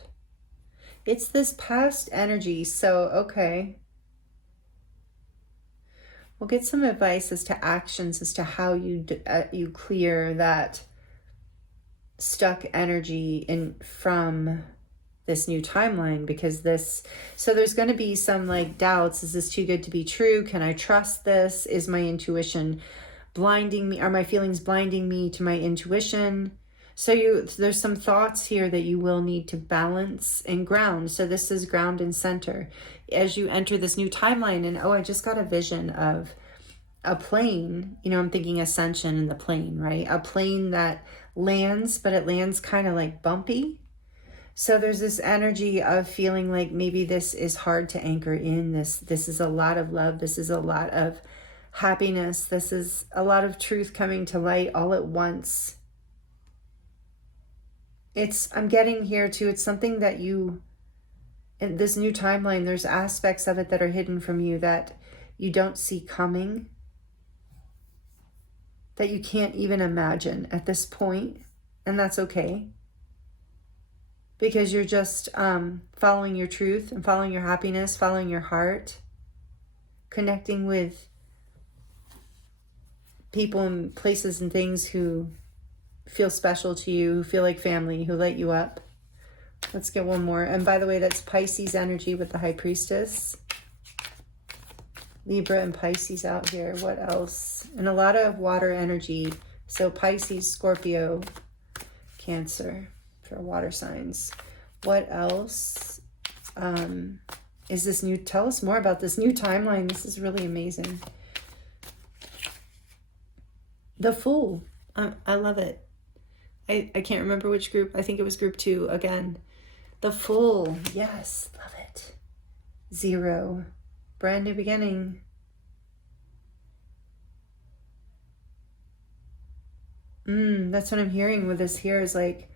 It's this past energy. So, okay. We'll get some advice as to actions, as to how you clear that stuck energy from this new timeline, because so there's going to be some like doubts. Is this too good to be true? Can I trust this? Is my intuition blinding me? Are my feelings blinding me to my intuition? So there's some thoughts here that you will need to balance and ground. So this is ground and center as you enter this new timeline. And I just got a vision of a plane. You know, I'm thinking ascension in the plane, right? A plane that lands, but it lands kind of like bumpy. So there's this energy of feeling like maybe this is hard to anchor in. This is a lot of love. This is a lot of happiness. This is a lot of truth coming to light all at once. I'm getting here too, it's something that in this new timeline, there's aspects of it that are hidden from you that you don't see coming, that you can't even imagine at this point. And that's okay, because you're just following your truth and following your happiness, following your heart, connecting with people and places and things who feel special to you, who feel like family, who light you up. Let's get one more. And by the way, that's Pisces energy with the High Priestess. Libra and Pisces out here. What else? And a lot of water energy. So Pisces, Scorpio, Cancer for water signs. What else is this new? Tell us more about this new timeline. This is really amazing. The Fool. I love it. I can't remember which group. I think it was group 2 again. The Fool. Yes, love it. 0. Brand new beginning. That's what I'm hearing with this here is like,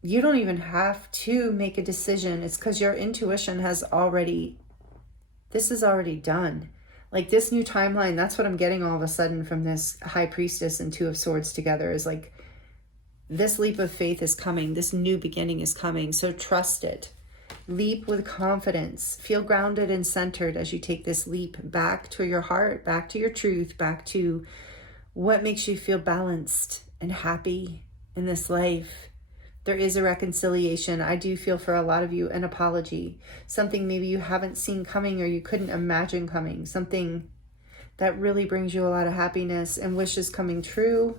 you don't even have to make a decision. It's because your intuition has already, this is already done. Like this new timeline, that's what I'm getting all of a sudden from this High Priestess and Two of Swords together, is like this leap of faith is coming. This new beginning is coming. So trust it. Leap with confidence. Feel grounded and centered as you take this leap back to your heart, back to your truth, back to what makes you feel balanced and happy in this life. There is a reconciliation. I do feel for a lot of you an apology. Something maybe you haven't seen coming or you couldn't imagine coming. Something that really brings you a lot of happiness and wishes coming true.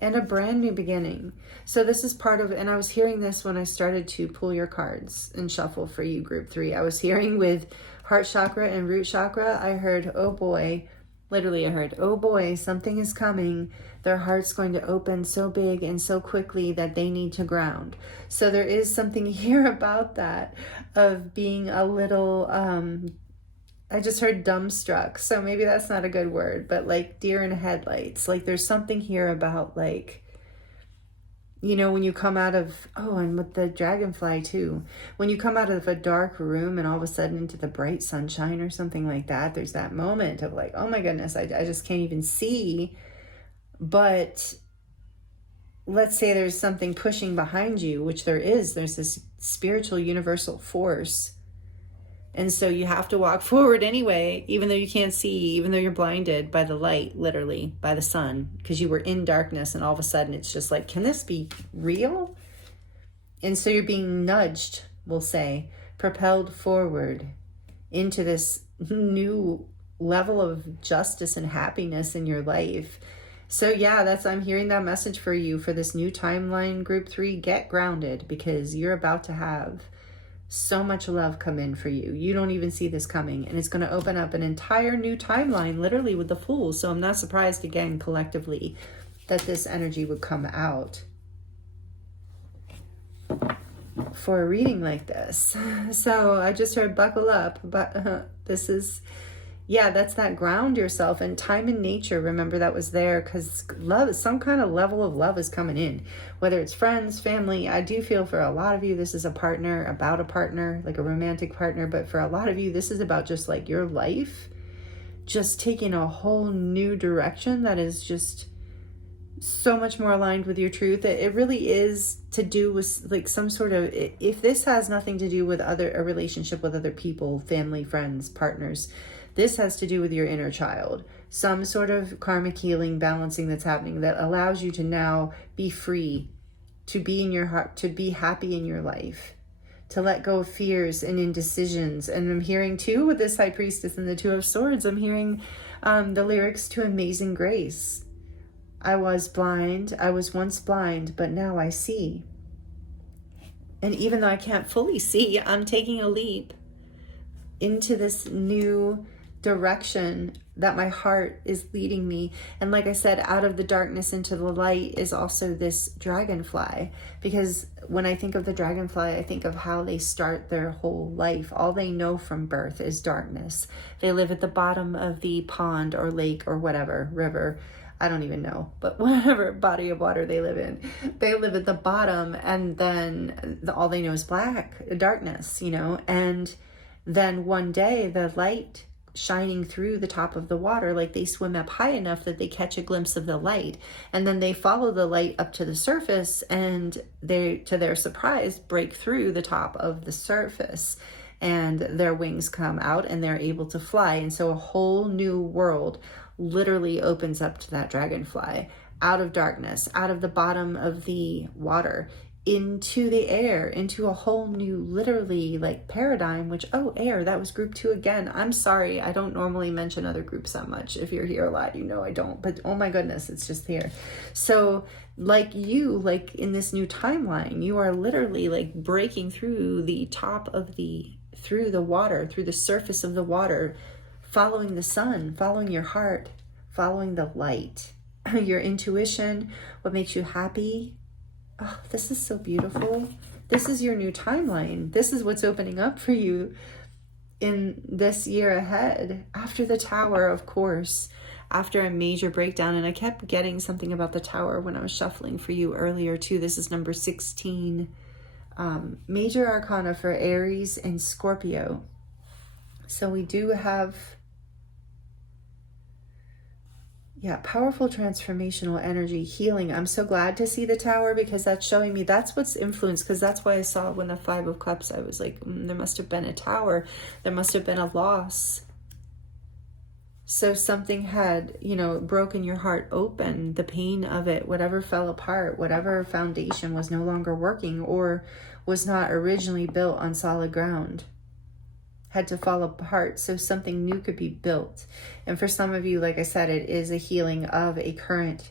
And a brand new beginning. So this is part of, and I was hearing this when I started to pull your cards and shuffle for you, group 3. I was hearing with heart chakra and root chakra, I heard, oh boy, literally I heard, oh boy, something is coming. Their heart's going to open so big and so quickly that they need to ground. So there is something here about that, of being a little, I just heard dumbstruck. So maybe that's not a good word, but like deer in headlights. Like there's something here about like, you know, when you come out of, and with the dragonfly too, when you come out of a dark room and all of a sudden into the bright sunshine or something like that, there's that moment of like, oh my goodness, I just can't even see. But let's say there's something pushing behind you, which there's this spiritual universal force. And so you have to walk forward anyway, even though you can't see, even though you're blinded by the light, literally, by the sun, because you were in darkness and all of a sudden it's just like, can this be real? And so you're being nudged, we'll say, propelled forward into this new level of justice and happiness in your life. So yeah, I'm hearing that message for you for this new timeline, group 3. Get grounded, because you're about to have so much love come in for you. You don't even see this coming, and it's going to open up an entire new timeline, literally with the Fool. So I'm not surprised, again, collectively, that this energy would come out for a reading like this. So I just heard buckle up, but this is, yeah, that's that ground yourself. And time and nature, remember that was there, because love, some kind of level of love is coming in, whether it's friends, family. I do feel for a lot of you, this is a partner, about a partner, like a romantic partner. But for a lot of you, this is about just like your life, just taking a whole new direction that is just so much more aligned with your truth. It really is to do with like some sort of, if this has nothing to do with a relationship with other people, family, friends, partners, this has to do with your inner child. Some sort of karmic healing, balancing that's happening that allows you to now be free, to be in your heart, to be happy in your life, to let go of fears and indecisions. And I'm hearing too with this High Priestess and the Two of Swords, I'm hearing the lyrics to Amazing Grace. I was blind, I was once blind, but now I see. And even though I can't fully see, I'm taking a leap into this new direction that my heart is leading me. And like I said, out of the darkness into the light is also this dragonfly, because when I think of the dragonfly, I think of how they start their whole life. All they know from birth is darkness. They live at the bottom of the pond or lake or whatever, river, I don't even know, but whatever body of water they live in, they live at the bottom, and then all they know is darkness, you know. And then one day the light shining through the top of the water, like they swim up high enough that they catch a glimpse of the light, and then they follow the light up to the surface, and they, to their surprise, break through the top of the surface, and their wings come out and they're able to fly. And so a whole new world literally opens up to that dragonfly, out of darkness, out of the bottom of the water, into the air, into a whole new, literally, like, paradigm, which, air, that was group 2 again. I'm sorry, I don't normally mention other groups that much. If you're here a lot, you know I don't, but oh my goodness, it's just here. So like you, like in this new timeline, you are literally like breaking through the top of through the water, through the surface of the water, following the sun, following your heart, following the light, your intuition, what makes you happy. Oh, this is so beautiful. This is your new timeline. This is what's opening up for you in this year ahead. After the Tower, of course, after a major breakdown. And I kept getting something about the Tower when I was shuffling for you earlier too. This is number 16. Major Arcana for Aries and Scorpio. So we do have Yeah, powerful transformational energy, healing. I'm so glad to see the Tower, because that's showing me that's what's influenced, because that's why I saw when the Five of Cups, I was like, there must have been a Tower. There must have been a loss. So something had, you know, broken your heart open, the pain of it, whatever fell apart, whatever foundation was no longer working or was not originally built on solid ground, had to fall apart so something new could be built. And for some of you, like I said, it is a healing of a current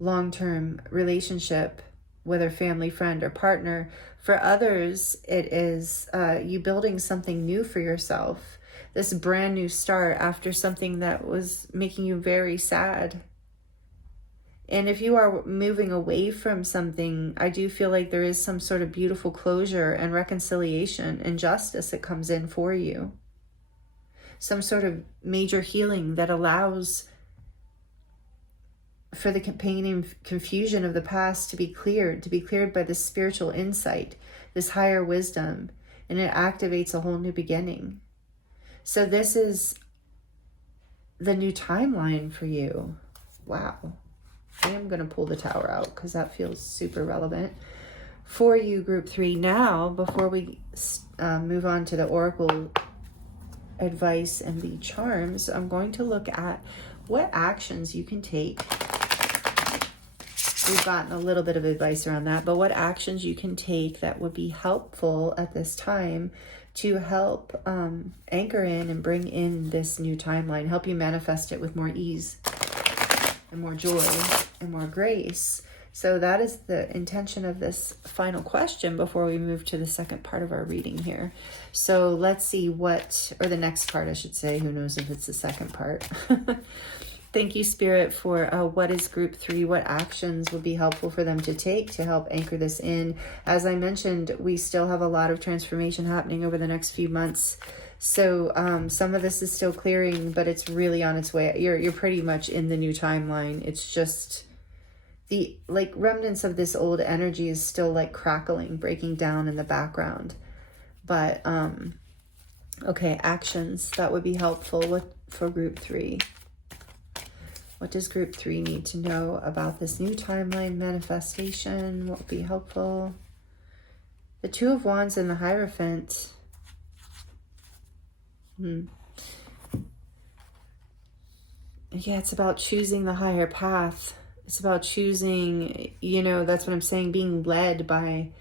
long-term relationship, whether family, friend, or partner. For others, it is you building something new for yourself, this brand new start after something that was making you very sad. And if you are moving away from something, I do feel like there is some sort of beautiful closure and reconciliation and justice that comes in for you. Some sort of major healing that allows for the pain and confusion of the past to be cleared by this spiritual insight, this higher wisdom, and it activates a whole new beginning. So this is the new timeline for you. Wow. I am going to pull the Tower out because that feels super relevant for you, Group 3. Now, before we move on to the Oracle advice and the charms, I'm going to look at what actions you can take. We've gotten a little bit of advice around that, but what actions you can take that would be helpful at this time to help anchor in and bring in this new timeline, help you manifest it with more ease and more joy and more grace. So that is the intention of this final question before we move to the second part of our reading here. So let's see what, or the next part, I should say. Who knows if it's the second part. Thank you, Spirit, for what is Group 3, what actions would be helpful for them to take to help anchor this in. As I mentioned, we still have a lot of transformation happening over the next few months. So some of this is still clearing, but it's really on its way. You're pretty much in the new timeline. It's just the like remnants of this old energy is still like crackling, breaking down in the background. But okay, actions that would be helpful for Group 3. What does Group 3 need to know about this new timeline manifestation? What would be helpful? The Two of Wands and the Hierophant. Yeah, it's about choosing the higher path. It's about choosing, you know, that's what I'm saying, being led by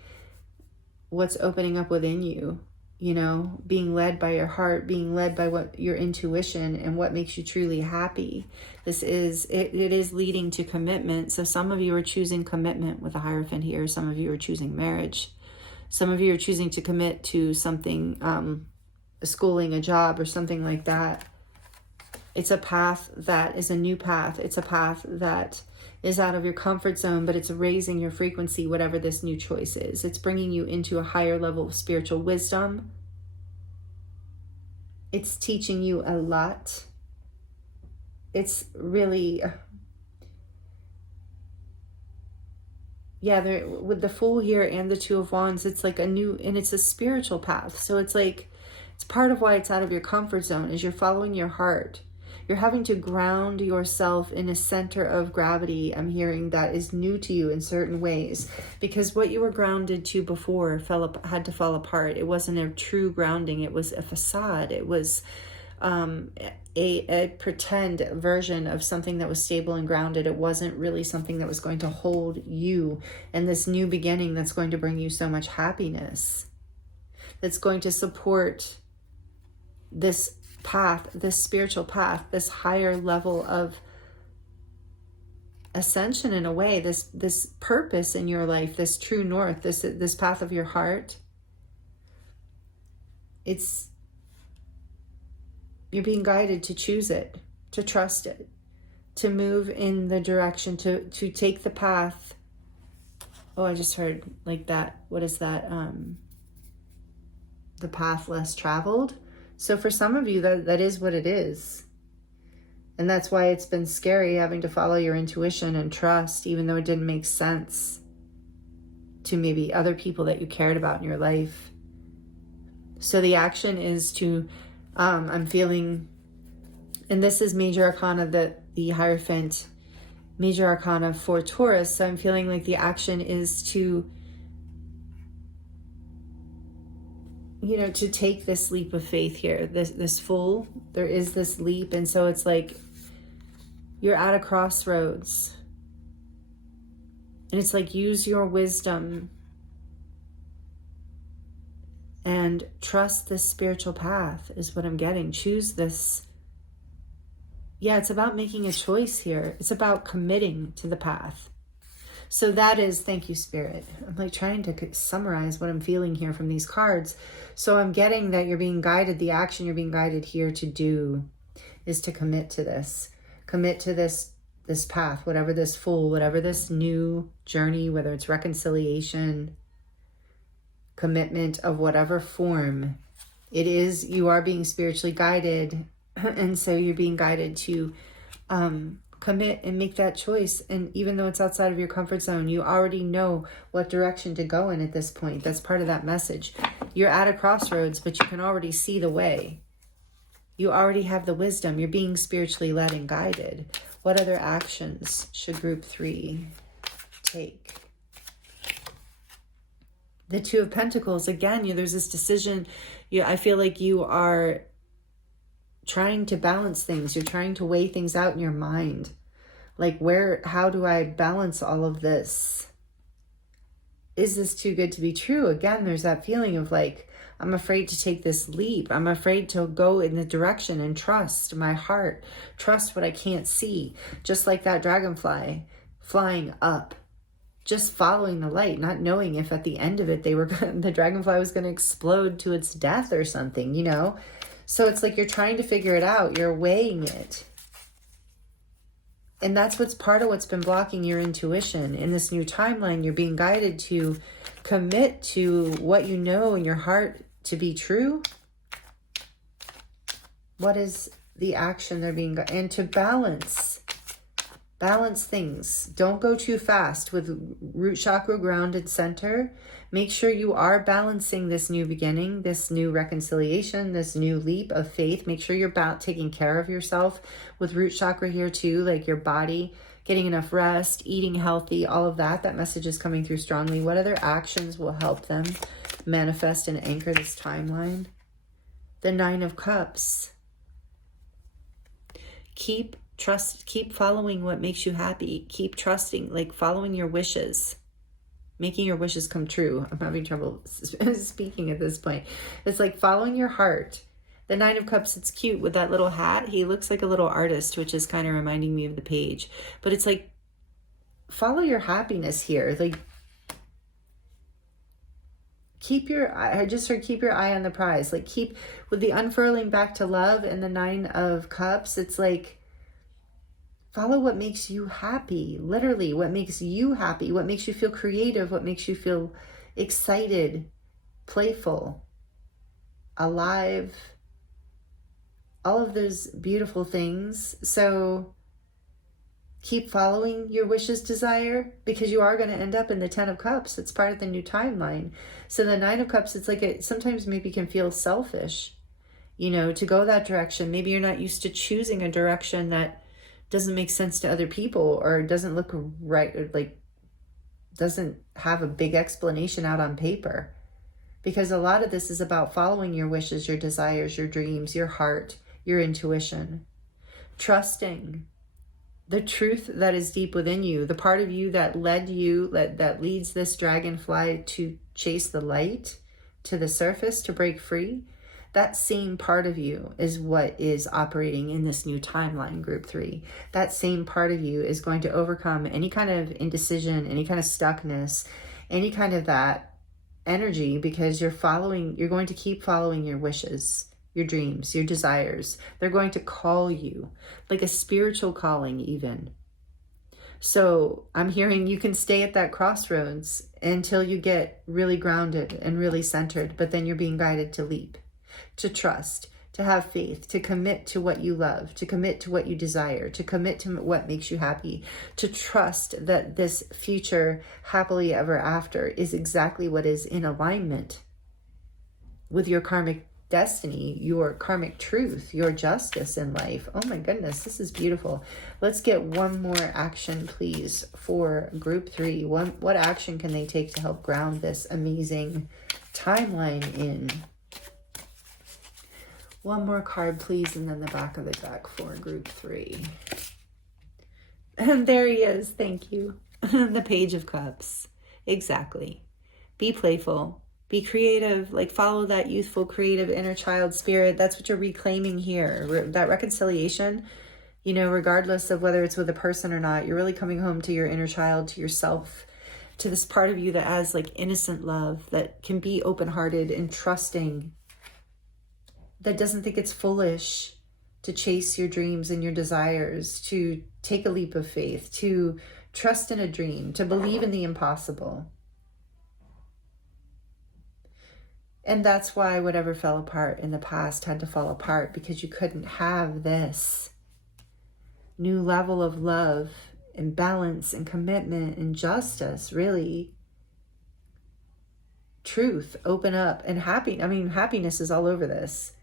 what's opening up within you. You know, being led by your heart, being led by what your intuition and what makes you truly happy. This is, it is leading to commitment. So some of you are choosing commitment with the Hierophant here. Some of you are choosing marriage. Some of you are choosing to commit to something, a schooling, a job, or something like that. It's a path that is a new path. It's a path that is out of your comfort zone, but it's raising your frequency, whatever this new choice is. It's bringing you into a higher level of spiritual wisdom. It's teaching you a lot. It's really, yeah, with the Fool here and the Two of Wands, it's like a new, and it's a spiritual path. So it's like, it's part of why it's out of your comfort zone, is you're following your heart. You're having to ground yourself in a center of gravity, I'm hearing, that is new to you in certain ways. Because what you were grounded to before had to fall apart. It wasn't a true grounding. It was a facade. It was a pretend version of something that was stable and grounded. It wasn't really something that was going to hold you and this new beginning that's going to bring you so much happiness, that's going to support this path, this spiritual path, this higher level of ascension in a way, this purpose in your life, this true north, this path of your heart. You're being guided to choose it, to trust it, to move in the direction, to take the path. Oh, I just heard like that. What is that? The path less traveled. So for some of you, that is what it is. And that's why it's been scary having to follow your intuition and trust, even though it didn't make sense to maybe other people that you cared about in your life. So the action is to, I'm feeling, and this is major arcana, that the Hierophant Major Arcana for Taurus. So I'm feeling like the action is to, you know, to take this leap of faith here, this Fool. There is this leap. And so it's like you're at a crossroads. And it's like, use your wisdom and trust this spiritual path is what I'm getting. Choose this. Yeah, it's about making a choice here. It's about committing to the path. So that is, thank you, Spirit. I'm like trying to summarize what I'm feeling here from these cards. So I'm getting that you're being guided. The action you're being guided here to do is to commit to this. Commit to this path, whatever this Fool, whatever this new journey, whether it's reconciliation, commitment of whatever form it is, you are being spiritually guided. And so you're being guided to commit and make that choice. And even though it's outside of your comfort zone, you already know what direction to go in at this point. That's part of that message. You're at a crossroads, but you can already see the way. You already have the wisdom. You're being spiritually led and guided. What other actions should group 3 take? The Two of Pentacles, again, there's this decision. I feel like you are trying to balance things. You're trying to weigh things out in your mind. Like, how do I balance all of this? Is this too good to be true? Again, there's that feeling of like, I'm afraid to take this leap. I'm afraid to go in the direction and trust my heart. Trust what I can't see. Just like that dragonfly flying up. Just following the light, not knowing if at the end of it the dragonfly was going to explode to its death or something, you know? So it's like you're trying to figure it out. You're weighing it. And that's part of what's been blocking your intuition. In this new timeline, you're being guided to commit to what you know in your heart to be true. What is the action they're being, and to balance things. Don't go too fast with root chakra grounded center. Make sure you are balancing this new beginning, this new reconciliation, this new leap of faith. Make sure you're taking care of yourself with root chakra here too, like your body, getting enough rest, eating healthy, all of that. That message is coming through strongly. What other actions will help them manifest and anchor this timeline? The Nine of Cups. Keep following what makes you happy. Keep trusting, like following your wishes, making your wishes come true. I'm having trouble speaking at this point. It's like following your heart. The Nine of Cups, it's cute with that little hat. He looks like a little artist, which is kind of reminding me of the page. But it's like, follow your happiness here. Like, I just heard keep your eye on the prize. Like, keep, with the unfurling back to love and the Nine of Cups, it's like, follow what makes you happy. Literally, what makes you happy, what makes you feel creative, what makes you feel excited, playful, alive, all of those beautiful things. So keep following your wishes, desire, because you are going to end up in the 10 of Cups. It's part of the new timeline. So the Nine of Cups, it's like it sometimes maybe can feel selfish, you know, to go that direction. Maybe you're not used to choosing a direction that doesn't make sense to other people or doesn't look right, or like doesn't have a big explanation out on paper. Because a lot of this is about following your wishes, your desires, your dreams, your heart, your intuition. Trusting the truth that is deep within you, the part of you that that leads this dragonfly to chase the light to the surface, to break free. That same part of you is what is operating in this new timeline, group 3. That same part of you is going to overcome any kind of indecision, any kind of stuckness, any kind of that energy, because you're going to keep following your wishes, your dreams, your desires. They're going to call you, like a spiritual calling even. So I'm hearing you can stay at that crossroads until you get really grounded and really centered, but then you're being guided to leap, to trust, to have faith, to commit to what you love, to commit to what you desire, to commit to what makes you happy, to trust that this future happily ever after is exactly what is in alignment with your karmic destiny, your karmic truth, your justice in life. Oh my goodness, this is beautiful. Let's get one more action, please, for group 3. What action can they take to help ground this amazing timeline in? One more card, please, and then the back of the deck for group 3. And there he is. Thank you. The Page of Cups. Exactly. Be playful. Be creative. Like, follow that youthful, creative inner child spirit. That's what you're reclaiming here. That reconciliation, you know, regardless of whether it's with a person or not, you're really coming home to your inner child, to yourself, to this part of you that has like innocent love, that can be open-hearted and trusting, that doesn't think it's foolish to chase your dreams and your desires, to take a leap of faith, to trust in a dream, to believe in the impossible. And that's why whatever fell apart in the past had to fall apart, because you couldn't have this new level of love and balance and commitment and justice, really. Truth, open up, and happiness is all over this.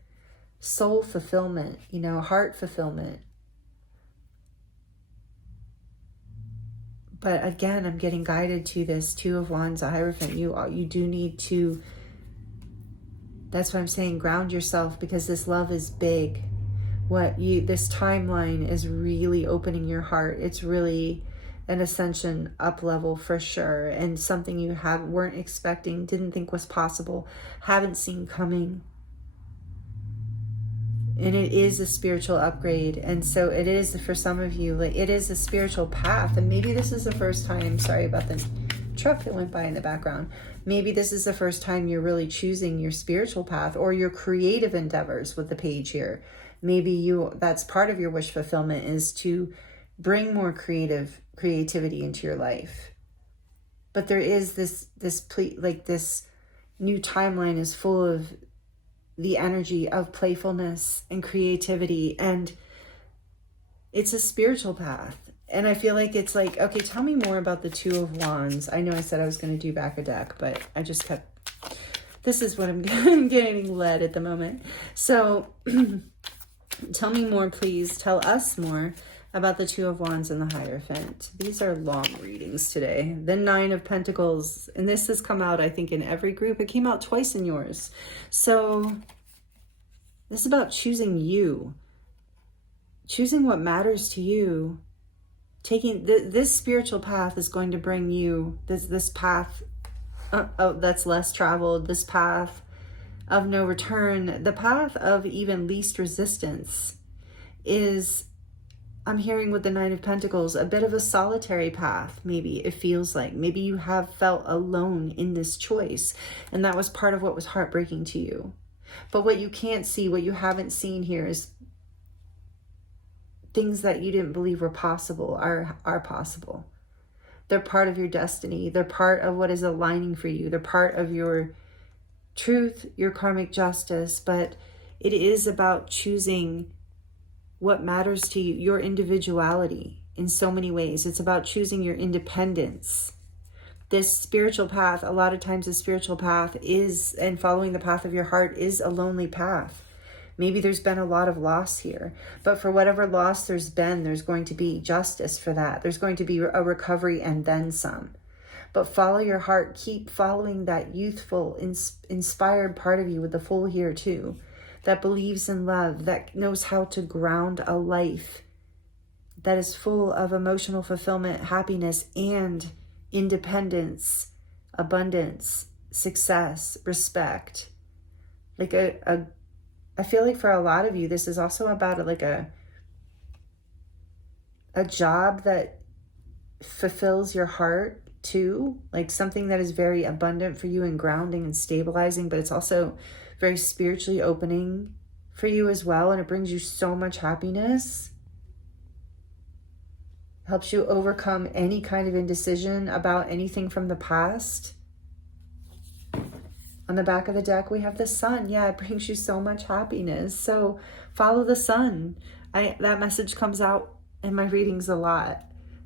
Soul fulfillment, you know, heart fulfillment. But again, I'm getting guided to this 2 of Wands, a Hierophant. You do need to, that's what I'm saying, ground yourself, because this love is big. This timeline is really opening your heart. It's really an ascension up level for sure, and something you weren't expecting, didn't think was possible, haven't seen coming. And it is a spiritual upgrade. And so it is, for some of you, like, it is a spiritual path. And maybe this is the first time, sorry about the truck that went by in the background. Maybe this is the first time you're really choosing your spiritual path or your creative endeavors with the Page here. Maybe that's part of your wish fulfillment, is to bring more creativity into your life. But there is this new timeline is full of the energy of playfulness and creativity, and it's a spiritual path. And I feel like it's like, okay, tell me more about the 2 of Wands. I know I said I was going to do back a deck, but I just this is what I'm getting led at the moment. So tell me more, please. Tell us more about the 2 of Wands and the Hierophant. These are long readings today. The 9 of Pentacles. And this has come out, I think, in every group. It came out twice in yours. So this is about choosing you. Choosing what matters to you. Taking this spiritual path is going to bring you this path that's less traveled. This path of no return. The path of even least resistance is, I'm hearing with the 9 of Pentacles, a bit of a solitary path, maybe it feels like. Maybe you have felt alone in this choice, and that was part of what was heartbreaking to you. But what you can't see, what you haven't seen here, is things that you didn't believe were possible are possible. They're part of your destiny. They're part of what is aligning for you. They're part of your truth, your karmic justice, but it is about choosing what matters to you, your individuality in so many ways. It's about choosing your independence. This spiritual path, a lot of times the spiritual path is, and following the path of your heart is a lonely path. Maybe there's been a lot of loss here, but for whatever loss there's been, there's going to be justice for that. There's going to be a recovery and then some. But follow your heart. Keep following that youthful, inspired part of you with the Fool here too, that believes in love, that knows how to ground a life that is full of emotional fulfillment, happiness, and independence, abundance, success, respect. Like I feel like for a lot of you, this is also about a job that fulfills your heart too, like something that is very abundant for you and grounding and stabilizing, but it's also very spiritually opening for you as well, and it brings you so much happiness. Helps you overcome any kind of indecision about anything from the past. On the back of the deck, we have the Sun. Yeah, it brings you so much happiness. So follow the Sun. That message comes out in my readings a lot.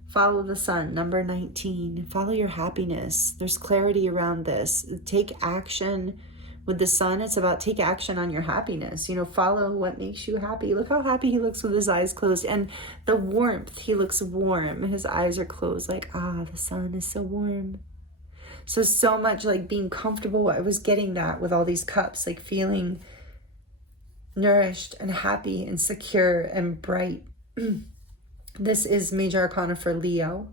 Follow the Sun, number 19. Follow your happiness. There's clarity around this. Take action With the sun, it's about take action on your happiness. You know, follow what makes you happy. Look how happy he looks with his eyes closed. And the warmth, he looks warm. His eyes are closed like, ah, the sun is so warm. So much like being comfortable. I was getting that with all these cups, like feeling nourished and happy and secure and bright. This is Major Arcana for Leo.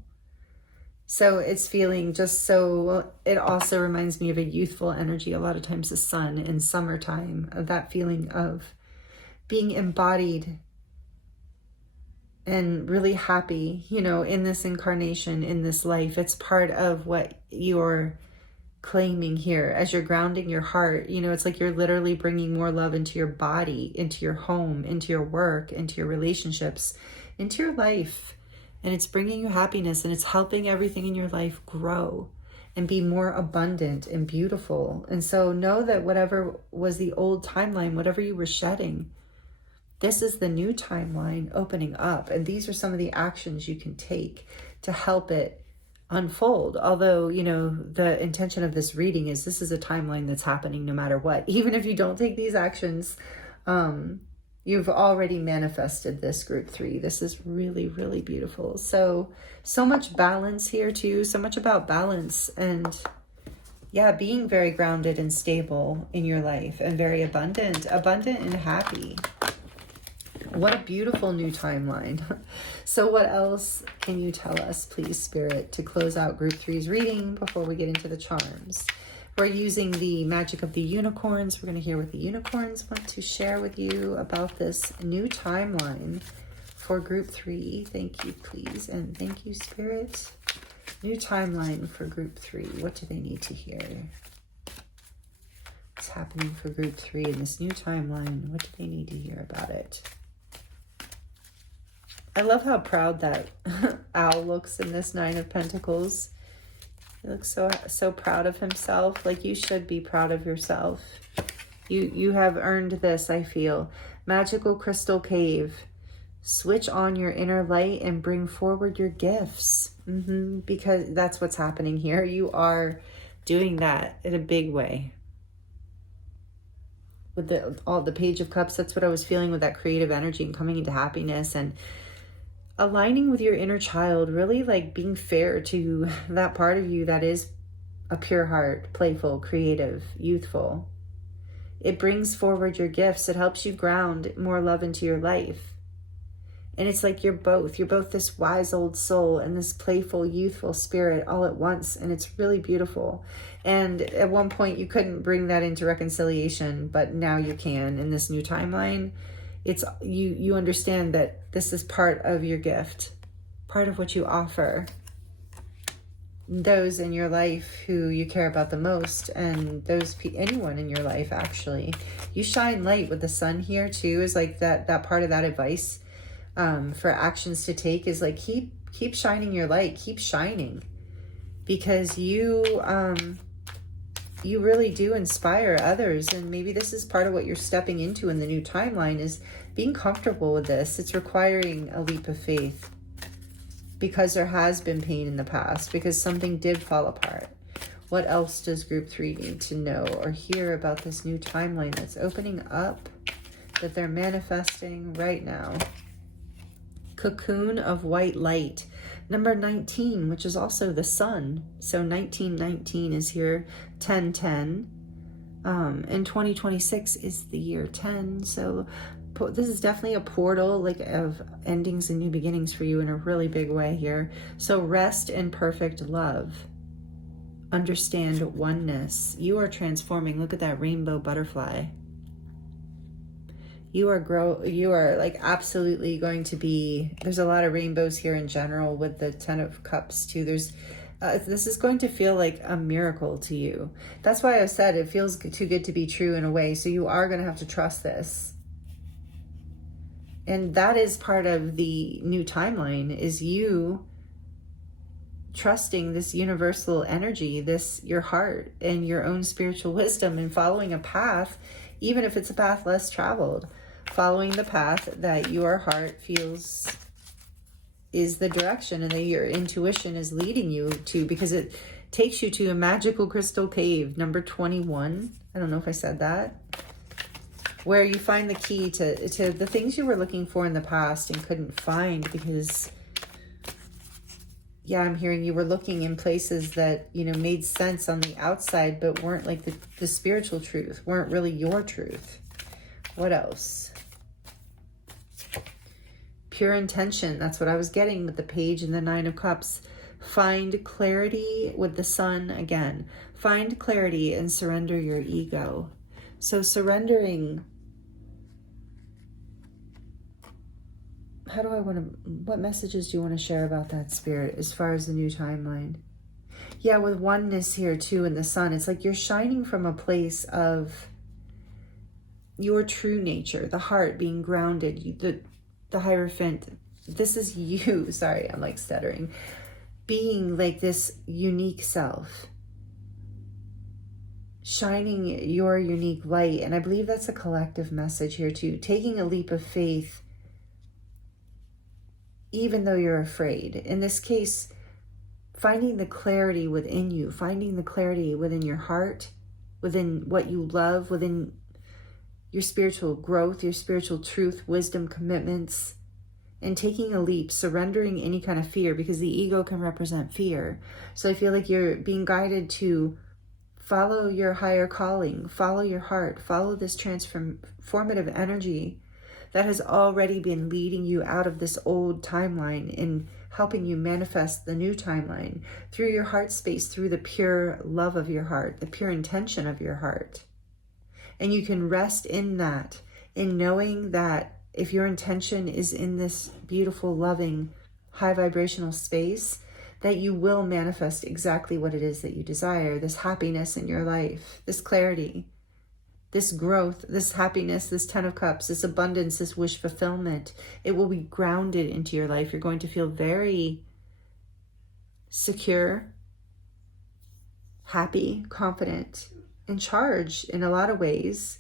So it's feeling just so, it also reminds me of a youthful energy. A lot of times the sun in summertime, of that feeling of being embodied and really happy, you know, in this incarnation, in this life. It's part of what you're claiming here as you're grounding your heart. You know, it's like you're literally bringing more love into your body, into your home, into your work, into your relationships, into your life. And it's bringing you happiness, and it's helping everything in your life grow and be more abundant and beautiful. And so know that whatever was the old timeline, whatever you were shedding, this is the new timeline opening up. And these are some of the actions you can take to help it unfold. Although, you know, the intention of this reading is this is a timeline that's happening no matter what. Even if you don't take these actions, you've already manifested this group 3. This is really, really beautiful. So much balance here too. So much about balance and, yeah, being very grounded and stable in your life and very abundant and happy. What a beautiful new timeline. So what else can you tell us, please, Spirit, to close out group 3's reading before we get into the charms? We're using the magic of the unicorns. We're going to hear what the unicorns want to share with you about this new timeline for group 3. Thank you, please. And thank you, Spirit. New timeline for group 3. What do they need to hear? What's happening for group 3 in this new timeline? What do they need to hear about it? I love how proud that owl looks in this 9 of Pentacles. He looks so proud of himself. Like, you should be proud of yourself. You have earned this, I feel. Magical crystal cave. Switch on your inner light and bring forward your gifts. Because that's what's happening here. You are doing that in a big way. With the Page of Cups, that's what I was feeling with that creative energy and coming into happiness and aligning with your inner child, really like being fair to that part of you that is a pure heart, playful, creative, youthful. It brings forward your gifts. It helps you ground more love into your life. And it's like you're both this wise old soul and this playful, youthful spirit all at once. And it's really beautiful. And at one point you couldn't bring that into reconciliation, but now you can in this new timeline. It's you understand that this is part of your gift, part of what you offer those in your life who you care about the most, and anyone in your life, actually. You shine light with the sun here too, is like that part of that advice for actions to take is like keep shining your light, keep shining, because you really do inspire others. And maybe this is part of what you're stepping into in the new timeline, is being comfortable with this. It's requiring a leap of faith because there has been pain in the past, because something did fall apart. What else does group 3 need to know or hear about this new timeline that's opening up, that they're manifesting right now? Cocoon of white light. Number 19, which is also the sun. So 1919 is here, 1010. And 2026 is the year 10. So this is definitely a portal, like, of endings and new beginnings for you in a really big way here. So rest in perfect love. Understand oneness. You are transforming. Look at that rainbow butterfly. You are like absolutely going to be, there's a lot of rainbows here in general with the 10 of Cups too. There's this is going to feel like a miracle to you. That's why I said it feels too good to be true in a way. So you are going to have to trust this. And that is part of the new timeline, is you trusting this universal energy, your heart and your own spiritual wisdom, and following a path, even if it's a path less traveled, following the path that your heart feels is the direction and that your intuition is leading you to, because it takes you to a magical crystal cave, number 21. I don't know if I said that. Where you find the key to the things you were looking for in the past and couldn't find because, yeah, I'm hearing you were looking in places that, you know, made sense on the outside, but weren't like the spiritual truth, weren't really your truth. What else? Pure intention. That's what I was getting with the Page and the Nine of Cups. Find clarity with the Sun again. Find clarity and surrender your ego. So surrendering. What messages do you want to share about that, Spirit, as far as the new timeline? Yeah, with oneness here too in the Sun, it's like you're shining from a place of your true nature, the heart being grounded, the Hierophant. This is you. Sorry, I'm like stuttering. Being like this unique self. Shining your unique light. And I believe that's a collective message here too. Taking a leap of faith even though you're afraid. In this case, finding the clarity within you, finding the clarity within your heart, within what you love, within your spiritual growth, your spiritual truth, wisdom, commitments, and taking a leap, surrendering any kind of fear, because the ego can represent fear. So I feel like you're being guided to follow your higher calling, follow your heart, follow this transformative energy that has already been leading you out of this old timeline and helping you manifest the new timeline through your heart space, through the pure love of your heart, the pure intention of your heart. And you can rest in that, in knowing that if your intention is in this beautiful, loving, high vibrational space, that you will manifest exactly what it is that you desire, this happiness in your life, this clarity, this growth, this happiness, this 10 of Cups, this abundance, this wish fulfillment. It will be grounded into your life. You're going to feel very secure, happy, confident, in charge in a lot of ways,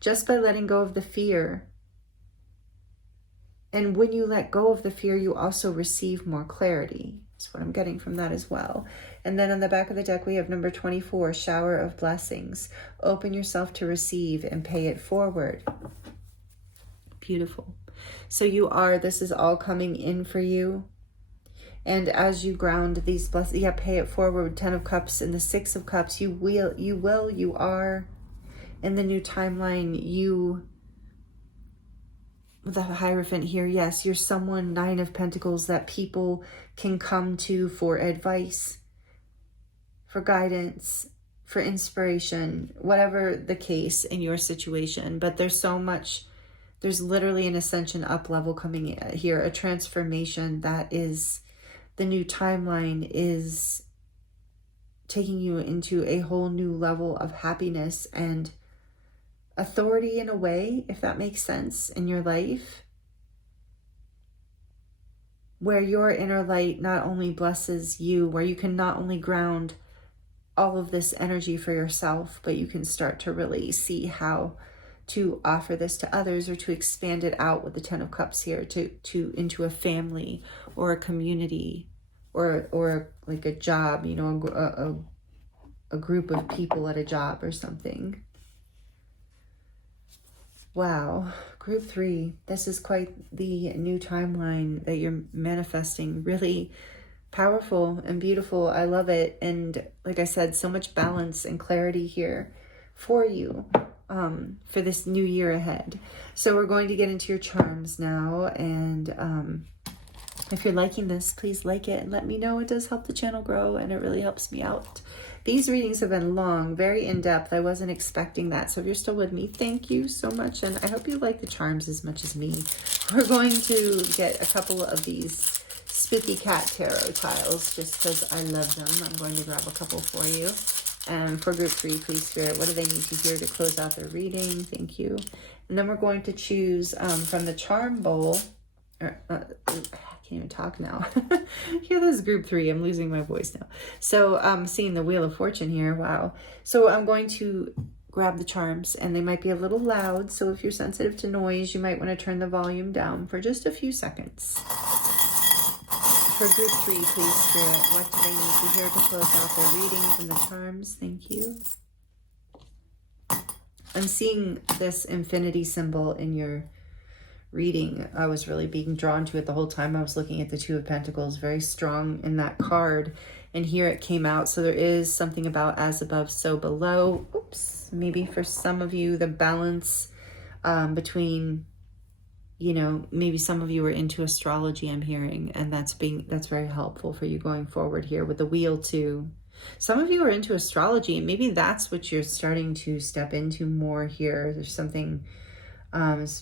just by letting go of the fear. And when you let go of the fear, you also receive more clarity. That's what I'm getting from that as well. And then on the back of the deck, we have number 24, shower of blessings. Open yourself to receive and pay it forward. Beautiful. So this is all coming in for you. And as you ground these blessings, pay it forward. 10 of Cups and the 6 of Cups, you are in the new timeline. The Hierophant here, yes, you're someone, 9 of Pentacles, that people can come to for advice, for guidance, for inspiration, whatever the case in your situation. But there's literally an ascension up level coming in here, a transformation that is, the new timeline is taking you into a whole new level of happiness and authority in a way, if that makes sense, in your life, where your inner light not only blesses you, where you can not only ground all of this energy for yourself, but you can start to really see how to offer this to others, or to expand it out with the 10 of Cups here to into a family or a community or like a job, a group of people at a job or something. Wow, group 3, this is quite the new timeline that you're manifesting. Really powerful and beautiful. I love it. And like I said, so much balance and clarity here for you for this new year ahead. So we're going to get into your charms now. And if you're liking this, please like it and let me know. It does help the channel grow and it really helps me out. These readings have been long, very in-depth. I wasn't expecting that. So if you're still with me, thank you so much. And I hope you like the charms as much as me. We're going to get a couple of these spooky cat tarot tiles just because I love them. I'm going to grab a couple for you. And for group 3, please, Spirit, what do they need to hear to close out their reading? Thank you. And then we're going to choose from the charm bowl. I can't even talk now. Yeah, this is group 3. I'm losing my voice now. So I'm seeing the Wheel of Fortune here. Wow. So I'm going to grab the charms, and they might be a little loud. So if you're sensitive to noise, you might want to turn the volume down for just a few seconds. for group 3, please, Spirit, what do they need to hear to close out their reading from the charms? Thank you. I'm seeing this infinity symbol in your reading. I was really being drawn to it the whole time. I was looking at the Two of Pentacles, very strong in that card. And here it came out. So there is something about as above, so below. Oops. Maybe for some of you, the balance between, you know, maybe some of you are into astrology, I'm hearing. And that's very helpful for you going forward here with the wheel too. Some of you are into astrology, and maybe that's what you're starting to step into more here. There's something,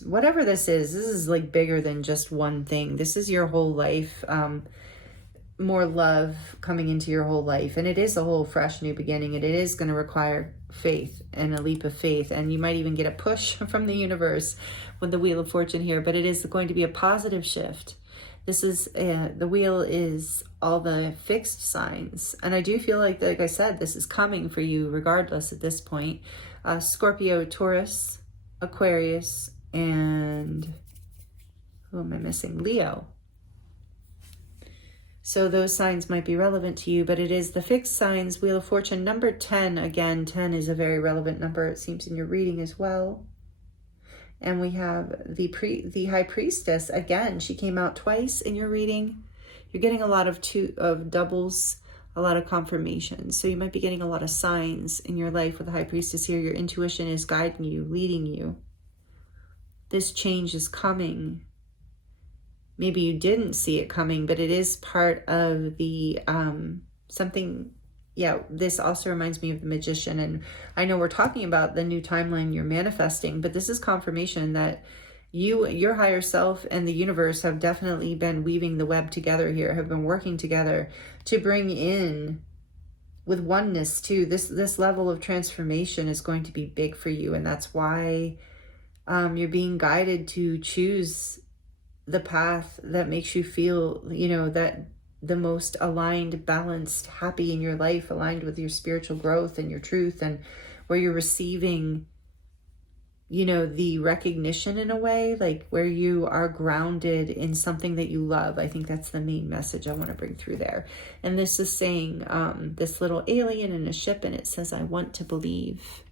whatever this is like bigger than just one thing. This is your whole life, more love coming into your whole life. And it is a whole fresh new beginning. And it is going to require faith and a leap of faith. And you might even get a push from the universe with the Wheel of Fortune here, but it is going to be a positive shift. This is, the wheel is all the fixed signs. And I do feel like I said, this is coming for you regardless at this point. Scorpio, Taurus, Aquarius, and who am I missing? Leo. So those signs might be relevant to you, but it is the fixed signs. Wheel of Fortune, number 10. Again, 10 is a very relevant number, it seems, in your reading as well. And we have the High Priestess. Again, she came out twice in your reading. You're getting a lot of doubles, a lot of confirmations. So you might be getting a lot of signs in your life with the High Priestess here. Your intuition is guiding you, leading you. This change is coming. Maybe you didn't see it coming, but it is part of the something. Yeah, this also reminds me of the Magician. And I know we're talking about the new timeline you're manifesting, but this is confirmation that you, your higher self, and the universe have definitely been weaving the web together here, have been working together to bring in with oneness too. This level of transformation is going to be big for you. And that's why you're being guided to choose the path that makes you feel, you know, that the most aligned, balanced, happy in your life, aligned with your spiritual growth and your truth, and where you're receiving, you know, the recognition in a way, like where you are grounded in something that you love. I think that's the main message I want to bring through there. And this is saying, this little alien in a ship, and it says, I want to believe.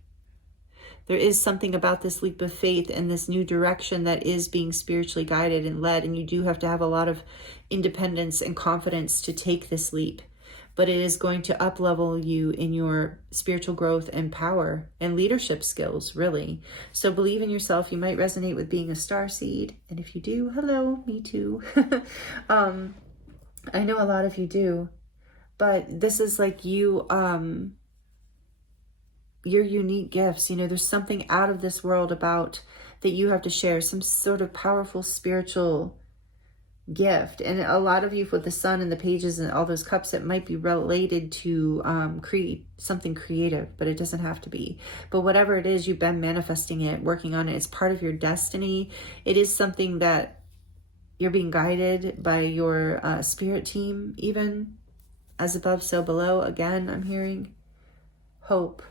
There is something about this leap of faith and this new direction that is being spiritually guided and led. And you do have to have a lot of independence and confidence to take this leap. But it is going to up-level you in your spiritual growth and power and leadership skills, really. So believe in yourself. You might resonate with being a starseed. And if you do, hello, me too. I know a lot of you do. But this is like you... your unique gifts, you know, there's something out of this world about that you have to share, some sort of powerful spiritual gift. And a lot of you with the sun and the pages and all those cups, it might be related to create something creative, but it doesn't have to be. But whatever it is, you've been manifesting it, working on it. It's part of your destiny. It is something that you're being guided by your spirit team, even as above, so below. Again, I'm hearing hope.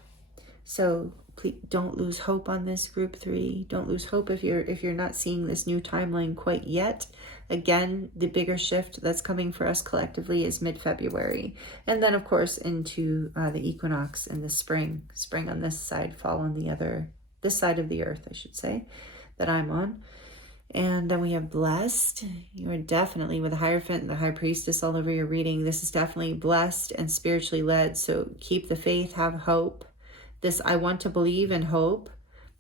So please don't lose hope on this group 3. Don't lose hope if you're not seeing this new timeline quite yet. Again, the bigger shift that's coming for us collectively is mid-February. And then, of course, into the equinox in the spring. Spring on this side, fall on the other, this side of the earth, I should say, that I'm on. And then we have blessed. You are definitely with the Hierophant and the High Priestess all over your reading. This is definitely blessed and spiritually led. So keep the faith, have hope. This, I want to believe and hope.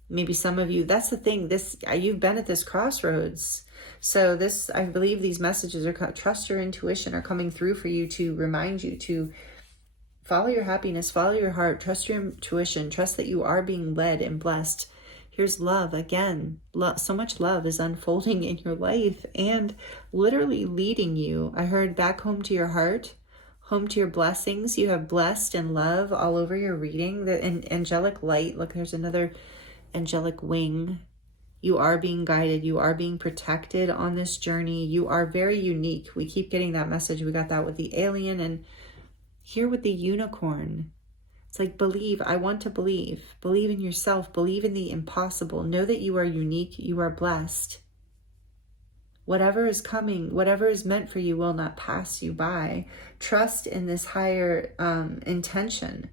Maybe some of you, that's the thing, you've been at this crossroads. So this, I believe these messages are, trust your intuition, are coming through for you to remind you to follow your happiness, follow your heart, trust your intuition, trust that you are being led and blessed. Here's love again. So much love is unfolding in your life and literally leading you. I heard back home to your heart, home to your blessings. You have blessed and love all over your reading. The angelic light. Look, there's another angelic wing. You are being guided. You are being protected on this journey. You are very unique. We keep getting that message. We got that with the alien, and here with the unicorn. It's like, believe. I want to believe. Believe in yourself. Believe in the impossible. Know that you are unique. You are blessed. Whatever is coming, whatever is meant for you will not pass you by. Trust in this higher intention.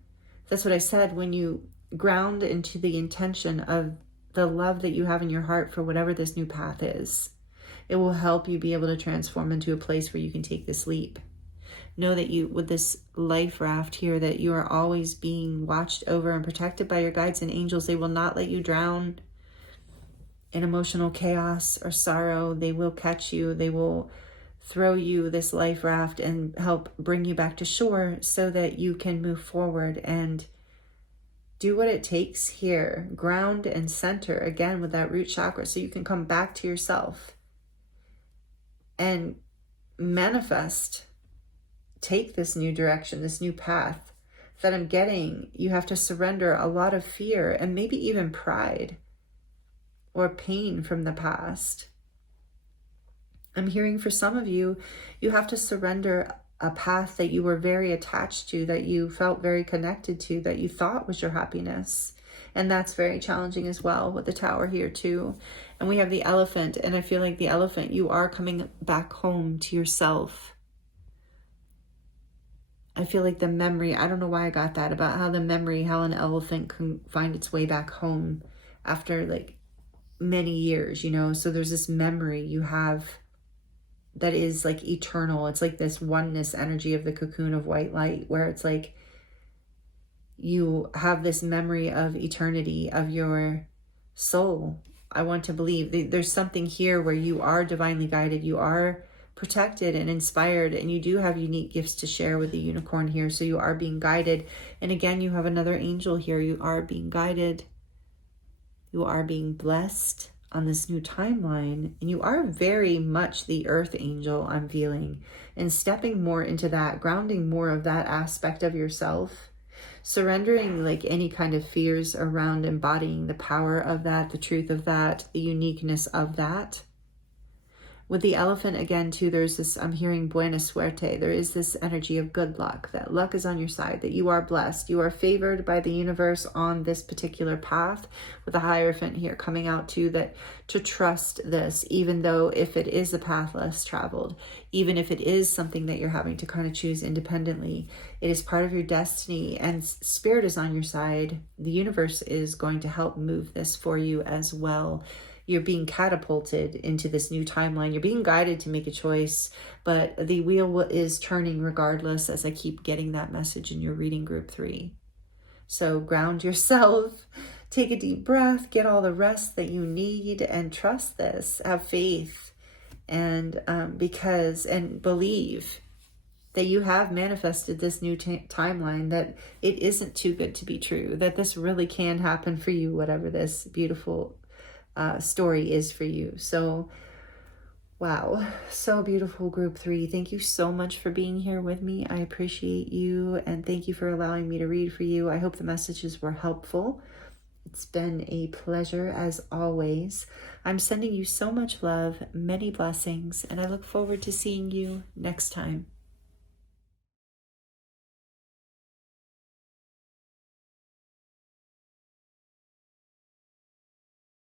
That's what I said. When you ground into the intention of the love that you have in your heart for whatever this new path is, it will help you be able to transform into a place where you can take this leap. Know that you, with this life raft here, that you are always being watched over and protected by your guides and angels. They will not let you drown in emotional chaos or sorrow. They will catch you. They will throw you this life raft and help bring you back to shore so that you can move forward and do what it takes here. Ground and center again with that root chakra so you can come back to yourself and manifest. Take this new direction, this new path that I'm getting. You have to surrender a lot of fear and maybe even pride or pain from the past. I'm hearing for some of you, you have to surrender a path that you were very attached to, that you felt very connected to, that you thought was your happiness. And that's very challenging as well with the Tower here too. And we have the Elephant, and I feel like the Elephant, you are coming back home to yourself. I feel like the memory, I don't know why I got that, about how the memory, how an elephant can find its way back home after like many years, you know? So there's this memory you have that is like eternal. It's like this oneness energy of the cocoon of white light, where it's like you have this memory of eternity of your soul. I want to believe there's something here where you are divinely guided, you are protected and inspired, and you do have unique gifts to share with the unicorn here. So you are being guided. And again, you have another angel here. You are being guided. You are being blessed on this new timeline. And you are very much the earth angel, I'm feeling, and stepping more into that, grounding more of that aspect of yourself, surrendering like any kind of fears around embodying the power of that, the truth of that, the uniqueness of that. With the Elephant again too, there's this, I'm hearing buena suerte. There is this energy of good luck, that luck is on your side, that you are blessed. You are favored by the universe on this particular path, with the Hierophant here coming out too, that to trust this, even though if it is a path less traveled, even if it is something that you're having to kind of choose independently, it is part of your destiny and spirit is on your side. The universe is going to help move this for you as well. You're being catapulted into this new timeline. You're being guided to make a choice, but the wheel is turning regardless, as I keep getting that message in your reading group 3. So ground yourself, take a deep breath, get all the rest that you need, and trust this. Have faith, and believe that you have manifested this new timeline, that it isn't too good to be true, that this really can happen for you, whatever this beautiful story is for you. So wow, so beautiful, group 3. Thank you so much for being here with me. I appreciate you, and thank you for allowing me to read for you. I hope the messages were helpful. It's been a pleasure as always. I'm sending you so much love, many blessings, and I look forward to seeing you next time.